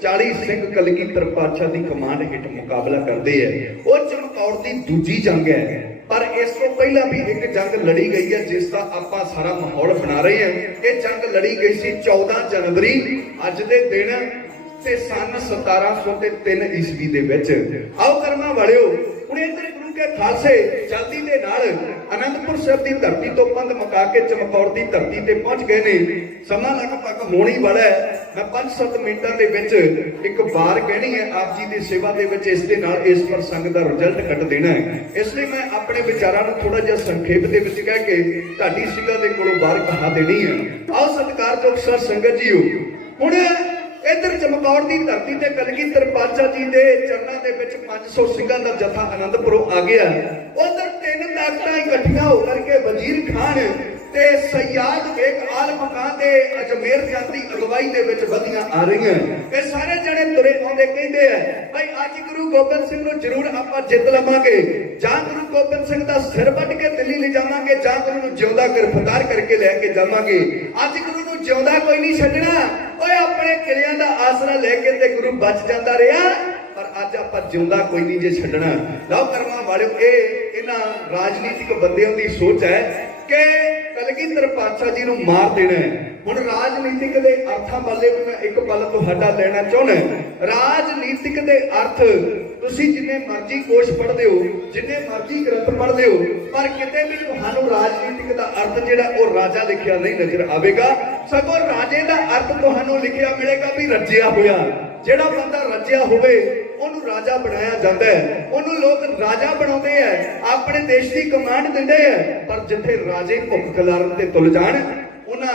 40 ਸਿੰਘ ਕਲਗੀਧਰ ਪਾਤਸ਼ਾਹ ਦੀ ਕਮਾਂਡ ਹੇਠ ਮੁਕਾਬਲਾ ਕਰਦੇ ਆ। ਉਹ ਚਮਕੌਰ ਦੀ ਦੂਜੀ ਜੰਗ ਹੈ। ਪਰ ਇਸ ਤੋਂ ਪਹਿਲਾਂ ਵੀ ਇੱਕ ਜੰਗ ਲੜੀ ਗਈ ਹੈ, ਜਿਸ ਦਾ ਆਪਾਂ ਸਾਰਾ ਮਾਹੌਲ ਬਣਾ ਰਹੇ ਹਾਂ। ਇਹ ਜੰਗ ਲੜੀ ਗਈ ਸੀ 14 ਜਨਵਰੀ ਅੱਜ ਦੇ ਦਿਨ ਤੇ ਸਨ 1703 ਈਸਵੀ ਦੇ ਵਿੱਚ। ਆਓ ਕਰਮਾਂ ਵਾਲਿਓ, ਹੁਣ ਇੱਧਰ ਗੁਰੂ ਕੇ ਖਾਲਸੇ ਜਲਦੀ ਦੇ ਨਾਲ ਅਨੰਦਪੁਰ ਸਾਹਿਬ ਦੀ ਧਰਤੀ ਤੋਂ ਪੰਧ ਮੁਕਾ ਕੇ ਚਮਕੌਰ ਦੀ ਧਰਤੀ ਤੇ ਪਹੁੰਚ ਗਏ ਨੇ। ਸਮਾਂ ਲਗਭਗ ਹੋਣੀ ਵਾਲਾ ਹੈ। ਮੈਂ 5-7 ਮਿੰਟਾਂ ਦੇ ਵਿੱਚ ਇੱਕ ਵਾਰ ਕਹਿਣੀ ਹੈ ਆਪ ਜੀ ਦੀ ਸੇਵਾ ਦੇ ਵਿੱਚ, ਇਸ ਦੇ ਨਾਲ ਇਸ ਪ੍ਰਸੰਗ ਦਾ ਰਿਜ਼ਲਟ ਕੱਢ ਦੇਣਾ ਹੈ। ਇਸ ਲਈ ਮੈਂ ਆਪਣੇ ਵਿਚਾਰਾਂ ਨੂੰ ਥੋੜਾ ਜਿਹਾ ਸੰਖੇਪ ਦੇ ਵਿੱਚ ਕਹਿ ਕੇ ਢਾਡੀ ਸਿੰਘਾਂ ਦੇ ਕੋਲੋਂ ਬਾਹਰ ਕਹਾ ਦੇਣੀ ਹੈ। ਆਓ ਸਤਿਕਾਰਯੋਗ ਸਰ ਸੰਗਤ ਜੀਓ, ਹੁਣ ਇੱਧਰ ਚਮਕੌਰ ਦੀ ਧਰਤੀ ਤੇ ਕਲਗੀਧਰ ਪਾਤਸ਼ਾਹ ਜੀ ਦੇ ਚਰਨਾਂ ਦੇ ਵਿੱਚ 500 ਸਿੰਘਾਂ ਦਾ ਜਥਾ ਅਨੰਦਪੁਰੋਂ ਆ ਗਿਆ। ਉਧਰ 3 ਤਾਕਤਾਂ ਇਕੱਠੀਆਂ ਹੋ ਕਰਕੇ ਵਜ਼ੀਰ ਖਾਨ ਤੇ ਸਯਾਦ ਬੇਗ ਆਲਮ ਖਾਨ ਦੇ ਅਜਮੇਰ ਜਾਂਦੀ ਅਗਵਾਈ ਦੇ ਵਿੱਚ ਵਧੀਆਂ ਆ ਰਹੀਆਂ। ਇਹ ਸਾਰੇ ਜਣੇ ਤੁਰੇ ਆਉਂਦੇ ਕਹਿੰਦੇ ਆ ਭਾਈ ਅੱਜ ਗੁਰੂ ਗੋਬਿੰਦ ਸਿੰਘ ਨੂੰ ਜ਼ਰੂਰ ਆਪਾਂ ਜਿੱਤ ਲਵਾਂਗੇ, ਜਾਂ ਗੁਰੂ ਗੋਬਿੰਦ ਸਿੰਘ ਦਾ ਸਿਰ ਵੱਢ ਕੇ ਦਿੱਲੀ ਲਿਜਾਵਾਂਗੇ, ਜਾਂ ਗੁਰੂ ਨੂੰ ਜਿਉਂਦਾ ਗ੍ਰਿਫਤਾਰ ਕਰਕੇ ਲੈ ਕੇ ਜਾਵਾਂਗੇ। ਅੱਜ ਗੁਰੂ ਨੂੰ ਜਿਉਂਦਾ ਕੋਈ ਨਹੀਂ ਛੱਡਣਾ। ਓਏ ਆਪਣੇ ਕਿਲਿਆਂ ਦਾ ਆਸਰਾ ਲੈ ਕੇ ਤੇ ਗੁਰੂ ਬਚ ਜਾਂਦਾ ਰਿਹਾ, ਪਰ ਅੱਜ ਆਪਾਂ ਜਿਉਂਦਾ ਕੋਈ ਨਹੀਂ ਜੇ ਛੱਡਣਾ। ਲਓ ਕਰਮਾਂ ਵਾਲਿਓ, ਇਹ ਇਹਨਾਂ ਰਾਜਨੀਤਿਕ ਬੰਦਿਆਂ ਦੀ ਸੋਚ ਹੈ ਕਿ ਕਲਗੀਧਰ ਪਾਤਸ਼ਾਹ ਜੀ ਨੂੰ ਮਾਰ ਦੇਣਾ ਹੈ। ਹੁਣ ਰਾਜਨੀਤਿਕ ਦੇ ਅਰਥਾਂ ਵੱਲੇ ਵੀ ਮੈਂ ਇੱਕ ਪਲ ਤੁਹਾਡਾ ਲੈਣਾ ਚਾਹੁੰਦਾ। ਰਾਜਨੀਤਿਕ ਦੇ ਅਰਥ ਤੁਸੀਂ ਜਿੰਨੇ ਮਰਜ਼ੀ ਕੋਸ਼ ਪੜ੍ਹਦੇ ਹੋ, ਜਿੰਨੇ ਮਰਜ਼ੀ ਗ੍ਰੰਥ ਪੜ੍ਹਦੇ ਹੋ, ਪਰ ਕਿਤੇ ਵੀ ਤੁਹਾਨੂੰ ਰਾਜਨੀਤਿਕ ਦਾ ਅਰਥ ਜਿਹੜਾ ਉਹ ਰਾਜਾ ਲਿਖਿਆ ਨਹੀਂ ਨਜ਼ਰ ਆਵੇਗਾ। ਸਗੋਂ ਰਾਜੇ ਦਾ ਅਰਥ ਤੁਹਾਨੂੰ ਲਿਖਿਆ ਮਿਲੇਗਾ ਵੀ ਰੱਜਿਆ ਹੋਇਆ। ਜਿਹੜਾ ਬੰਦਾ ਰੱਜਿਆ ਹੋਵੇ ਉਹਨੂੰ ਰਾਜਾ ਬਣਾਇਆ ਜਾਂਦਾ ਹੈ, ਉਹਨੂੰ ਲੋਕ ਰਾਜਾ ਬਣਾਉਂਦੇ ਆ, ਆਪਣੇ ਦੇਸ਼ ਦੀ ਕਮਾਂਡ ਦਿੰਦੇ ਆ। ਪਰ ਜਿੱਥੇ ਰਾਜੇ ਭੁੱਖ ਖਿਲਾਰਨ ਤੇ ਤੁਲ ਜਾਣ, ਉਹਨਾਂ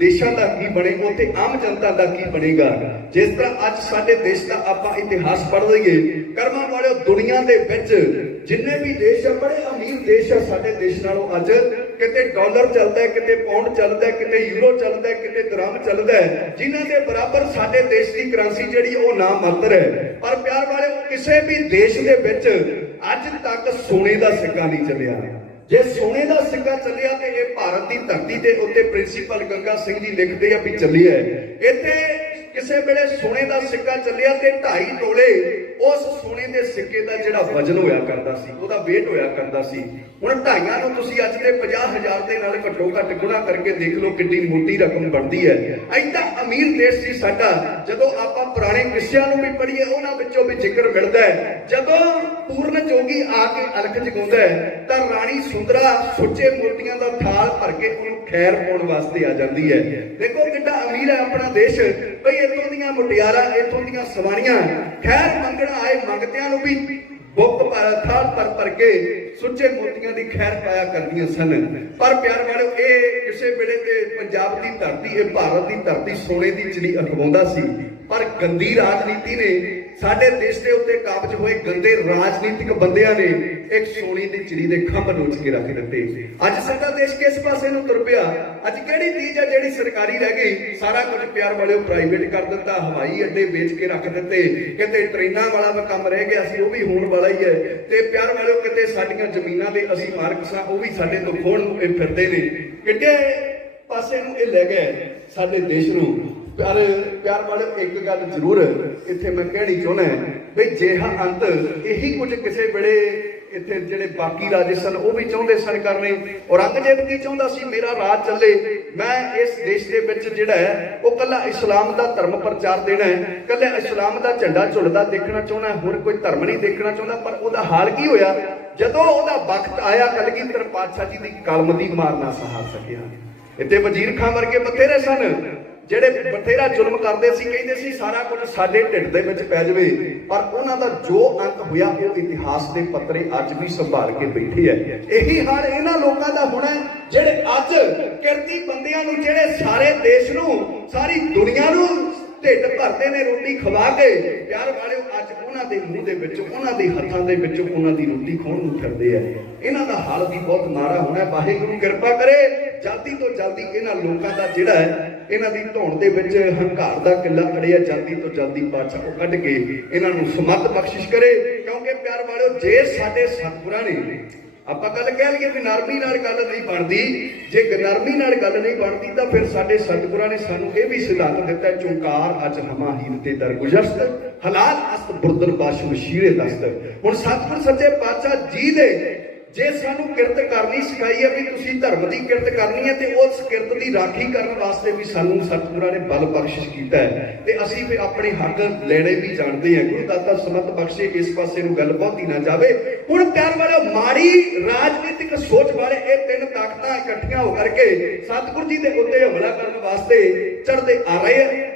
ਦੇਸ਼ਾਂ ਦਾ ਕੀ ਬਣੇ, ਉੱਥੇ ਆਮ ਜਨਤਾ ਦਾ ਕੀ ਬਣੇਗਾ। ਜਿਸ ਤਰ੍ਹਾਂ ਅੱਜ ਸਾਡੇ ਦੇਸ਼ ਦਾ ਆਪਾਂ ਇਤਿਹਾਸ ਪੜ੍ਹ ਲਈਏ, ਕਰਮਾਂ ਵਾਲਿਓ ਦੁਨੀਆ ਦੇ ਵਿੱਚ ਜਿੰਨੇ ਵੀ ਦੇਸ਼ ਆ, ਬੜੇ ਅਮੀਰ ਦੇਸ਼ ਆ ਸਾਡੇ ਦੇਸ਼ ਨਾਲੋਂ। ਅੱਜ ਕਿਤੇ ਡਾਲਰ ਚੱਲਦਾ, ਕਿਤੇ ਪਾਉਂਡ ਚੱਲਦਾ, ਕਿਤੇ ਯੂਰੋ ਚੱਲਦਾ, ਕਿਤੇ ਦਰਮ ਚੱਲਦਾ, ਜਿਨ੍ਹਾਂ ਦੇ ਬਰਾਬਰ ਸਾਡੇ ਦੇਸ਼ ਦੀ ਕਰੰਸੀ ਜਿਹੜੀ ਉਹ ਨਾ ਮਾਤਰ ਹੈ। ਪਰ ਪਿਆਰ ਵਾਲਿਓ, ਕਿਸੇ ਵੀ ਦੇਸ਼ ਦੇ ਵਿੱਚ ਅੱਜ ਤੱਕ ਸੋਨੇ ਦਾ ਸਿੱਕਾ ਨਹੀਂ ਚੱਲਿਆ। ਜੇ ਸੋਨੇ ਦਾ ਸਿੱਕਾ ਚੱਲਿਆ ਤੇ ਇਹ ਭਾਰਤ ਦੀ ਧਰਤੀ ਦੇ ਉੱਤੇ ਪ੍ਰਿੰਸੀਪਲ ਗੰਗਾ ਸਿੰਘ ਜੀ ਲਿਖਦੇ ਆ ਵੀ ਚੱਲਿਆ। ਇੱਥੇ ਕਿਸੇ ਵੇਲੇ ਸੋਨੇ ਦਾ ਸਿੱਕਾ ਚੱਲਿਆ ਤੇ 2.5 ਤੋਲੇ ਉਸ ਸੋਨੇ ਦੇ ਸਿੱਕੇ ਦਾ ਜਿਹੜਾ ਵਜ਼ਨ ਹੋਇਆ ਕਰਦਾ ਸੀ, ਉਹਦਾ weight ਹੋਇਆ ਕਰਦਾ ਸੀ। ਹੁਣ 2.5 ਨੂੰ ਤੁਸੀਂ ਅੱਜ ਦੇ 50,000 ਦੇ ਨਾਲ ਘੱਟੋ ਘੱਟ ਗੁਣਾ ਕਰਕੇ ਦੇਖ ਲਓ ਕਿੰਨੀ ਮੋਟੀ ਰਕਮ ਬਣਦੀ ਹੈ। ਐਡਾ ਅਮੀਰ ਦੇਸ਼ ਸੀ ਸਾਡਾ। ਜਦੋਂ ਆਪਾਂ ਪੁਰਾਣੇ ਕਿੱਸਿਆਂ ਨੂੰ ਵੀ ਪੜ੍ਹੀਏ, ਉਹਨਾਂ ਵਿੱਚੋਂ ਵੀ ਜ਼ਿਕਰ ਮਿਲਦਾ ਹੈ, ਜਦੋਂ ਪੂਰਨ ਜੋਗੀ ਆ ਕੇ ਅਲਖ ਜਗਾਉਂਦਾ ਹੈ ਤਾਂ ਰਾਣੀ ਸੁੰਦਰਾ ਸੁੱਚੇ ਮੋਤੀਆਂ ਦਾ ਥਾਲ ਭਰ ਕੇ ਉਹਨੂੰ ਖੈਰ ਪਾਉਣ ਵਾਸਤੇ ਆ ਜਾਂਦੀ ਹੈ। ਦੇਖੋ ਕਿੰਨਾ ਅਮੀਰ ਹੈ ਆਪਣਾ ਦੇਸ਼। ਬਈ ਇੱਥੋਂ ਦੀਆਂ ਮੁਟਿਆਰਾਂ, ਇੱਥੋਂ ਦੀਆਂ ਸਵਾਰੀਆਂ ਖੈਰ ਮੰਗਣ ਆਏ ਮੰਗਤਿਆਂ ਨੂੰ ਵੀ ਬੁੱਕ ਥਾਲ ਭਰ ਕੇ ਸੁੱਚੇ ਮੋਤੀਆਂ ਦੀ ਖੈਰ ਪਾਇਆ ਕਰਦੀਆਂ ਸਨ। ਪਰ ਪਿਆਰ ਵਾਲਿਓ, ਇਹ ਕਿਸੇ ਵੇਲੇ ਤੇ ਪੰਜਾਬ ਦੀ ਧਰਤੀ, ਇਹ ਭਾਰਤ ਦੀ ਧਰਤੀ ਸੋਨੇ ਦੀ ਚਿੜੀ ਅਖਵਾਉਂਦਾ ਸੀ। ਪਰ ਗੰਦੀ ਰਾਜਨੀਤੀ ਨੇ ਸਾਡੇ ਦੇਸ਼ ਦੇ ਉੱਤੇ ਕਾਬਜ ਹੋਏ ਗੰਦੇ ਰਾਜਨੀਤਿਕ ਬੰਦਿਆਂ ਨੇ ਇੱਕ ਸੋਨੇ ਦੀ ਚਿੜੀ ਦੇ ਖੰਭ ਨੋਚ ਕੇ ਰੱਖ ਦਿੱਤੇ। ਅੱਜ ਸਾਡਾ ਦੇਸ਼ ਕਿਸ ਪਾਸੇ ਨੂੰ ਤੁਰ ਪਿਆ? ਅੱਜ ਕਿਹੜੀ ਚੀਜ਼ ਹੈ ਜਿਹੜੀ ਸਰਕਾਰੀ ਰਹਿ ਗਈ? ਸਾਰਾ ਕੁਝ ਪਿਆਰ ਵਾਲਿਓ ਪ੍ਰਾਈਵੇਟ ਕਰ ਦਿੱਤਾ, ਹਵਾਈ ਅੱਡੇ ਵੇਚ ਕੇ ਰੱਖ ਦਿੱਤੇ, ਕਿਤੇ ਟ੍ਰੇਨਾਂ ਵਾਲਾ ਵੀ ਕੰਮ ਰਹਿ ਗਿਆ ਸੀ, ਉਹ ਵੀ ਹੋਣ ਵਾਲਾ ਹੀ ਹੈ। ਤੇ ਪਿਆਰ ਵਾਲਿਓ, ਕਿਤੇ ਸਾਡੀਆਂ ਜ਼ਮੀਨਾਂ ਦੇ ਅਸੀਂ ਮਾਲਕ ਸਾਂ, ਉਹ ਵੀ ਸਾਡੇ ਤੋਂ ਖੋਹਣ ਨੂੰ ਇਹ ਫਿਰਦੇ ਨੇ। ਕਿੱਡੇ ਪਾਸੇ ਨੂੰ ਇਹ ਲੈ ਗਏ ਸਾਡੇ ਦੇਸ਼ ਨੂੰ। ਪਿਆਰ ਵਾਲਿਓ, ਇੱਕ ਗੱਲ ਜ਼ਰੂਰ ਇੱਥੇ ਮੈਂ ਕਹਿਣੀ ਚਾਹੁੰਦਾ ਵੀ ਜਿਹਾ ਅੰਤ ਇਹੀ ਕੁਝ ਕਿਸੇ ਵੇਲੇ ਇੱਥੇ ਜਿਹੜੇ ਬਾਕੀ ਰਾਜੇ ਸਨ ਉਹ ਵੀ ਚਾਹੁੰਦੇ ਸਨ ਕਰਨੇ। ਔਰੰਗਜ਼ੇਬ ਕੀ ਚਾਹੁੰਦਾ ਸੀ? ਮੇਰਾ ਰਾਜ ਚੱਲੇ, ਮੈਂ ਇਸ ਦੇਸ਼ ਦੇ ਵਿੱਚ ਜਿਹੜਾ ਹੈ ਉਹ ਕੱਲਾ ਇਸਲਾਮ ਦਾ ਧਰਮ ਪ੍ਰਚਾਰ ਦੇਣਾ ਹੈ, ਕੱਲਾ ਇਸਲਾਮ ਦਾ ਝੰਡਾ ਝੁੱਲਦਾ ਦੇਖਣਾ ਚਾਹੁੰਦਾ, ਹੋਰ ਕੋਈ ਧਰਮ ਨਹੀਂ ਦੇਖਣਾ ਚਾਹੁੰਦਾ। ਪਰ ਉਹਦਾ ਹਾਲ ਕੀ ਹੋਇਆ? ਜਦੋਂ ਉਹਦਾ ਵਕਤ ਆਇਆ ਕਲਗੀਧਰ ਪਾਤਸ਼ਾਹ ਜੀ ਦੀ ਕਲਮ ਦੀ ਮਾਰ ਨਾ ਸਹਾਰ ਸਕਿਆ। ਇੱਥੇ ਵਜ਼ੀਰ ਖਾਂ ਵਰਗੇ ਬਥੇਰੇ ਸਨ ਜਿਹੜੇ ਬਥੇਰਾ ਜ਼ੁਲਮ ਕਰਦੇ ਸੀ, ਕਹਿੰਦੇ ਸੀ ਸਾਰਾ ਕੁਝ ਸਾਡੇ ਢਿੱਡ ਦੇ ਵਿੱਚ ਪੈ ਜਾਵੇ, ਪਰ ਉਹਨਾਂ ਦਾ ਜੋ ਅੰਤ ਹੋਇਆ ਉਹ ਇਤਿਹਾਸ ਦੇ ਪੱਤਰੇ ਅੱਜ ਵੀ ਸੰਭਾਲ ਕੇ ਬੈਠੇ ਹੈ। ਇਹੀ ਹਾਲ ਇਹਨਾਂ ਲੋਕਾਂ ਦਾ ਹੋਣਾ ਜਿਹੜੇ ਅੱਜ ਕਿਰਤੀ ਬੰਦਿਆਂ ਨੂੰ, ਜਿਹੜੇ ਸਾਰੇ ਦੇਸ਼ ਨੂੰ, ਸਾਰੀ ਦੁਨੀਆ ਨੂੰ ਢਿੱਡ ਭਰਦੇ ਨੇ ਰੋਟੀ ਖਵਾ ਕੇ। ਪਿਆਰ ਵਾਲਿਓ, ਅੱਜ ਉਹਨਾਂ ਦੇ ਮੂੰਹ ਦੇ ਵਿੱਚ, ਉਹਨਾਂ ਦੇ ਹੱਥਾਂ ਦੇ ਵਿੱਚ ਉਹਨਾਂ ਦੀ ਰੋਟੀ ਖਾਣ ਨੂੰ ਫਿਰਦੇ ਆ। ਇਹਨਾਂ ਦਾ ਹਾਲ ਵੀ ਬਹੁਤ ਮਾੜਾ ਹੋਣਾ। ਵਾਹਿਗੁਰੂ ਕਿਰਪਾ ਕਰੇ ਜਲਦੀ ਤੋਂ ਜਲਦੀ ਇਹਨਾਂ ਲੋਕਾਂ ਦਾ ਜਿਹੜਾ ਹੈ, ਇਹਨਾਂ ਦੀ ਧੌਣ ਦੇ ਵਿੱਚ ਹੰਕਾਰ ਦਾ ਕਿੱਲਾ ਅੜਿਆ, ਜਲਦੀ ਤੋਂ ਜਲਦੀ ਪਾਤਸ਼ਾਹ ਉਹ ਕੱਢ ਕੇ ਇਹਨਾਂ ਨੂੰ ਸਮੱਤ ਬਖਸ਼ਿਸ਼ ਕਰੇ। ਕਿਉਂਕਿ ਪਿਆਰ ਵਾਲਿਓ, ਜੇ ਸਾਡੇ ਸਤਿਗੁਰਾਂ ਨੇ, ਆਪਾਂ ਗੱਲ ਕਹਿ ਲਈਏ ਵੀ ਨਰਮੀ ਨਾਲ ਗੱਲ ਨਹੀਂ ਬਣਦੀ, ਜੇ ਨਰਮੀ ਨਾਲ ਗੱਲ ਨਹੀਂ ਬਣਦੀ ਤਾਂ ਫਿਰ ਸਾਡੇ ਸਤਿਗੁਰਾਂ ਨੇ ਸਾਨੂੰ ਇਹ ਵੀ ਸਿਧਾਂਤ ਦਿੱਤਾ, ਚੁੰਕਾਰ ਅੱਜ ਹਮਾ ਹੀਨ ਤੇ ਦਰਗੁਜ਼ਸ਼ਤ, ਹਲਾਲ ਅਸਤ ਬੁਰਦਨ ਬਾਸ਼ ਮਸ਼ੀਰੇ ਦਸਤ। ਹੁਣ ਸਤਿਗੁਰ ਸੱਚੇ ਪਾਤਸ਼ਾਹ ਜੀ ਦੇ ਜੇ ਸਾਨੂੰ ਕਿਰਤ ਕਰਨੀ ਸਿਖਾਈ ਹੈ ਵੀ ਤੁਸੀਂ ਧਰਮ ਦੀ ਕਿਰਤ ਕਰਨੀ ਹੈ, ਤੇ ਉਸ ਕਿਰਤ ਦੀ ਰਾਖੀ ਕਰਨ ਵਾਸਤੇ ਵੀ ਸਾਨੂੰ ਸਤਿਗੁਰਾਂ ਨੇ ਬਲ ਬਖਸ਼ਿਸ਼ ਕੀਤਾ ਹੈ, ਤੇ ਅਸੀਂ ਵੀ ਆਪਣੇ ਹੱਕ ਲੈਣੇ ਵੀ ਜਾਣਦੇ ਹਾਂ। ਗੁਰੂ ਦਾਤਾ ਸਮਤ ਬਖਸ਼ੇ, ਇਸ ਪਾਸੇ ਨੂੰ ਗੱਲ ਬਹੁਤੀ ਨਾ ਜਾਵੇ। ਹੁਣ ਪਿਆਰ ਵਾਲਿਓ, ਮਾੜੀ ਰਾਜਨੀਤਿਕ ਸੋਚ ਵਾਲੇ ਇਹ ਤਿੰਨ ਤਾਕਤਾਂ ਇਕੱਠੀਆਂ ਹੋ ਕਰਕੇ ਸਤਿਗੁਰ ਜੀ ਦੇ ਉੱਤੇ ਹਮਲਾ ਕਰਨ ਵਾਸਤੇ ਚੜ੍ਹਦੇ ਆ ਰਹੇ ਹੈ,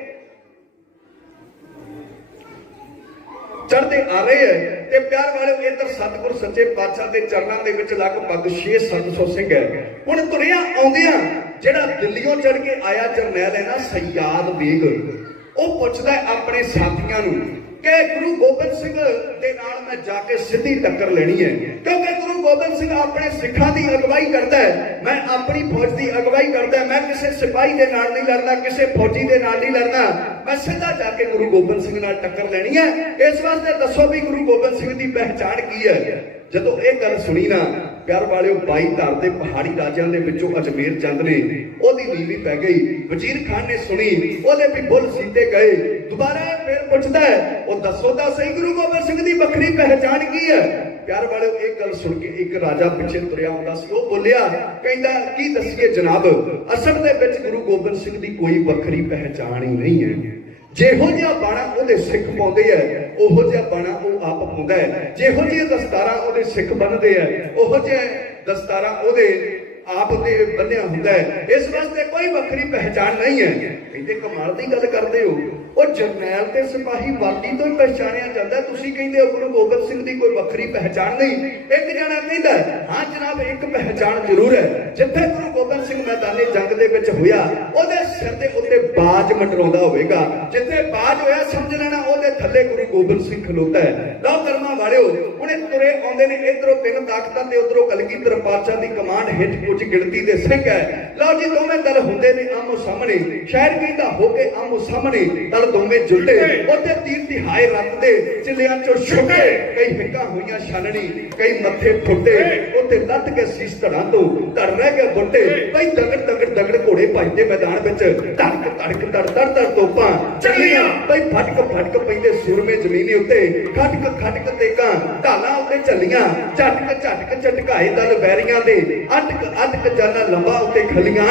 ਚੜ੍ਹਦੇ ਆ ਰਹੇ ਹੈ। ਤੇ ਪਿਆਰ ਵਾਲਿਓ, ਇੱਧਰ ਸਤਿਗੁਰ ਸੱਚੇ ਪਾਤਸ਼ਾਹ ਦੇ ਚਰਨਾਂ ਦੇ ਵਿੱਚ ਲਗਭਗ 600-700 ਸਿੰਘ ਹੈ। ਹੁਣ ਤੁਰਿਆ ਆਉਂਦਿਆਂ ਜਿਹੜਾ ਦਿੱਲੀੋਂ ਚੜ੍ਹ ਕੇ ਆਇਆ ਜਰਨੈਲ ਹੈ ਨਾ, ਸਯਾਦ ਬੇਗ, ਉਹ ਪੁੱਛਦਾ ਆਪਣੇ ਸਾਥੀਆਂ ਨੂੰ ਕਿ ਗੁਰੂ ਗੋਬਿੰਦ ਸਿੰਘ ਦੇ ਨਾਲ ਮੈਂ ਜਾ ਕੇ ਸਿੱਧੀ ਟੱਕਰ ਲੈਣੀ ਹੈ, ਕਿਉਂਕਿ ਗੁਰੂ ਗੋਬਿੰਦ ਸਿੰਘ ਆਪਣੇ ਸਿੱਖਾਂ ਦੀ ਅਗਵਾਈ ਕਰਦਾ ਹੈ, ਮੈਂ ਆਪਣੀ ਫੌਜ ਦੀ ਅਗਵਾਈ ਕਰਦਾ, ਮੈਂ ਕਿਸੇ ਸਿਪਾਹੀ ਦੇ ਨਾਲ ਨਹੀਂ ਲੜਦਾ, ਕਿਸੇ ਫੌਜੀ ਦੇ ਨਾਲ ਨਹੀਂ ਲੜਦਾ, ਮੈਂ ਸਿੱਧਾ ਜਾ ਕੇ ਗੁਰੂ ਗੋਬਿੰਦ ਸਿੰਘ ਨਾਲ ਟੱਕਰ ਲੈਣੀ ਹੈ। ਇਸ ਵਾਸਤੇ ਦੱਸੋ ਵੀ ਗੁਰੂ ਗੋਬਿੰਦ ਸਿੰਘ ਦੀ ਪਹਿਚਾਣ ਕੀ ਹੈ। ਜਦੋਂ ਇਹ ਗੱਲ ਸੁਣੀ ਨਾ ਪਿਆਰ ਵਾਲਿਓ, 22 ਧਾਰ ਦੇ ਪਹਾੜੀ ਰਾਜਿਆਂ ਦੇ ਵਿੱਚੋਂ ਅਜਮੇਰ ਚੰਦ ਨੇ, ਉਹਦੀ ਨੀਵੀਂ ਪੈ ਗਈ। ਵਜ਼ੀਰ ਖਾਨ ਨੇ ਸੁਣੀ, ਉਹਦੇ ਵੀ ਬੁੱਲ ਸੀਤੇ ਗਏ। ਦੁਬਾਰਾ ਫਿਰ ਪੁੱਛਦਾ ਹੈ, ਉਹ ਦੱਸੋ ਤਾਂ ਸਹੀ ਗੁਰੂ ਗੋਬਿੰਦ ਸਿੰਘ ਦੀ ਵੱਖਰੀ ਪਹਿਚਾਣ ਕੀ ਹੈ। ਪਿਆਰ ਵਾਲਿਓ, ਇਹ ਗੱਲ ਸੁਣ ਕੇ ਇੱਕ ਰਾਜਾ ਪਿੱਛੇ ਤੁਰਿਆ ਹੁੰਦਾ ਸੀ, ਉਹ ਬੋਲਿਆ, ਕਹਿੰਦਾ ਕੀ ਦੱਸੀਏ ਜਨਾਬ, ਅਸਲ ਦੇ ਵਿੱਚ ਗੁਰੂ ਗੋਬਿੰਦ ਸਿੰਘ ਦੀ ਕੋਈ ਵੱਖਰੀ ਪਹਿਚਾਣ ਹੀ ਨਹੀਂ ਹੈ। ਜਿਹੋ ਜਿਹਾ ਬਾਣਾ ਉਹਦੇ ਸਿੱਖ ਪਾਉਂਦੇ ਆ, ਉਹੋ ਜਿਹਾ ਬਾਣਾ ਉਹ ਆਪ ਪਾਉਂਦਾ ਹੈ। ਜਿਹੋ ਜਿਹੀਆਂ ਦਸਤਾਰਾਂ ਉਹਦੇ ਸਿੱਖ ਬੰਨ੍ਹਦੇ ਆ, ਉਹੋ ਜਿਹੇ ਦਸਤਾਰਾਂ ਉਹਦੇ ਆਪ ਦੇ ਬੰਨਿਆ ਹੁੰਦਾ ਹੈ। ਇਸ ਵਾਸਤੇ ਕੋਈ ਵੱਖਰੀ ਪਹਿਚਾਣ ਨਹੀਂ ਹੈ। ਕਹਿੰਦੇ ਕਮਾਲ ਦੀ ਗੱਲ ਕਰਦੇ ਹੋ, ਉਹ ਜਰਨੈਲ ਤੇ ਸਿਪਾਹੀ ਵਰਦੀ ਤੋਂ ਹੀ ਪਹਿਚਾਣਿਆ ਜਾਂਦਾ, ਤੁਸੀਂ ਕਹਿੰਦੇ ਹੋ ਗੁਰੂ ਗੋਬਿੰਦ ਸਿੰਘ ਦੀ ਕੋਈ ਵੱਖਰੀ ਪਹਿਚਾਣ ਨਹੀਂ। ਇੱਕ ਜਣਾ ਕਹਿੰਦਾ, ਹਾਂ ਜਨਾਬ ਇੱਕ ਪਹਿਚਾਣ ਜ਼ਰੂਰ ਹੈ, ਜਿੱਥੇ ਗੁਰੂ ਗੋਬਿੰਦ ਸਿੰਘ ਮੈਦਾਨੇ ਜੰਗ ਦੇ ਵਿੱਚ ਹੋਇਆ, ਉਹਦੇ ਸਿਰ ਦੇ ਉੱਤੇ ਬਾਜ ਮੰਡਰਾਉਂਦਾ ਹੋਵੇਗਾ, ਜਿੱਥੇ ਬਾਜ ਹੋਇਆ ਸਮਝ ਲੈਣਾ ਉਹਦੇ ਥੱਲੇ ਗੁਰੂ ਗੋਬਿੰਦ ਸਿੰਘ ਖਲੋਤਾ ਹੈ। ਲਓ ਕਰਮਾਂ ਵਾਲਿਓ, ਹੁਣ ਇਹ ਤੁਰੇ ਆਉਂਦੇ ਨੇ, ਇਧਰੋਂ ਤਿੰਨ ਤਾਕਤਾਂ ਤੇ ਉਧਰੋਂ ਕਲਗੀਧਰ ਪਾਤਸ਼ਾਹ ਦੀ ਕਮਾਂਡ ਹੇਠ ਕੁਝ ਗਿਣਤੀ ਦੇ ਸਿੰਘ ਹੈ। ਲਓ ਜੀ, ਦੋਵੇਂ ਦਲ ਹੁੰਦੇ ਨੇ ਆਮੋ ਸਾਹਮਣੇ, ਸ਼ਾਇਰ ਕਹਿੰਦਾ ਹੋ ਕੇ ਆਮੋ ਸਾਹਮਣੇ ਦਲ ਦੋਵੇਂ ਜੁਲਦੇ, ਉੱਥੇ ਤੀਰ ਤਿਹਾਏ ਰੱਤ ਦੇ ਚਿੱਲਿਆਂ ਚੋਂ ਛੁੱਟੇ, ਕਈ ਹਿੱਕਾਂ ਹੋਈਆਂ ਛਾਨਣੀ, ਕਈ ਮੱਥੇ ਫੁੱਟੇ, ਉੱਥੇ ਲੱਤ ਕੇ ਸੀਸ ਧੜਾਂ ਤੋਂ ਧੜ ਰਹਿ ਕੇ ਬੁੱਟੇ, ਬਈ ਦਗੜ ਘੋੜੇ ਭੱਜਦੇ ਮੈਦਾਨ ਵਿੱਚ, ਧੜਕ ਧੜਕ ਧੜ ਧੜ ਧੜ ਤੋਪਾਂ ਚੱਲੀਆਂ, ਬਈ ਫਟਕ ਪੈਂਦੇ ਸੂਰਮੇ ਜ਼ਮੀਨੀ ਉੱਤੇ, ਖਟਕ ਤੇਕਾਂ ਢਾਲਾਂ ਉੱਤੇ ਚੱਲੀਆਂ, ਝਟਕ ਝਟਕਾਏ ਦਲ ਵੈਰੀਆਂ ਦੇ, ਅਟਕ ਜਾਨਾ ਲੰਬਾ ਉੱਤੇ ਖਲੀਆਂ,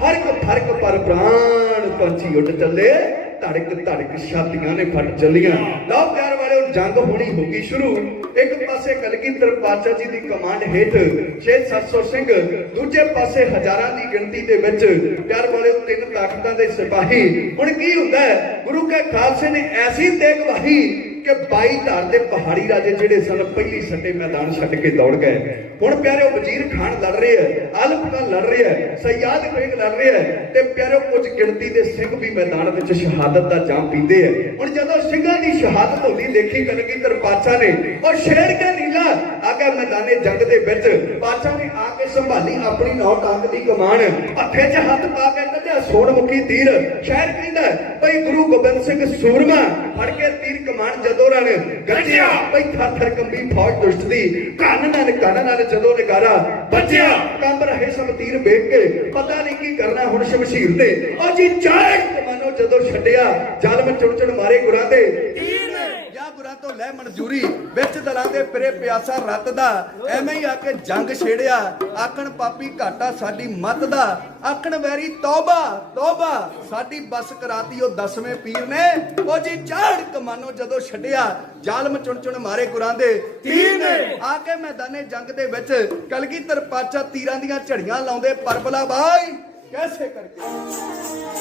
ਫਰਕ ਪਰ ਪ੍ਰਾਣ ਪੰਛੀ ਉੱਡ ਚੱਲੇ, ਧੜਕ ਛਾਤੀਆਂ ਨੇ ਫਟ ਚੱਲੀਆਂ। ਲਓ ਪਿਆਰ ਵਾਲਿਓ, ਜੰਗ ਹੋਣੀ ਹੋ ਗਈ ਸ਼ੁਰੂ। ਇੱਕ ਪਾਸੇ ਕਲਗੀਧਰ ਪਾਤਸ਼ਾਹ ਜੀ ਦੀ ਕਮਾਂਡ ਹੇਠ 600-700 ਸਿੰਘ, ਦੂਜੇ ਪਾਸੇ ਹਜ਼ਾਰਾਂ ਦੀ ਗਿਣਤੀ ਦੇ ਵਿੱਚ ਪਿਆਰ ਵਾਲਿਓ ਤਿੰਨ ਤਾਕਤਾਂ ਦੇ ਸਿਪਾਹੀ। ਹੁਣ ਕੀ ਹੁੰਦਾ ਹੈ, ਗੁਰੂ ਕੇ ਖਾਲਸੇ ਨੇ ਐਸੀ ਤੇਗ ਵਹਾਈ ਕਿ 22 ਧਾਰ ਦੇ ਪਹਾੜੀ ਰਾਜੇ ਜਿਹੜੇ ਸਨ ਪਹਿਲੀ ਸੱਟੇ ਮੈਦਾਨ ਛੱਡ ਕੇ ਦੌੜ ਗਏ। ਹੁਣ ਪਿਆਰਿਓ ਵਜ਼ੀਰ ਖਾਨ ਲੜ ਰਹੇ ਹੈ, ਆਲਮ ਖਾਨ ਲੜ ਰਿਹਾ ਹੈ, ਸਯਾਦ ਬੇਗ ਲੜ ਰਿਹਾ ਹੈ, ਤੇ ਪਿਆਰਿਓ ਕੁਝ ਗਿਣਤੀ ਦੇ ਸਿੰਘ ਵੀ ਮੈਦਾਨ ਵਿੱਚ ਸ਼ਹਾਦਤ ਦਾ ਜਾਮ ਪੀਂਦੇ ਹੈ। ਹੁਣ ਜਦੋਂ ਸਿੰਘਾਂ ਦੀ ਸ਼ਹਾਦਤ ਹੁੰਦੀ ਦੇਖੀ ਕਲਗੀਧਰ ਪਾਤਸ਼ਾਹ ਨੇ, ਔਰ ਸ਼ੇਰ ਕੇ ਨੀਲਾ ਆ ਕੇ ਮੈਦਾਨੇ ਜੰਗ ਦੇ ਵਿੱਚ ਪਾਤਸ਼ਾਹ ਨੇ ਆ ਕੇ ਸੰਭਾਲੀ ਆਪਣੀ 9 ਟੰਗ ਦੀ ਕਮਾਨ, ਹੱਥੇ 'ਚ ਹੱਥ ਪਾ ਕੇ ਕੱਢਿਆ ਸੋਨਮੁਖੀ ਤੀਰ। ਸ਼ਾਇਰ ਕਹਿੰਦਾ ਬਈ ਗੁਰੂ ਗੋਬਿੰਦ ਸਿੰਘ ਸੂਰਮਾ ਫੜ ਕੇ ਤੀਰ ਕਮਾਨ ਜਦੋਂ ਰਨ ਗੱਜਿਆ, ਬਈ ਥਰ ਕੰਬੀ ਫੌਜ ਦੁਸ਼ਟ ਦੀ, ਕੰਨ ਨਾਲ ਜਦੋਂ ਨਗਾਰਾ ਵੱਜਿਆ, ਕੰਬ ਰਹੇ ਸਭ ਤੀਰ ਵੇਖ ਕੇ, ਪਤਾ ਨਹੀਂ ਕੀ ਕਰਨਾ ਹੁਣ ਸ਼ਮਸ਼ੀਰ ਨੇ, ਔਰ ਜੀ ਚਾੜ ਕਮਾਨੋ ਜਦੋਂ ਛੱਡਿਆ, ਜ਼ਾਲਮ ਚੁਣ ਮਾਰੇ ਗੁਰਾਂ ਦੇ ਤੀਰ ਨੇ, ਗੁਰਾਂ ਤੋਂ ਲੈ ਮਨਜ਼ੂਰੀ ਵਿੱਚ ਦਲਾਂ ਦੇ ਫਿਰੇ ਪਿਆਸਾ ਰੱਤ ਦਾ ਐਵੇਂ ਹੀ ਆ ਕੇ ਜੰਗ ਛੇੜਿਆ ਆਖਣ ਪਾਪੀ ਘਾਟਾ ਸਾਡੀ ਮੱਤ ਦਾ ਆਖਣ ਵੈਰੀ ਤੌਬਾ ਤੌਬਾ ਸਾਡੀ ਬਸ ਕਰਾਤੀ ਉਹ 10ਵੇਂ ਪੀਰ ਨੇ ਉਹ ਜੀ ਝਾੜ ਕਮਾਨੋ ਜਦੋਂ ਛੱਡਿਆ ਜ਼ਾਲਮ ਚੁਣ ਚੁਣ ਮਾਰੇ ਗੁਰਾਂ ਦੇ ਤੀਰ ਨੇ ਆ ਕੇ ਮੈਦਾਨੇ ਜੰਗ ਦੇ ਵਿੱਚ ਕਲਗੀਧਰ ਪਾਤਸ਼ਾਹ ਤੀਰਾਂ ਦੀਆਂ ਝੜੀਆਂ ਲਾਉਂਦੇ ਪਰਬਲਾ ਬਾਈ ਕੈਸੇ ਕਰਕੇ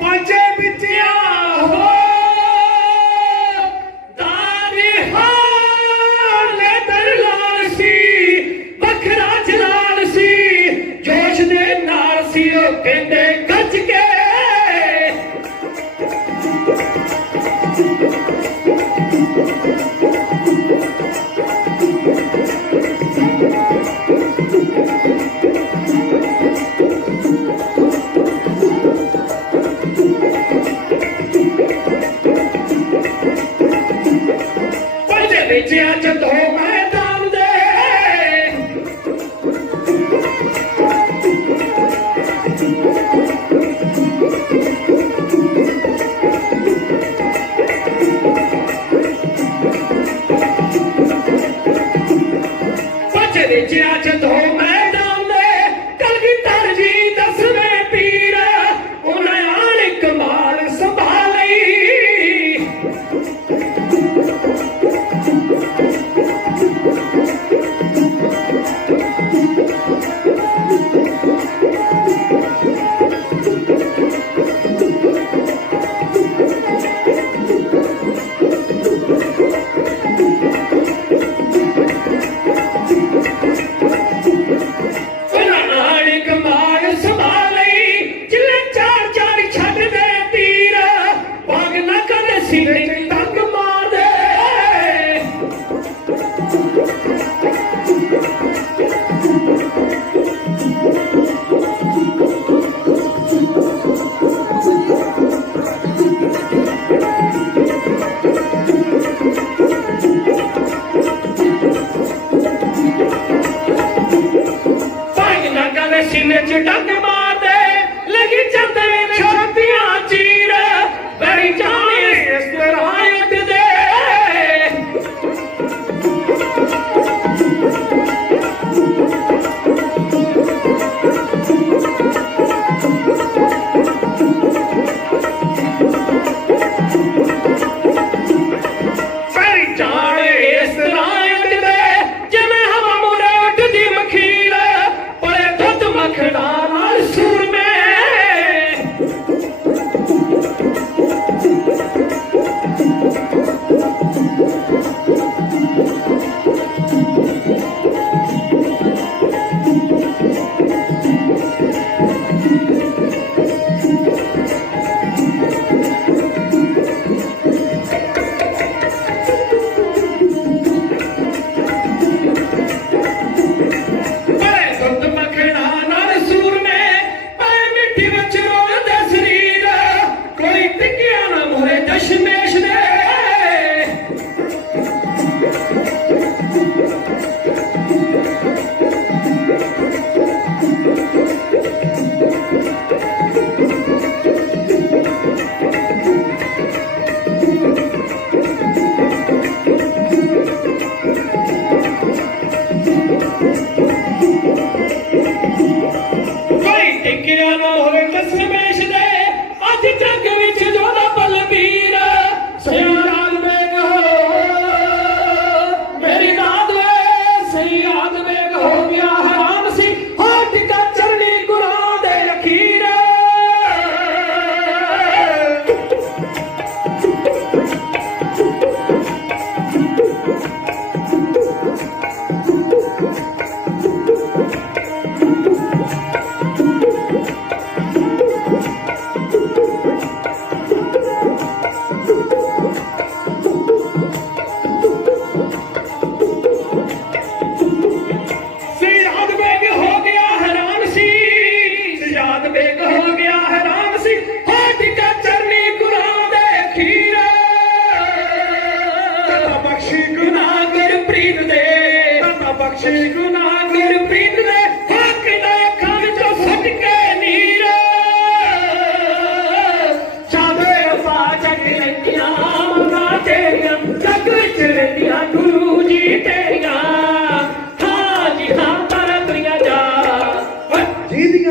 ਪੰਜੇ ਵਿੱਚਿਆ ਹੋ ਦਾਰੇ ਹਾਲ ਦਰ ਲਾਲ ਸੀ ਵੱਖਰਾ ਜਲਾਲ ਸੀ ਜੋਸ਼ ਦੇ ਨਾਲ ਸੀ ਉਹ ਕਹਿੰਦੇ ਗੱਜ ਕੇ ਪੰਜੇ ਵਿੱਚਿਆ ਜਦੋਂ ਮੈਦਾਨ ਦੇ ਪੰਜੇ ਵਿੱਚਿਆ ਜਦੋਂ ਮੈਦਾਨ ਦੇ ਕਲਗੀਧਰ ਜੀ 10ਵੇਂ ਪੀਰ ਉਹਨਾਂ ਆਣ ਕਮਾਲ ਸੰਭਾਲੀ ਸੀਨੇ ਚ ਡੰਗ ਮਾਰਦੇ ਲੱਗੀ ਜਾਂਦੇ ਨੇ ਛਾਤੀਆਂ ਚੀਰ ਬੜੀ ਜਾਣੇ ਇਸ ਤਰ੍ਹਾਂ ਉੱਡਦੇ ਬੜੀ ਜਾਣੇ ਇਸ ਤਰ੍ਹਾਂ ਉੱਡਦੇ ਜਿਵੇਂ ਹਵਾ ਮੂਰੇ ਉੱਡਦੀ ਮਖੀਰ ਬੜੇ ਦੁੱਧ ਮੱਖਣਾ ਨਾਲ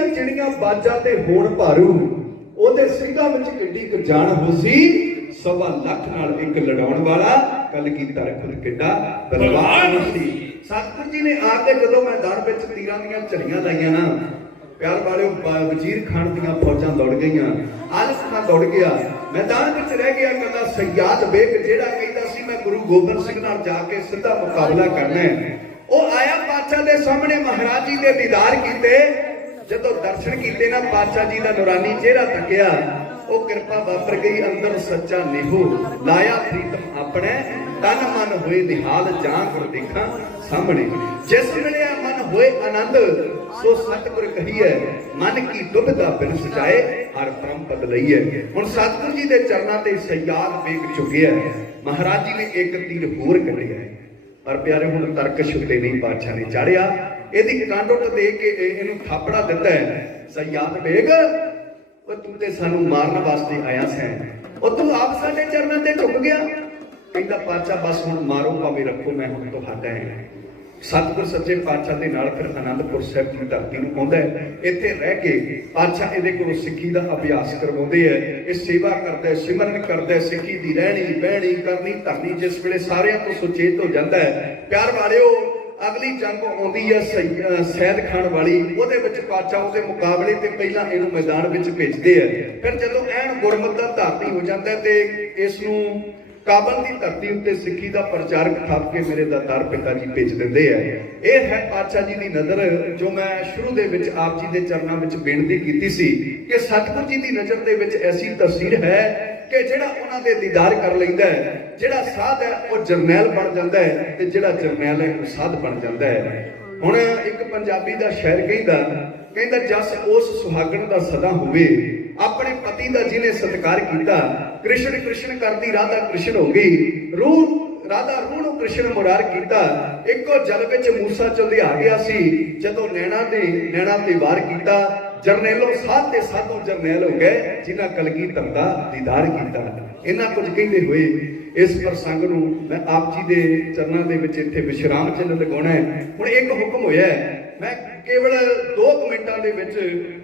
ਦੀਆਂ ਚਿੜੀਆਂ ਬਾਜਾਂ ਤੇ ਹੋਣ ਭਾਰੂ, ਉਹਦੇ ਸਿੰਘਾਂ ਵਿੱਚ ਕਿੱਡੀ ਕੁ ਜਾਨ ਹੋ ਸੀ, 1.25 ਲੱਖ ਨਾਲ ਇੱਕ ਲੜਾਉਣ ਵਾਲਾ ਕਲਗੀਧਰ ਖੁਦ ਕਿੱਡਾ ਬਲਵਾਨ ਸੀ। ਸਤਿਗੁਰੂ ਜੀ ਨੇ ਆ ਕੇ ਜਦੋਂ ਮੈਦਾਨ ਵਿੱਚ ਤੀਰਾਂ ਦੀਆਂ ਝੜੀਆਂ ਲਾਈਆਂ ਨਾ, ਪਿਆਰ ਵਾਲਿਓ, ਵਜ਼ੀਰ ਖਾਨ ਦੀਆਂ ਫੌਜਾਂ ਦੌੜ ਗਈਆਂ, ਆਲਮ ਖਾਨ ਦੌੜ ਗਿਆ, ਮੈਦਾਨ ਵਿੱਚ ਰਹਿ ਗਿਆ ਕੱਲਾ ਸਯਾਦ ਬੇਗ, ਜਿਹੜਾ ਕਹਿੰਦਾ ਸੀ ਮੈਂ ਗੁਰੂ ਗੋਬਿੰਦ ਸਿੰਘ ਨਾਲ ਜਾ ਕੇ ਸਿੱਧਾ ਮੁਕਾਬਲਾ ਕਰਨਾ ਹੈ। ਉਹ ਆਇਆ ਪਾਤਸ਼ਾਹ ਦੇ ਸਾਹਮਣੇ, ਮਹਾਰਾਜ ਜੀ ਦੇ ਦੀਦਾਰ ਕੀਤੇ। ਜਦੋਂ ਦਰਸ਼ਨ ਕੀਤੇ ਨਾ, ਪਾਤਸ਼ਾਹ ਜੀ ਦਾ ਨੂਰਾਨੀ ਚਿਹਰਾ ਤੱਕਿਆ, ਉਹ ਕਿਰਪਾ ਵਾਪਰ ਗਈ। ਅੰਦਰ ਸੱਚਾ ਨਿਹੋ ਲਾਇਆ ਪ੍ਰੀਤਮ ਆਪਣੇ, ਤਨ ਮਨ ਹੋਏ ਨਿਹਾਲ ਜਾਂ ਗੁਰ ਦੇਖਾਂ ਸਾਹਮਣੇ। ਜਿਸ ਮਿਲਿਆ ਮਨ ਹੋਏ ਆਨੰਦ, ਸੋ ਸਤਿਗੁਰ ਕਹੀਏ ਮਨ ਕੀ ਦੁਬਿਧਾ ਬਿਨ ਸਜਾਏ, ਹਰ ਬ੍ਰਹਮ ਪਦ ਲਈਏ। ਹੁਣ ਸਤਿਗੁਰ ਜੀ ਦੇ ਚਰਨਾਂ ਤੇ ਸਯਾਦ ਵੇਗ ਚੁੱਕਿਆ, ਮਹਾਰਾਜ ਜੀ ਨੇ ਇੱਕ ਤੀਰ ਹੋਰ ਕੱਢਿਆ। ਪਰ ਪਿਆਰੇ ਹੁਣ ਤਰਕਸ਼ ਉੱਤੇ ਨਹੀਂ ਪਾਤਸ਼ਾਹ ਨੇ ਚਾੜਿਆ, ਇਹਦੀ ਕਾਂਡੋਟ ਦੇ ਕੇ ਇਹਨੂੰ ਥਾਪੜਾ ਦਿੱਤਾ ਹੈ। ਸਯਾਦ ਵੇਗ, ਉਹ ਤੂੰ ਤੇ ਸਾਨੂੰ ਮਾਰਨ ਵਾਸਤੇ ਆਇਆ ਸੈਂ, ਉਹ ਤੂੰ ਆਪ ਸਾਡੇ ਚਰਨਾਂ ਤੇ ਝੁਕ ਗਿਆ। ਕਹਿੰਦਾ ਪਾਤਸ਼ਾਹ ਬਸ ਹੁਣ ਮਾਰੋ ਭਾਵੇਂ ਰੱਖੋ, ਮੈਂ ਹੁਣ ਤੁਹਾਡਾ ਹੈ। ਸਤਿਗੁਰ ਸੱਚੇ ਪਾਤਸ਼ਾਹ ਦੇ ਨਾਲ ਫਿਰ ਅਨੰਦਪੁਰ ਸਾਹਿਬ ਦੀ ਧਰਤੀ ਨੂੰ ਆਉਂਦਾ ਹੈ। ਇੱਥੇ ਰਹਿ ਕੇ ਪਾਤਸ਼ਾਹ ਇਹਦੇ ਕੋਲੋਂ ਸਿੱਖੀ ਦਾ ਅਭਿਆਸ ਕਰਵਾਉਂਦੇ ਹੈ। ਇਹ ਸੇਵਾ ਕਰਦਾ, ਸਿਮਰਨ ਕਰਦਾ, ਸਿੱਖੀ ਦੀ ਰਹਿਣੀ ਬਹਿਣੀ ਕਰਨੀ ਧਰਨੀ। ਜਿਸ ਵੇਲੇ ਸਾਰਿਆਂ ਤੋਂ ਸੁਚੇਤ ਹੋ ਜਾਂਦਾ ਹੈ, ਪਿਆਰ ਵਾਲਿਓ, ਅਗਲੀ ਜੰਗ ਆਉਂਦੀ ਹੈ ਸੈਦ ਖਾਨ ਵਾਲੀ। ਉਹਦੇ ਵਿੱਚ ਪਾਤਸ਼ਾਹ ਉਹਦੇ ਮੁਕਾਬਲੇ ਤੇ ਪਹਿਲਾਂ ਇਹਨੂੰ ਮੈਦਾਨ ਵਿੱਚ ਭੇਜਦੇ ਆ। ਫਿਰ ਜਦੋਂ ਐਨ ਗੁਰਮਤਿ ਦਾ ਧਾਰਨੀ ਹੋ ਜਾਂਦਾ ਤੇ ਇਸ ਨੂੰ ਕਾਬਲ ਦੀ ਧਰਤੀ ਉੱਤੇ ਸਿੱਖੀ ਦਾ ਪ੍ਰਚਾਰਕ ਥਾਪ ਕੇ ਮੇਰੇ ਦਾਤਾਰ ਪਿਤਾ ਜੀ ਭੇਜ ਦਿੰਦੇ ਆ। ਇਹ ਹੈ ਪਾਤਸ਼ਾਹ ਜੀ ਦੀ ਨਜ਼ਰ, ਜੋ ਮੈਂ ਸ਼ੁਰੂ ਦੇ ਵਿੱਚ ਆਪ ਜੀ ਦੇ ਚਰਨਾਂ ਵਿੱਚ ਬੇਨਤੀ ਕੀਤੀ ਸੀ ਕਿ ਸਤਿਗੁਰੂ ਜੀ ਦੀ ਨਜ਼ਰ ਦੇ ਵਿੱਚ ਐਸੀ ਤਸਵੀਰ ਹੈ ਕਿ ਜਿਹੜਾ ਉਹਨਾਂ ਦੇ ਦੀਦਾਰ ਕਰ ਲੈਂਦਾ ਹੈ, ਜਿਹੜਾ ਸਾਧ ਹੈ ਉਹ ਜਰਨੈਲ ਬਣ ਜਾਂਦਾ ਹੈ, ਤੇ ਜਿਹੜਾ ਜਰਨੈਲ ਹੈ ਉਹ ਸਾਧ ਬਣ ਜਾਂਦਾ ਹੈ। ਹੁਣ ਇੱਕ ਪੰਜਾਬੀ ਦਾ ਸ਼ਾਇਰ ਕਹਿੰਦਾ ਜਸ ਉਸ ਸੁਹਾਗਣ ਦਾ ਸਦਾ ਹੋਵੇ, ਆਪਣੇ ਪਤੀ ਦਾ ਜਿਹਨੇ ਸਤਿਕਾਰ ਕੀਤਾ। ਕ੍ਰਿਸ਼ਨ ਕ੍ਰਿਸ਼ਨ ਕਰਦੀ ਰਾਧਾ ਕ੍ਰਿਸ਼ਨ ਹੋ ਗਈ, ਰਾਧਾ ਰੂਹ ਨੂੰ ਕ੍ਰਿਸ਼ਨ ਮੁਰਾਰ ਕੀਤਾ। ਇੱਕੋ ਜਲ ਵਿੱਚ ਮੂਸਾ ਚੁਲਿਆ ਗਿਆ ਸੀ, ਜਦੋਂ ਨੈਣਾ ਤੇ ਵਾਰ ਕੀਤਾ। ਜਰਨੈਲੋਂ ਸਾਧ ਤੇ ਸਾਧੋਂ ਜਰਨੈਲ ਹੋ ਗਏ, ਜਿਨ੍ਹਾਂ ਕਲਗੀਧਰ ਦਾ ਦੀਦਾਰ ਕੀਤਾ। ਇਹਨਾਂ ਕੁਝ ਕਹਿੰਦੇ ਹੋਏ ਇਸ ਪ੍ਰਸੰਗ ਨੂੰ ਮੈਂ ਆਪ ਜੀ ਦੇ ਚਰਨਾਂ ਦੇ ਵਿੱਚ ਇੱਥੇ ਵਿਸ਼ਰਾਮ ਚਿੰਨ੍ਹ ਲਗਾਉਣਾ ਹੈ। ਹੁਣ ਇੱਕ ਹੁਕਮ ਹੋਇਆ, ਮੈਂ ਕੇਵਲ 2 ਮਿੰਟਾਂ ਦੇ ਵਿੱਚ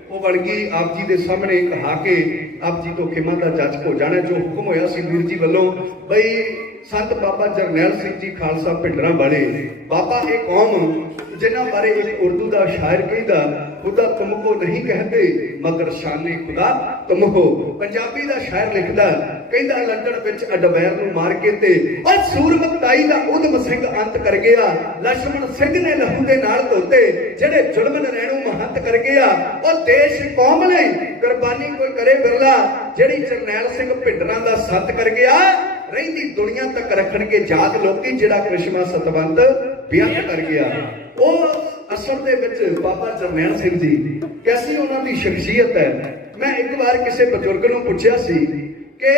ਉਹ ਵਲਗੀ ਆਪ ਜੀ ਦੇ ਸਾਹਮਣੇ ਕਹਾ ਕੇ ਆਪ ਜੀ ਤੋਂ ਖਿਮਾ ਦਾ ਜੱਜ ਹੋ ਜਾਣਾ। ਜੋ ਹੁਕਮ ਹੋਇਆ ਸੀ ਵੀਰ ਜੀ ਵੱਲੋਂ, ਬਈ ਸੰਤ ਬਾਬਾ ਜਰਨੈਲ ਸਿੰਘ ਜੀ ਖਾਲਸਾ ਭਿੰਡਰਾਂ ਵਾਲੇ ਬਾਬਾ, ਇਹ ਕੌਮ ਜਿਨ੍ਹਾਂ ਬਾਰੇ ਇੱਕ ਉਰਦੂ ਦਾ ਸ਼ਾਇਰ ਕਹਿੰਦਾ, ਖੁਦਾ ਤੁਮਕੋ ਨਹੀਂ ਕਹਤੇ ਮਗਰ ਸ਼ਾਨੇ ਖੁਦਾ ਤੁਮ ਹੋ। ਪੰਜਾਬੀ ਦਾ ਸ਼ਾਇਰ ਲਿਖਦਾ, ਕਹਿੰਦਾ ਲੰਡਨ ਵਿੱਚ ਅਡਵੈਰ ਨੂੰ ਮਾਰ ਕੇ ਤੇ ਉਹ ਸੂਰਮਤਾਈ ਦਾ ਉਦਮ ਸਿੰਘ ਅੰਤ ਕਰ ਗਿਆ। ਲਛਮਣ ਸਿੰਘ ਨੇ ਲਹੂ ਦੇ ਨਾਲ ਧੋਤੇ, ਜਿਹੜੇ ਜ਼ੁਲਮ ਨਰੈਣੂ ਮਹੰਤ ਕਰ ਗਿਆ। ਉਹ ਦੇਸ਼ ਕੌਮ ਲਈ ਕੁਰਬਾਨੀ ਕੋਈ ਕਰੇ ਬਿਰਲਾ, ਜਿਹੜੀ ਜਰਨੈਲ ਸਿੰਘ ਭਿੰਡਰਾਂ ਦਾ ਸੰਤ ਕਰ ਗਿਆ। ਰਹਿੰਦੀ ਦੁਨੀਆ ਤੱਕ ਰੱਖਣਗੇ ਯਾਦ ਲੋਕੀ, ਜਿਹੜਾ ਕ੍ਰਿਸ਼ਮਾ ਸਤਵੰਤ ਬੇਅੰਤ ਕਰ ਗਿਆ। ਉਹ ਅਸਲ ਦੇ ਵਿੱਚ ਬਾਬਾ ਜਰਨੈਲ ਸਿੰਘ ਜੀ ਕੈਸੀ ਉਹਨਾਂ ਦੀ ਸ਼ਖਸੀਅਤ ਹੈ। ਮੈਂ ਇੱਕ ਵਾਰ ਕਿਸੇ ਬਜ਼ੁਰਗ ਨੂੰ ਪੁੱਛਿਆ ਸੀ ਕਿ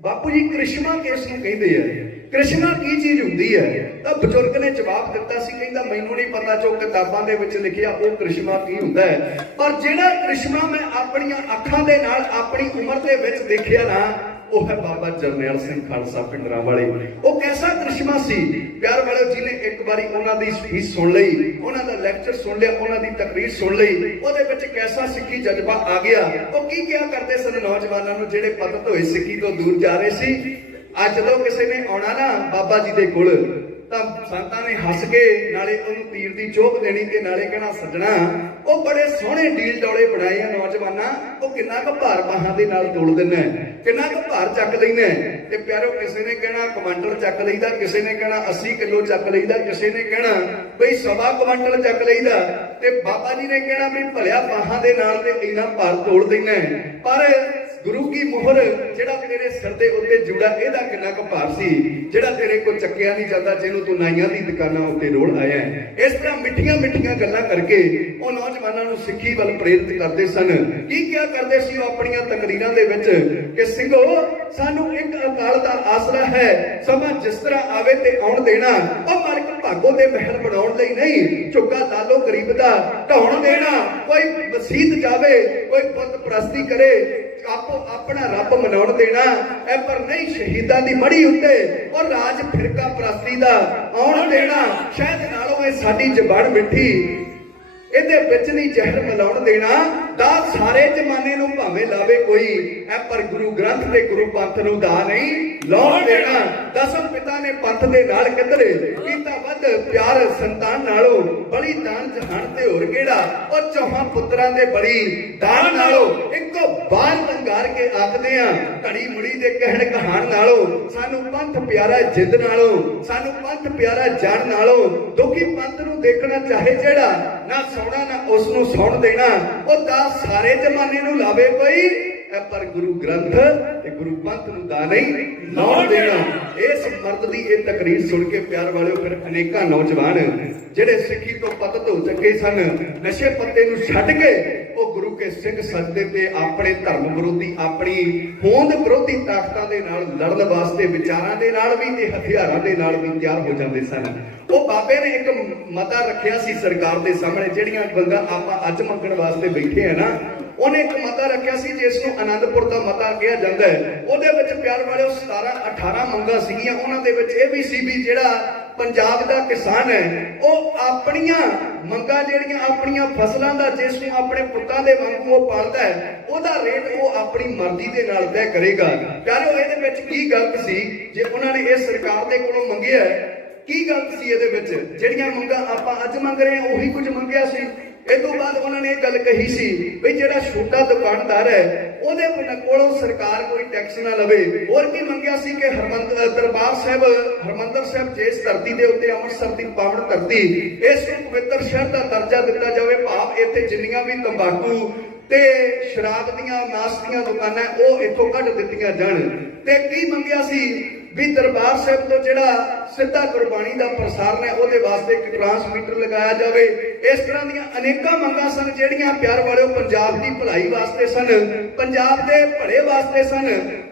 ਬਾਪੂ ਜੀ ਕ੍ਰਿਸ਼ਮਾ ਕਿਸ ਨੂੰ ਕਹਿੰਦੇ ਆ, ਕ੍ਰਿਸ਼ਮਾ ਕੀ ਚੀਜ਼ ਹੁੰਦੀ ਹੈ? ਤਾਂ ਬਜ਼ੁਰਗ ਨੇ ਜਵਾਬ ਦਿੱਤਾ ਸੀ, ਕਹਿੰਦਾ ਮੈਨੂੰ ਨਹੀਂ ਪਤਾ, ਜੋ ਕਿਤਾਬਾਂ ਦੇ ਵਿੱਚ ਲਿਖਿਆ ਉਹ ਕ੍ਰਿਸ਼ਮਾ ਕੀ ਹੁੰਦਾ ਹੈ। ਪਰ ਜਿਹੜਾ ਕ੍ਰਿਸ਼ਮਾ ਮੈਂ ਆਪਣੀਆਂ ਅੱਖਾਂ ਦੇ ਨਾਲ ਆਪਣੀ ਉਮਰ ਦੇ ਵਿੱਚ ਦੇਖਿਆ ਨਾ, ਉਹ ਹੈ ਬਾਬਾ ਜਰਨੈਲ ਸਿੰਘ ਖਾਲਸਾ ਭਿੰਡਰਾਂ ਵਾਲੇ। ਉਹ ਕੈਸਾ ਕ੍ਰਿਸ਼ਮਾ ਸੀ ਪਿਆਰ ਵਾਲਿਓ, ਜਿਹਨੇ ਇੱਕ ਵਾਰੀ ਉਹਨਾਂ ਦੀ ਸਪੀਚ ਸੁਣ ਲਈ, ਉਹਨਾਂ ਦਾ ਲੈਕਚਰ ਸੁਣ ਲਿਆ, ਉਹਨਾਂ ਦੀ ਤਕਰੀਰ ਸੁਣ ਲਈ, ਉਹਦੇ ਵਿੱਚ ਕੈਸਾ ਸਿੱਖੀ ਜਜ਼ਬਾ ਆ ਗਿਆ। ਉਹ ਕੀ ਕਿਹਾ ਕਰਦੇ ਸਨ ਨੌਜਵਾਨਾਂ ਨੂੰ ਜਿਹੜੇ ਪਤਤ ਹੋਏ ਸਿੱਖੀ ਤੋਂ ਦੂਰ ਜਾ ਰਹੇ ਸੀ। ਅੱਜ ਜਦੋਂ ਕਿਸੇ ਨੇ ਆਉਣਾ ਨਾ ਬਾਬਾ ਜੀ ਦੇ ਕੋਲ, ਤਾਂ ਸੰਤਾਂ ਨੇ ਹੱਸ ਕੇ ਨਾਲੇ ਉਹਨੂੰ ਤੀਰ ਦੀ ਚੋਪ ਦੇਣੀ ਤੇ ਨਾਲੇ ਕਹਿਣਾ ਸੱਜਣਾ ਉਹ ਬੜੇ ਸੋਹਣੇ ਡੀਲ ਡੌਲੇ ਬਣਾਏ ਆ ਨੌਜਵਾਨਾਂ, ਉਹ ਕਿੰਨਾ ਕੁ ਭਾਰ ਬਾਹਾਂ ਦੇ ਨਾਲ ਤੋਲ ਦਿੰਦਾ, ਕਿੰਨਾ ਕੁ ਭਾਰ ਚੱਕ ਲੈਂਦਾ। ਤੇ ਪਿਆਰੋ, ਕਿਸੇ ਨੇ ਕਹਿਣਾ ਕੁਆਂਟਲ ਚੱਕ ਲਈਦਾ, ਕਿਸੇ ਨੇ ਕਹਿਣਾ 80 ਕਿਲੋ ਚੱਕ ਲਈਦਾ, ਕਿਸੇ ਨੇ ਕਹਿਣਾ ਬਈ 1.25 ਕੁਆਂਟਲ ਚੱਕ ਲਈਦਾ, ਤੇ ਬਾਬਾ ਜੀ ਨੇ ਕਹਿਣਾ ਵੀ ਭਲਿਆ ਬਾਹਾਂ ਦੇ ਨਾਲ ਤੇ ਇੰਨਾ ਭਾਰ ਤੋਲ ਦਿੰਦਾ। ਪਰ ਗੁਰੂ ਕੀ ਮੋਹਰ ਜਿਹੜਾ ਤੇਰੇ ਸਿਰ ਦੇ ਉੱਤੇ ਜੁੜਾ, ਇਹਦਾ ਕਿੰਨਾ ਕੁ ਭਾਰ ਸੀ ਜਿਹੜਾ ਤੇਰੇ ਕੋਲ ਚੱਕਿਆ ਨਹੀਂ ਜਾਂਦਾ, ਜਿਹਨੂੰ ਤੂੰ ਨਾਈਆਂ ਦੀ ਦੁਕਾਨਾਂ ਉੱਤੇ ਰੋਲ ਆਇਆ। ਇਸ ਤਰ੍ਹਾਂ ਮਿੱਠੀਆਂ ਮਿੱਠੀਆਂ ਗੱਲਾਂ ਕਰਕੇ ਉਹ ਨੌਜਵਾਨਾਂ ਨੂੰ ਸਿੱਖੀ ਵੱਲ ਪ੍ਰੇਰਿਤ ਕਰਦੇ ਸਨ। ਕੀ ਕਿਹਾ ਕਰਦੇ ਸੀ ਉਹ ਆਪਣੀਆਂ ਤਕਰੀਰਾਂ ਦੇ ਵਿੱਚ ਕਿ ਸਿੰਘੋ, ਸਾਨੂੰ ਇੱਕ ਅਕਾਲ ਦਾ ਆਸਰਾ ਹੈ, ਸਮਾਂ ਜਿਸ ਤਰ੍ਹਾਂ ਆਵੇ ਤੇ ਆਉਣ ਦੇਣਾ। ਉਹ ਮਾਲਕ ਭਾਗੋ ਦੇ ਮਹਿਲ ਬਣਾਉਣ ਲਈ ਨਹੀਂ, ਝੁੱਗਾ ਲਾਲੋ ਗਰੀਬ ਦਾ ਢਾਉਣ ਦੇਣਾ। ਕੋਈ ਮਸੀਤ ਜਾਵੇ, ਕੋਈ ਪੁੱਤ ਪ੍ਰਸਤੀ ਕਰੇ, ਆਪੋ ਆਪਣਾ ਰੱਬ ਮਨਾਉਣ ਦੇਣਾ। ਐ ਪਰ ਨਹੀਂ ਸ਼ਹੀਦਾਂ ਦੀ ਮੜੀ ਉੱਤੇ ਔਰ ਰਾਜ ਫਿਰਕਾ ਪ੍ਰਸਤੀ ਦਾ ਆਉਣ ਦੇਣਾ। ਸ਼ਾਇਦ ਨਾਲੋਂ ਇਹ ਸਾਡੀ ਜ਼ਬਾਨ ਮਿੱਠੀ, ਇਹਦੇ ਵਿੱਚ ਨਹੀਂ ਜ਼ਹਿਰ ਮਿਲਾਉਣ ਦੇਣਾ। ਦਾ ਸਾਰੇ ਜ਼ਮਾਨੇ ਨੂੰ ਭਾਵੇਂ ਲਾਵੇ ਕੋਈ, ਐ ਪਰ ਗੁਰੂ ਗ੍ਰੰਥ ਤੇ ਗੁਰੂ ਪੰਥ ਨੂੰ ਦਾ ਨਹੀਂ ਲਾਉਣ ਦੇਣਾ। ਦਸਮ ਪਿਤਾ ਨੇ ਪੰਥ ਦੇ ਨਾਲ ਕਿਧਰੇ ਕੀਤਾ ਵੱਧ ਪਿਆਰ ਸੰਤਾਨ ਨਾਲੋਂ, ਬਲੀ ਦਾਨ ਜਹਾਨ ਤੇ ਹੋਰ ਕਿਹੜਾ, ਉਹ ਚੌਹਾਂ ਪੁੱਤਰਾਂ ਦੇ ਬਲੀ ਦਾਨ ਨਾਲੋਂ। ਇੱਕੋ ਬਾਣ ਵੰਗਾਰ ਕੇ ਆਖਦੇ ਆ ਘੜੀ ਮੁੜੀ ਦੇ ਕਹਿਣ ਕਹਾਣ ਨਾਲੋਂ, ਸਾਨੂੰ ਪੰਥ ਪਿਆਰਾ ਜਿੱਦ ਨਾਲੋਂ, ਸਾਨੂੰ ਪੰਥ ਪਿਆਰਾ ਜਾਣ ਨਾਲੋਂ। ਦੁਖੀ ਪੰਥ ਨੂੰ ਦੇਖਣਾ ਚਾਹੇ ਜਿਹੜਾ, ਨਾ ਸੌਣਾ ਨਾ ਉਸ ਨੂੰ ਸੌਣ ਦੇਣਾ। ਉਹ ਦਾ ਸਾਰੇ ਜ਼ਮਾਨੇ ਨੂੰ ਲਾਵੇ ਕੋਈ, ਪਰ ਗੁਰੂ ਗ੍ਰੰਥ ਤੇ ਗੁਰੂ ਪੰਥ ਨੂੰ ਦਾ ਨਹੀਂ ਲਾਉਣ ਦੇਣਾ। ਇਸ ਮਰਦ ਦੀ ਇਹ ਤਕਰੀਰ ਸੁਣ ਕੇ ਪਿਆਰ ਵਾਲਿਓ ਫਿਰ ਅਨੇਕਾਂ ਨੌਜਵਾਨ ਜਿਹੜੇ ਸਿੱਖੀ ਤੋਂ ਪਤਤ ਹੋ ਚੁੱਕੇ ਸਨ, ਨਸ਼ੇ ਪੱਤੇ ਨੂੰ ਛੱਡ ਕੇ ਉਹ ਗੁਰੂ ਕੇ ਸਿੰਘ ਸਜਦੇ ਤੇ ਆਪਣੇ ਧਰਮ ਵਿਰੋਧੀ, ਆਪਣੀ ਹੋਂਦ ਵਿਰੋਧੀ ਤਾਕਤਾਂ ਦੇ ਨਾਲ ਲੜਨ ਵਾਸਤੇ ਵਿਚਾਰਾਂ ਦੇ ਨਾਲ ਵੀ ਤੇ ਹਥਿਆਰਾਂ ਦੇ ਨਾਲ ਵੀ ਤਿਆਰ ਹੋ ਜਾਂਦੇ ਸਨ। ਉਹ ਬਾਬੇ ਨੇ ਇੱਕ ਮਤਾ ਰੱਖਿਆ ਸੀ ਸਰਕਾਰ ਦੇ ਸਾਹਮਣੇ, ਜਿਹੜੀਆਂ ਬੰਦਾ ਆਪਾਂ ਅੱਜ ਮੰਗਣ ਵਾਸਤੇ ਬੈਠੇ ਆ ਨਾ, ਉਹਨੇ ਇੱਕ ਮਤਾ ਰੱਖਿਆ ਸੀ ਜਿਸ ਨੂੰ ਆਨੰਦਪੁਰ ਦਾ ਮਤਾ ਕਿਹਾ ਜਾਂਦਾ ਹੈ। ਉਹਦੇ ਵਿੱਚ ਪਿਆਰ ਵਾਲਿਓ 17-18 ਮੰਗਾਂ ਸੀਗੀਆਂ। ਉਹਨਾਂ ਦੇ ਵਿੱਚ ਇਹ ਵੀ ਸੀ ਵੀ ਜਿਹੜਾ ਪੰਜਾਬ ਦਾ ਕਿਸਾਨ ਹੈ ਉਹ ਆਪਣੀਆਂ ਮੰਗਾਂ, ਜਿਹੜੀਆਂ ਆਪਣੀਆਂ ਫਸਲਾਂ ਦਾ ਜਿਸ ਨੂੰ ਆਪਣੇ ਪੁੱਤਾਂ ਦੇ ਵਾਂਗੂ ਉਹ ਪਾਲਦਾ ਹੈ, ਉਹਦਾ ਰੇਟ ਉਹ ਆਪਣੀ ਮਰਜ਼ੀ ਦੇ ਨਾਲ ਤੈਅ ਕਰੇਗਾ। ਪਿਆਰਿਓ ਇਹਦੇ ਵਿੱਚ ਕੀ ਗਲਤ ਸੀ ਜੇ ਉਹਨਾਂ ਨੇ ਇਹ ਸਰਕਾਰ ਦੇ ਕੋਲੋਂ ਮੰਗਿਆ? ਕੀ ਗਲਤ ਸੀ ਇਹਦੇ ਵਿੱਚ? ਜਿਹੜੀਆਂ ਮੰਗਾਂ ਆਪਾਂ ਅੱਜ ਮੰਗ ਰਹੇ ਹਾਂ ਉਹੀ ਕੁਝ ਮੰਗਿਆ ਸੀ। ਇਹ ਤੋਂ ਬਾਅਦ ਉਹਨਾਂ ਨੇ ਇਹ ਗੱਲ ਕਹੀ ਸੀ ਵੀ ਜਿਹੜਾ ਛੋਟਾ ਦੁਕਾਨਦਾਰ ਹੈ ਉਹਦੇ ਕੋਲੋਂ ਸਰਕਾਰ ਕੋਈ ਟੈਕਸ ਨਾ ਲਵੇ। ਹੋਰ ਕੀ ਮੰਗਿਆ ਸੀ ਕਿ ਦਰਬਾਰ ਸਾਹਿਬ, ਹਰਮੰਦਰ ਸਾਹਿਬ ਜਿਸ ਧਰਤੀ ਦੇ ਉੱਤੇ, ਅੰਮ੍ਰਿਤਸਰ ਦੀ ਪਾਵਨ ਧਰਤੀ, ਇਸ ਨੂੰ ਪਵਿੱਤਰ ਸ਼ਹਿਰ ਦਾ ਦਰਜਾ ਦਿੱਤਾ ਜਾਵੇ। ਭਾਵ ਇੱਥੇ ਜਿੰਨੀਆਂ ਵੀ ਤੰਬਾਕੂ ਤੇ ਸ਼ਰਾਬ ਦੀਆਂ, ਮਾਸ ਦੀਆਂ ਦੁਕਾਨਾਂ ਉਹ ਇੱਥੋਂ ਕੱਢ ਦਿੱਤੀਆਂ ਜਾਣ। ਤੇ ਕੀ ਮੰਗਿਆ ਸੀ ਵੀ ਦਰਬਾਰ ਸਾਹਿਬ ਤੋਂ ਜਿਹੜਾ ਸਿੱਧਾ ਗੁਰਬਾਣੀ ਦਾ ਪ੍ਰਸਾਰਣ ਹੈ ਉਹਦੇ ਵਾਸਤੇ ਇੱਕ ਟਰਾਂਸਮੀਟਰ ਲਗਾਇਆ ਜਾਵੇ। ਇਸ ਤਰ੍ਹਾਂ ਦੀਆਂ ਅਨੇਕਾਂ ਮੰਗਾਂ ਸਨ ਜਿਹੜੀਆਂ ਪਿਆਰ ਵਾਲਿਓ ਪੰਜਾਬ ਦੀ ਭਲਾਈ ਵਾਸਤੇ ਸਨ, ਪੰਜਾਬ ਦੇ ਭਲੇ ਵਾਸਤੇ ਸਨ,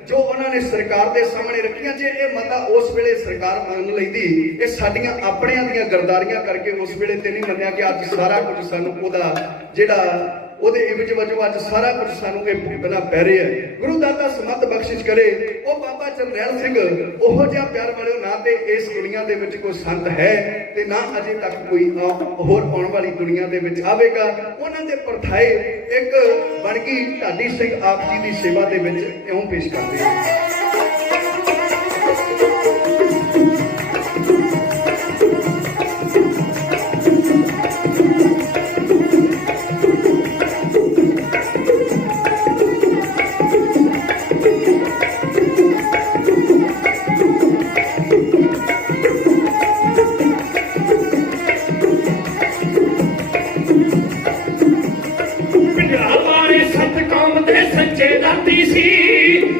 ਜੋ ਉਹਨਾਂ ਨੇ ਸਰਕਾਰ ਦੇ ਸਾਹਮਣੇ ਰੱਖੀਆਂ। ਜੇ ਇਹ ਮਤਾ ਉਸ ਵੇਲੇ ਸਰਕਾਰ ਮੰਨ ਲੈਂਦੀ, ਇਹ ਸਾਡੀਆਂ ਆਪਣਿਆਂ ਦੀਆਂ ਗਰਦਾਰੀਆਂ ਕਰਕੇ ਉਸ ਵੇਲੇ ਤੇ ਨਹੀਂ ਮੰਨਿਆ ਕਿ ਅੱਜ ਸਾਰਾ ਕੁਝ ਸਾਨੂੰ ਉਹਦਾ ਜਿਹੜਾ ਉਹਦੇ ਇਵਜ ਵਜੋਂ ਅੱਜ ਸਾਰਾ ਕੁਝ ਸਾਨੂੰ ਇਹ ਭੁਗਤਣਾ ਪੈ ਰਿਹਾ ਹੈ। ਗੁਰੂ ਦਾਤਾ ਸਮਤ ਬਖਸ਼ਿਸ਼ ਕਰੇ। ਉਹ ਬਾਬਾ ਜਰਨੈਲ ਸਿੰਘ ਉਹੋ ਜਿਹਾ ਪਿਆਰ ਵਾਲਿਓ ਨਾ ਤੇ ਇਸ ਦੁਨੀਆ ਦੇ ਵਿੱਚ ਕੋਈ ਸੰਤ ਹੈ ਤੇ ਨਾ ਅਜੇ ਤੱਕ ਕੋਈ ਹੋਰ ਆਉਣ ਵਾਲੀ ਦੁਨੀਆ ਦੇ ਵਿੱਚ ਆਵੇਗਾ। ਉਹਨਾਂ ਦੇ ਪਰਥਾਏ ਇੱਕ ਬਣ ਗਈ ਢਾਡੀ ਸਿੰਘ ਆਪ ਜੀ ਦੀ ਸੇਵਾ ਦੇ ਵਿੱਚ ਇਉਂ ਪੇਸ਼ ਕਰਦੇ ਹਾਂ।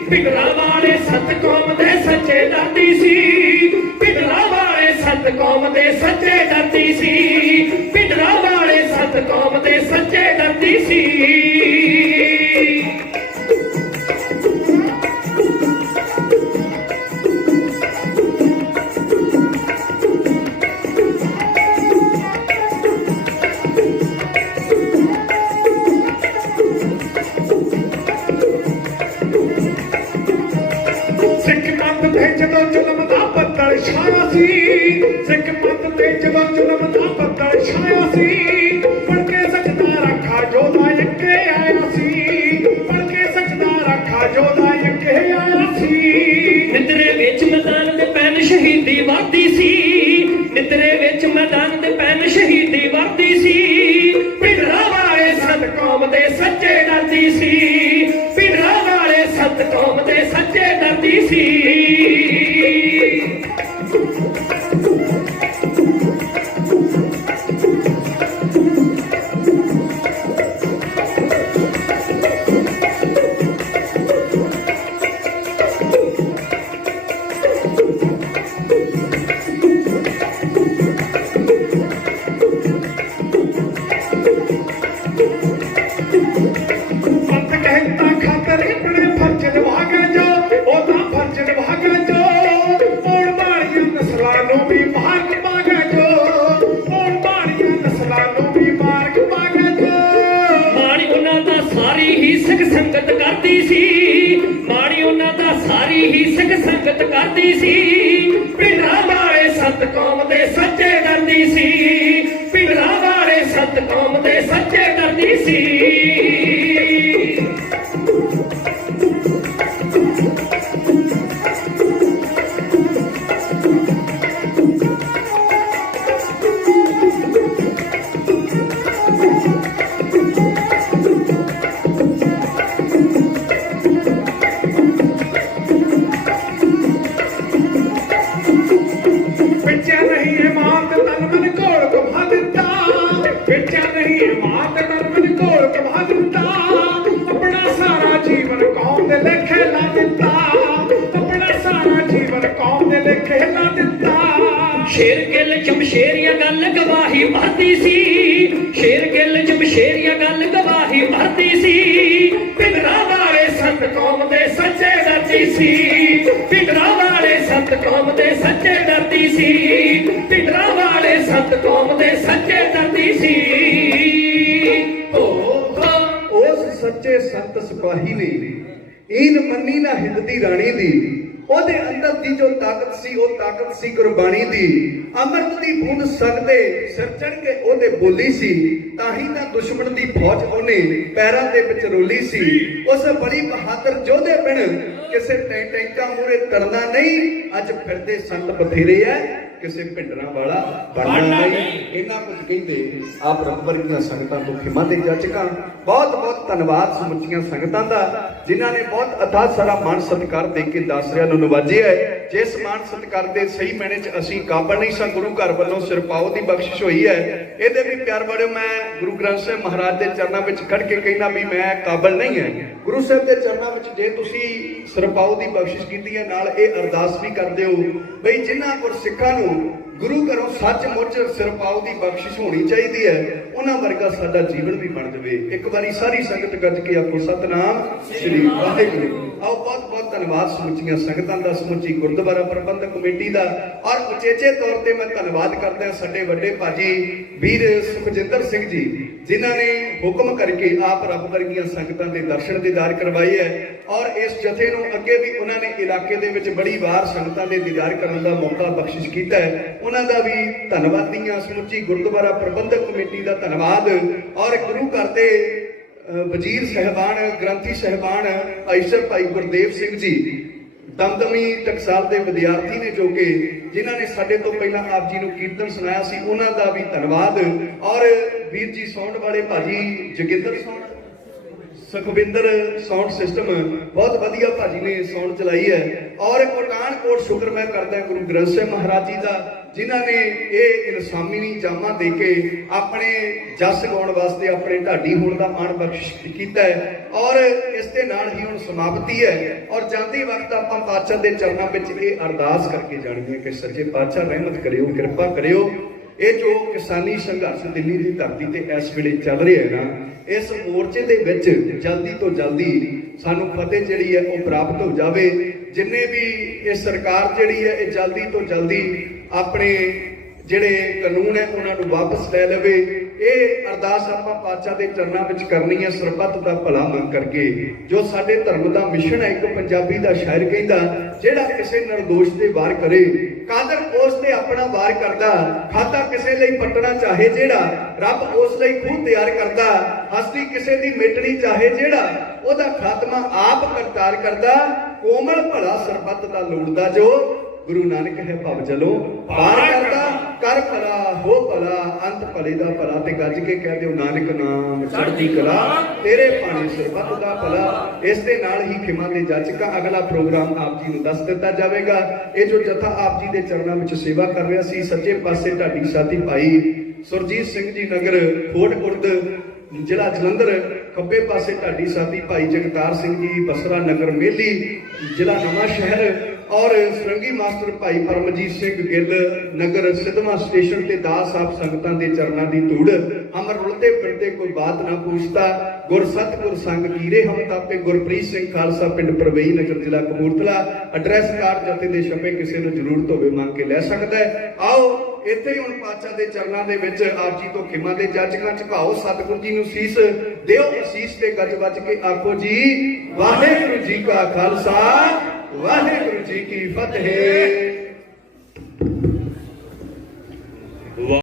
ਪਿੰਗਲਾ ਵਾਲੇ ਸੱਤ ਕੌਮ ਦੇ ਸੱਚੇ ਦਾਤੀ ਸੀ, ਪਿੰਗਲਾ ਵਾਲੇ ਸੱਤ ਕੌਮ ਦੇ ਸੱਚੇ ਦਾਤੀ ਸੀ, ਪਿੰਗਲਾ ਵਾਲੇ ਸੱਤ ਕੌਮ ਦੇ ਸੱਚੇ ਦਾਤੀ ਸੀ। ਜਦੋਂ ਜ਼ੁਲਮ ਦਾ ਬੱਦਲ ਛਾਇਆ ਸੀ, ਸਿੱਖ ਪੰਥ ਤੇ ਜਦੋਂ ਜ਼ੁਲਮ ਦਾ ਬੱਦਲ ਛਾਇਆ ਸੀ, ਪੜ ਕੇ ਸੱਚਦਾ ਰਾਖਾ ਜੋਦਾ ਅੱਗੇ ਆਇਆ ਸੀ, ਪੜ ਕੇ ਸੱਚਦਾ ਰਾਖਾ ਜੋਦਾ ਅੱਗੇ ਆਇਆ ਸੀ। ਨਿਤਰੇ ਵਿੱਚ ਮੈਦਾਨ ਦੇ ਪੈਨ ਸ਼ਹੀਦੀ ਵਰਦੀ ਸੀ, ਨਿਤਰੇ ਵਿੱਚ ਮੈਦਾਨ ਦੇ ਪੈਨ ਸ਼ਹੀਦੀ ਵਰਦੀ ਸੀ, ਪਿੰਡਰਾਂ ਵਾਲੇ ਸੱਤ ਕੌਮ ਦੇ ਸੱਚੇ ਦਾਤੀ ਸੀ, ਪਿੰਡਰਾਂ ਵਾਲੇ ਸੱਤ ਕੌਮ ਦੇ ਸੱਚੇ ਦਾਤੀ ਸੀ। ਸੰਗਤ ਕਰਦੀ ਸੀ, ਮਾੜੀ ਉਹਨਾਂ ਦਾ ਸਾਰੀ ਹੀ ਸਿੱਖ ਸੰਗਤ ਕਰਦੀ ਸੀ, ਪਿੰਡਰਾਂ ਵਾਲੇ ਸੱਤ ਕੌਮ ਦੇ ਸੱਚੇ ਡਰਦੀ ਸੀ, ਪਿੰਡਰਾਂ ਵਾਲੇ ਸੱਤ ਕੌਮ ਦੇ ਸੀ। ਵੇਚਿਆ ਨਹੀਂ ਇਹ ਮਾਤ ਤਨ ਮਨ ਘੋਲ ਘੁਮਾ ਦਿੱਤਾ, ਵੇਚਿਆ ਨਹੀਂ ਇਹ ਮਾਤ ਤਨ ਮਨ ਘੋਲ ਘੁਮਾ ਦਿੱਤਾ, ਆਪਣਾ ਸਾਰਾ ਜੀਵਨ ਕੌਮ ਦੇ ਲੇਖੇ ਲਾ ਦਿੱਤਾ, ਆਪਣਾ ਸਾਰਾ ਜੀਵਨ ਕੌਮ ਦੇ ਲੇਖੇ ਲਾ ਦਿੱਤਾ। ਸ਼ੇਰ ਗਿੱਲ ਜਮਸ਼ੇਰੀਆ ਗੱਲ ਗਵਾਹੀ ਭਰਦੀ ਸੀ, ਸ਼ੇਰ ਗਿੱਲ ਜਮਸ਼ੇਰੀਆ ਗੱਲ ਗਵਾਹੀ ਭਰਦੀ ਸੀ। ਭਿੰਡਰਾਂ ਵਾਲੇ ਸੰਤ ਕੌਮ ਦੇ ਸੱਚੇ ਡਰਦੀ ਸੀ, ਭਿੰਡਰਾਂ ਵਾਲੇ ਸੰਤ ਕੌਮ ਦੇ ਸੱਚੇ ਡਰਦੀ ਸੀ, ਭਿੰਡਰਾਂ ਵਾਲੇ ਸੰਤ ਕੌਮ ਦੇ ਸੱਚੇ ਡਰਦੀ ਸੀ। ਉਸ ਸੱਚੇ ਸੰਤ ਸਿਪਾਹੀ ਨੇ ਈਨ ਮੰਨੀ ਨਾ ਹਿੰਦ ਦੀ ਰਾਣੀ ਦੀ, ਉਹਦੇ ਅੰਦਰ ਦੀ ਜੋ ਤਾਕਤ ਸੀ ਉਹ ਤਾਕਤ ਸੀ ਗੁਰਬਾਣੀ ਦੀ। ਅੰਮ੍ਰਿਤ ਦੀ ਬੂੰਦ ਸੰਗਦੇ ਸਿਰ ਚੜ ਕੇ ਉਹਦੇ ਬੋਲੀ ਸੀ, ਤਾਂ ਹੀ ਤਾਂ ਦੁਸ਼ਮਣ ਦੀ ਫੌਜ ਉਹਨੇ ਪੈਰਾਂ ਦੇ ਵਿੱਚ ਰੋਲੀ ਸੀ। ਉਸ ਬੜੀ ਬਹਾਦਰ ਯੋਧੇ ਬਿਨ ਕਿਸੇ ਟੈਂਕਾਂ ਮੂਰੇ ਤਰਨਾ ਨਹੀਂ, ਅੱਜ ਫਿਰਦੇ ਸੰਤ ਬਥੇਰੇ ਐ ਕਿਸੇ ਭਿੰਡਰਾਂ ਵਾਲਾ ਬਣਨਾ ਨਹੀਂ। ਇਹਨਾਂ ਕੁਝ ਕਹਿੰਦੇ ਆਪ ਰੱਬ ਵਰਗੀਆਂ ਸੰਗਤਾਂ ਤੋਂ ਖਿਮਾ ਦੇ ਜਾਚਕਾਂ। ਬਹੁਤ ਬਹੁਤ ਧੰਨਵਾਦ ਸਮੁੱਚੀਆਂ ਸੰਗਤਾਂ ਦਾ ਜਿਨ੍ਹਾਂ ਨੇ ਬਹੁਤ ਅਥਾਹ ਸਾਰਾ ਮਾਣ ਸਤਿਕਾਰ ਦੇ ਕੇ ਦਾਸਰਿਆਂ ਨੂੰ ਨਵਾਜਿਆ ਹੈ। ਜਿਸ ਮਾਣ ਸਤਿਕਾਰ ਦੇ ਸਹੀ ਮਾਇਨੇ 'ਚ ਅਸੀਂ ਕਾਬਲ ਨਹੀਂ ਸਾਂ, ਗੁਰੂ ਘਰ ਵੱਲੋਂ ਸਿਰਪਾਓ ਦੀ ਬਖਸ਼ਿਸ਼ ਹੋਈ ਹੈ। ਇਹਦੇ ਵੀ ਪਿਆਰ ਬੜਿਓ, ਮੈਂ ਗੁਰੂ ਗ੍ਰੰਥ ਸਾਹਿਬ ਮਹਾਰਾਜ ਦੇ ਚਰਨਾਂ ਵਿੱਚ ਖੜ ਕੇ ਕਹਿਣਾ ਵੀ ਮੈਂ ਕਾਬਲ ਨਹੀਂ ਹੈ। ਗੁਰੂ ਸਾਹਿਬ ਦੇ ਚਰਨਾਂ ਵਿੱਚ ਜੇ ਤੁਸੀਂ ਸਿਰਪਾਓ ਦੀ ਬਖਸ਼ਿਸ਼ ਕੀਤੀ ਹੈ, ਨਾਲ ਇਹ ਅਰਦਾਸ ਵੀ ਕਰਦੇ ਹੋ ਬਈ ਜਿਨ੍ਹਾਂ ਗੁਰਸਿੱਖਾਂ ਨੂੰ ਗੁਰੂ ਘਰੋਂ ਸੱਚਮੁੱਚ ਸਿਰਪਾਓ ਦੀ ਬਖਸ਼ਿਸ਼ ਹੋਣੀ ਚਾਹੀਦੀ ਹੈ, ਉਹਨਾਂ ਵਰਗਾ ਸਾਡਾ ਜੀਵਨ ਵੀ ਬਣ ਜਾਵੇ। ਇੱਕ ਵਾਰੀ ਸਾਰੀ ਸੰਗਤ ਗੱਜ ਕੇ ਆਖੋ ਸਤਨਾਮ ਸ੍ਰੀ ਵਾਹਿਗੁਰੂ। ਆਓ ਬਹੁਤ ਬਹੁਤ ਧੰਨਵਾਦ ਸਮੁੱਚੀਆਂ ਸੰਗਤਾਂ ਦਾ, ਸਮੁੱਚੀ ਗੁਰਦੁਆਰਾ ਪ੍ਰਬੰਧਕ ਕਮੇਟੀ ਦਾ, ਔਰ ਉਚੇਚੇ ਤੌਰ ਤੇ ਮੈਂ ਧੰਨਵਾਦ ਕਰਦਾ ਸਾਡੇ ਵੱਡੇ ਭਾਜੀ ਵੀਰ ਸੁਖਜਿੰਦਰ ਸਿੰਘ ਜੀ, ਜਿਨ੍ਹਾਂ ਨੇ ਹੁਕਮ ਕਰਕੇ ਆਪ ਰੱਬ ਵਰਗੀਆਂ ਸੰਗਤਾਂ ਦੇ ਦਰਸ਼ਨ ਦੀਦਾਰ ਕਰਵਾਏ ਹੈ। ਔਰ ਇਸ ਜਥੇ ਨੂੰ ਅੱਗੇ ਵੀ ਉਹਨਾਂ ਨੇ ਇਲਾਕੇ ਦੇ ਵਿੱਚ ਬੜੀ ਵਾਰ ਸੰਗਤਾਂ ਦੇ ਦੀਦਾਰ ਕਰਨ ਦਾ ਮੌਕਾ ਬਖਸ਼ਿਸ਼ ਕੀਤਾ ਹੈ। ਉਹਨਾਂ ਦਾ ਵੀ ਧੰਨਵਾਦੀ ਹਾਂ। ਸਮੁੱਚੀ ਗੁਰਦੁਆਰਾ ਪ੍ਰਬੰਧਕ ਕਮੇਟੀ ਦਾ ਧੰਨਵਾਦ, ਔਰ ਗੁਰੂ ਘਰ ਦੇ ਵਜ਼ੀਰ ਸਾਹਿਬਾਨ, ਗ੍ਰੰਥੀ ਸਾਹਿਬਾਨ ਆਇਸ਼ਰ ਭਾਈ ਗੁਰਦੇਵ ਸਿੰਘ ਜੀ, ਦਮਦਮੀ ਟਕਸਾਲ ਦੇ ਵਿਦਿਆਰਥੀ ਨੇ ਜੋ ਕਿ ਜਿਨ੍ਹਾਂ ਨੇ ਸਾਡੇ ਤੋਂ ਪਹਿਲਾਂ ਆਪ ਜੀ ਨੂੰ ਕੀਰਤਨ ਸੁਣਾਇਆ ਸੀ, ਉਹਨਾਂ ਦਾ ਵੀ ਧੰਨਵਾਦ। ਔਰ ਵੀਰ ਜੀ ਸਾਊਂਡ ਵਾਲੇ ਭਾਜੀ Joginder sound, Sukhwinder sound system, ਬਹੁਤ ਵਧੀਆ ਭਾਜੀ ਨੇ ਸਾਊਂਡ ਚਲਾਈ ਹੈ। ਔਰ ਪਠਾਨਕੋਟ ਸ਼ੁਕਰ ਮੈਂ ਕਰਦਾ ਗੁਰੂ ਗ੍ਰੰਥ ਸਾਹਿਬ ਮਹਾਰਾਜ ਜੀ ਦਾ, ਜਿਨ੍ਹਾਂ ਨੇ ਇਹ ਇਨਸਾਨੀ ਜਾਮਾ ਦੇ ਕੇ ਆਪਣੇ ਜਸ ਗਾਉਣ ਵਾਸਤੇ ਆਪਣੇ ਢਾਡੀ ਹੋਣ ਦਾ ਮਾਣ ਬਖਸ਼ ਕੀਤਾ ਹੈ। ਔਰ ਇਸ ਦੇ ਨਾਲ ਹੀ ਹੁਣ ਸਮਾਪਤੀ ਹੈ। ਔਰ ਜਾਂਦੇ ਵਕਤ ਆਪਾਂ ਪਾਤਸ਼ਾਹ ਦੇ ਚਰਨਾਂ ਵਿੱਚ ਇਹ ਅਰਦਾਸ ਕਰਕੇ ਜਾਣੀ ਹੈ ਕਿ ਸੱਚੇ ਪਾਤਸ਼ਾਹ ਰਹਿਮਤ ਕਰਿਓ, ਕਿਰਪਾ ਕਰਿਓ। ਇਹ ਜੋ ਕਿਸਾਨੀ ਸੰਘਰਸ਼ ਦਿੱਲੀ ਦੀ ਧਰਤੀ ਤੇ ਇਸ ਵੇਲੇ ਚੱਲ ਰਿਹਾ ਹੈ ਨਾ, ਇਸ ਮੋਰਚੇ ਦੇ ਵਿੱਚ ਜਲਦੀ ਤੋਂ ਜਲਦੀ ਸਾਨੂੰ ਫਤਿਹ ਜਿਹੜੀ ਹੈ ਉਹ ਪ੍ਰਾਪਤ ਹੋ ਜਾਵੇ। ਜਿੰਨੇ ਵੀ ਇਹ ਸਰਕਾਰ ਜਿਹੜੀ ਹੈ ਇਹ ਜਲਦੀ ਤੋਂ ਜਲਦੀ ਆਪਣੇ ਜਿਹੜੇ ਕਾਨੂੰਨ ਹੈ ਉਹਨਾਂ ਨੂੰ ਵਾਪਸ ਲੈ ਲਵੇ। ਇਹ ਅਰਦਾਸ ਆਪਾਂ ਪਾਤਸ਼ਾਹ ਦੇ ਚਰਨਾਂ ਵਿੱਚ ਕਰਨੀ ਹੈ ਸਰਬੱਤ ਦਾ ਭਲਾ ਮੰਗ ਕਰਕੇ। ਜੋ ਸਾਡੇ ਧਰਮ ਦਾ ਮਿਸ਼ਨ ਹੈ, ਇੱਕ ਪੰਜਾਬੀ ਦਾ ਸ਼ਾਇਰ ਕਹਿੰਦਾ, ਜਿਹੜਾ ਕਿਸੇ ਨਿਰਦੋਸ਼ ਤੇ ਵਾਰ ਕਰੇ ਕਾਦਰ ਉਸ ਤੇ ਆਪਣਾ ਵਾਰ ਕਰਦਾ, ਖਾਤਾ ਕਿਸੇ ਲਈ ਪੱਟਣਾ ਚਾਹੇ ਜਿਹੜਾ ਰੱਬ ਉਸ ਲਈ ਖੂਹ ਤਿਆਰ ਕਰਦਾ, ਹਸਤੀ ਕਿਸੇ ਦੀ ਮਿਟਣੀ ਚਾਹੇ ਜਿਹੜਾ ਉਹਦਾ ਖਾਤਮਾ ਆਪ ਕਰਤਾਰ ਕਰਦਾ, ਕੋਮਲ ਭਲਾ ਸਰਬੱਤ ਦਾ ਲੋੜਦਾ ਜੋ ਗੁਰੂ ਨਾਨਕ ਹੈ ਭਵ ਚਲੋ ਪਾਰ ਕਰਦਾ, ਕਰ ਭਲਾ ਹੋ ਭਲਾ ਅੰਤ ਭਲੇ ਦਾ ਭਲਾ। ਤੇ ਗੱਜ ਕੇ ਕਹਿ ਦਿਓ ਨਾਨਕ ਨਾਮ ਚੜ੍ਹਦੀ ਕਲਾ, ਤੇਰੇ ਪਾਣੀ ਸਰਬੱਤ ਦਾ ਭਲਾ। ਇਸ ਦੇ ਨਾਲ ਹੀ ਖਿਮਾ ਦੇ ਜਾਚਕਾਂ ਅਗਲਾ ਪ੍ਰੋਗਰਾਮ ਆਪ ਜੀ ਨੂੰ ਦੱਸ ਦਿੱਤਾ ਜਾਵੇਗਾ। ਇਹ ਜੋ ਜਥਾ ਆਪ ਜੀ ਦੇ ਚਰਨਾਂ ਵਿੱਚ ਸੇਵਾ ਕਰ ਰਿਹਾ ਸੀ, ਸੱਜੇ ਪਾਸੇ ਢਾਡੀ ਸਾਥੀ ਭਾਈ ਸੁਰਜੀਤ ਸਿੰਘ ਜੀ ਨਗਰ ਫੋਰਟ ਖੁਰਦ ਜ਼ਿਲ੍ਹਾ ਜਲੰਧਰ, ਖੱਬੇ ਪਾਸੇ ਢਾਡੀ ਸਾਥੀ ਭਾਈ ਜਗਤਾਰ ਸਿੰਘ ਜੀ ਬਸਰਾ ਨਗਰ ਮੇਲੀ ਜ਼ਿਲ੍ਹਾ ਨਵਾਂ ਸ਼ਹਿਰ, ਔਰ ਸਰੰਗੀ ਮਾਸਟਰ ਭਾਈ ਪਰਮਜੀਤ ਸਿੰਘ ਗਿੱਲ ਨਗਰ ਸਿੱਧਵਾਂ ਸਟੇਸ਼ਨ ਤੇ ਦਾਸ ਸਾਹਿਬ ਸੰਗਤਾਂ ਦੇ ਚਰਨਾਂ ਦੀ ਧੂੜ। ਅਮਰ ਰੁਲਤੇ ਫਿਰਦੇ ਕੋਈ ਬਾਤ ਨਾ ਪੁੱਛਦਾ, ਗੁਰ ਸਤਿਗੁਰ ਸੰਗ ਕੀਰੇ ਹਮ ਤਾਪੇ। ਗੁਰਪ੍ਰੀਤ ਸਿੰਘ ਖਾਲਸਾ ਪਿੰਡ ਪ੍ਰਵੇਈ ਨਗਰ ਜ਼ਿਲ੍ਹਾ ਕਪੂਰਥਲਾ। ਐਡਰੈਸ ਕਾਰਡ ਜਥੇ ਦੇ ਛਪੇ ਕਿਸੇ ਨੂੰ ਜ਼ਰੂਰਤ ਹੋਵੇ ਮੰਗ ਕੇ ਲੈ ਸਕਦਾ ਹੈ। ਆਓ ਇੱਥੇ ਹੀ ਹੁਣ ਪਾਤਸ਼ਾਹ ਦੇ ਚਰਨਾਂ ਦੇ ਵਿੱਚ ਆਪ ਜੀ ਤੋਂ ਖਿਮਾ ਦੇ ਜਾਚਕਾਂ ਝੁਕਾਓ, ਸਤਿਗੁਰੂ ਜੀ ਨੂੰ ਸੀਸ ਦਿਓ, ਅਸੀਸ ਤੇ ਗੱਜ ਵੱਜ ਕੇ ਆਖੋ ਜੀ ਵਾਹਿਗੁਰੂ ਜੀ ਕਾ ਖਾਲਸਾ ਵਾਹਿਗੁਰੂ ਜੀ ਕੀ ਫਤਿਹ।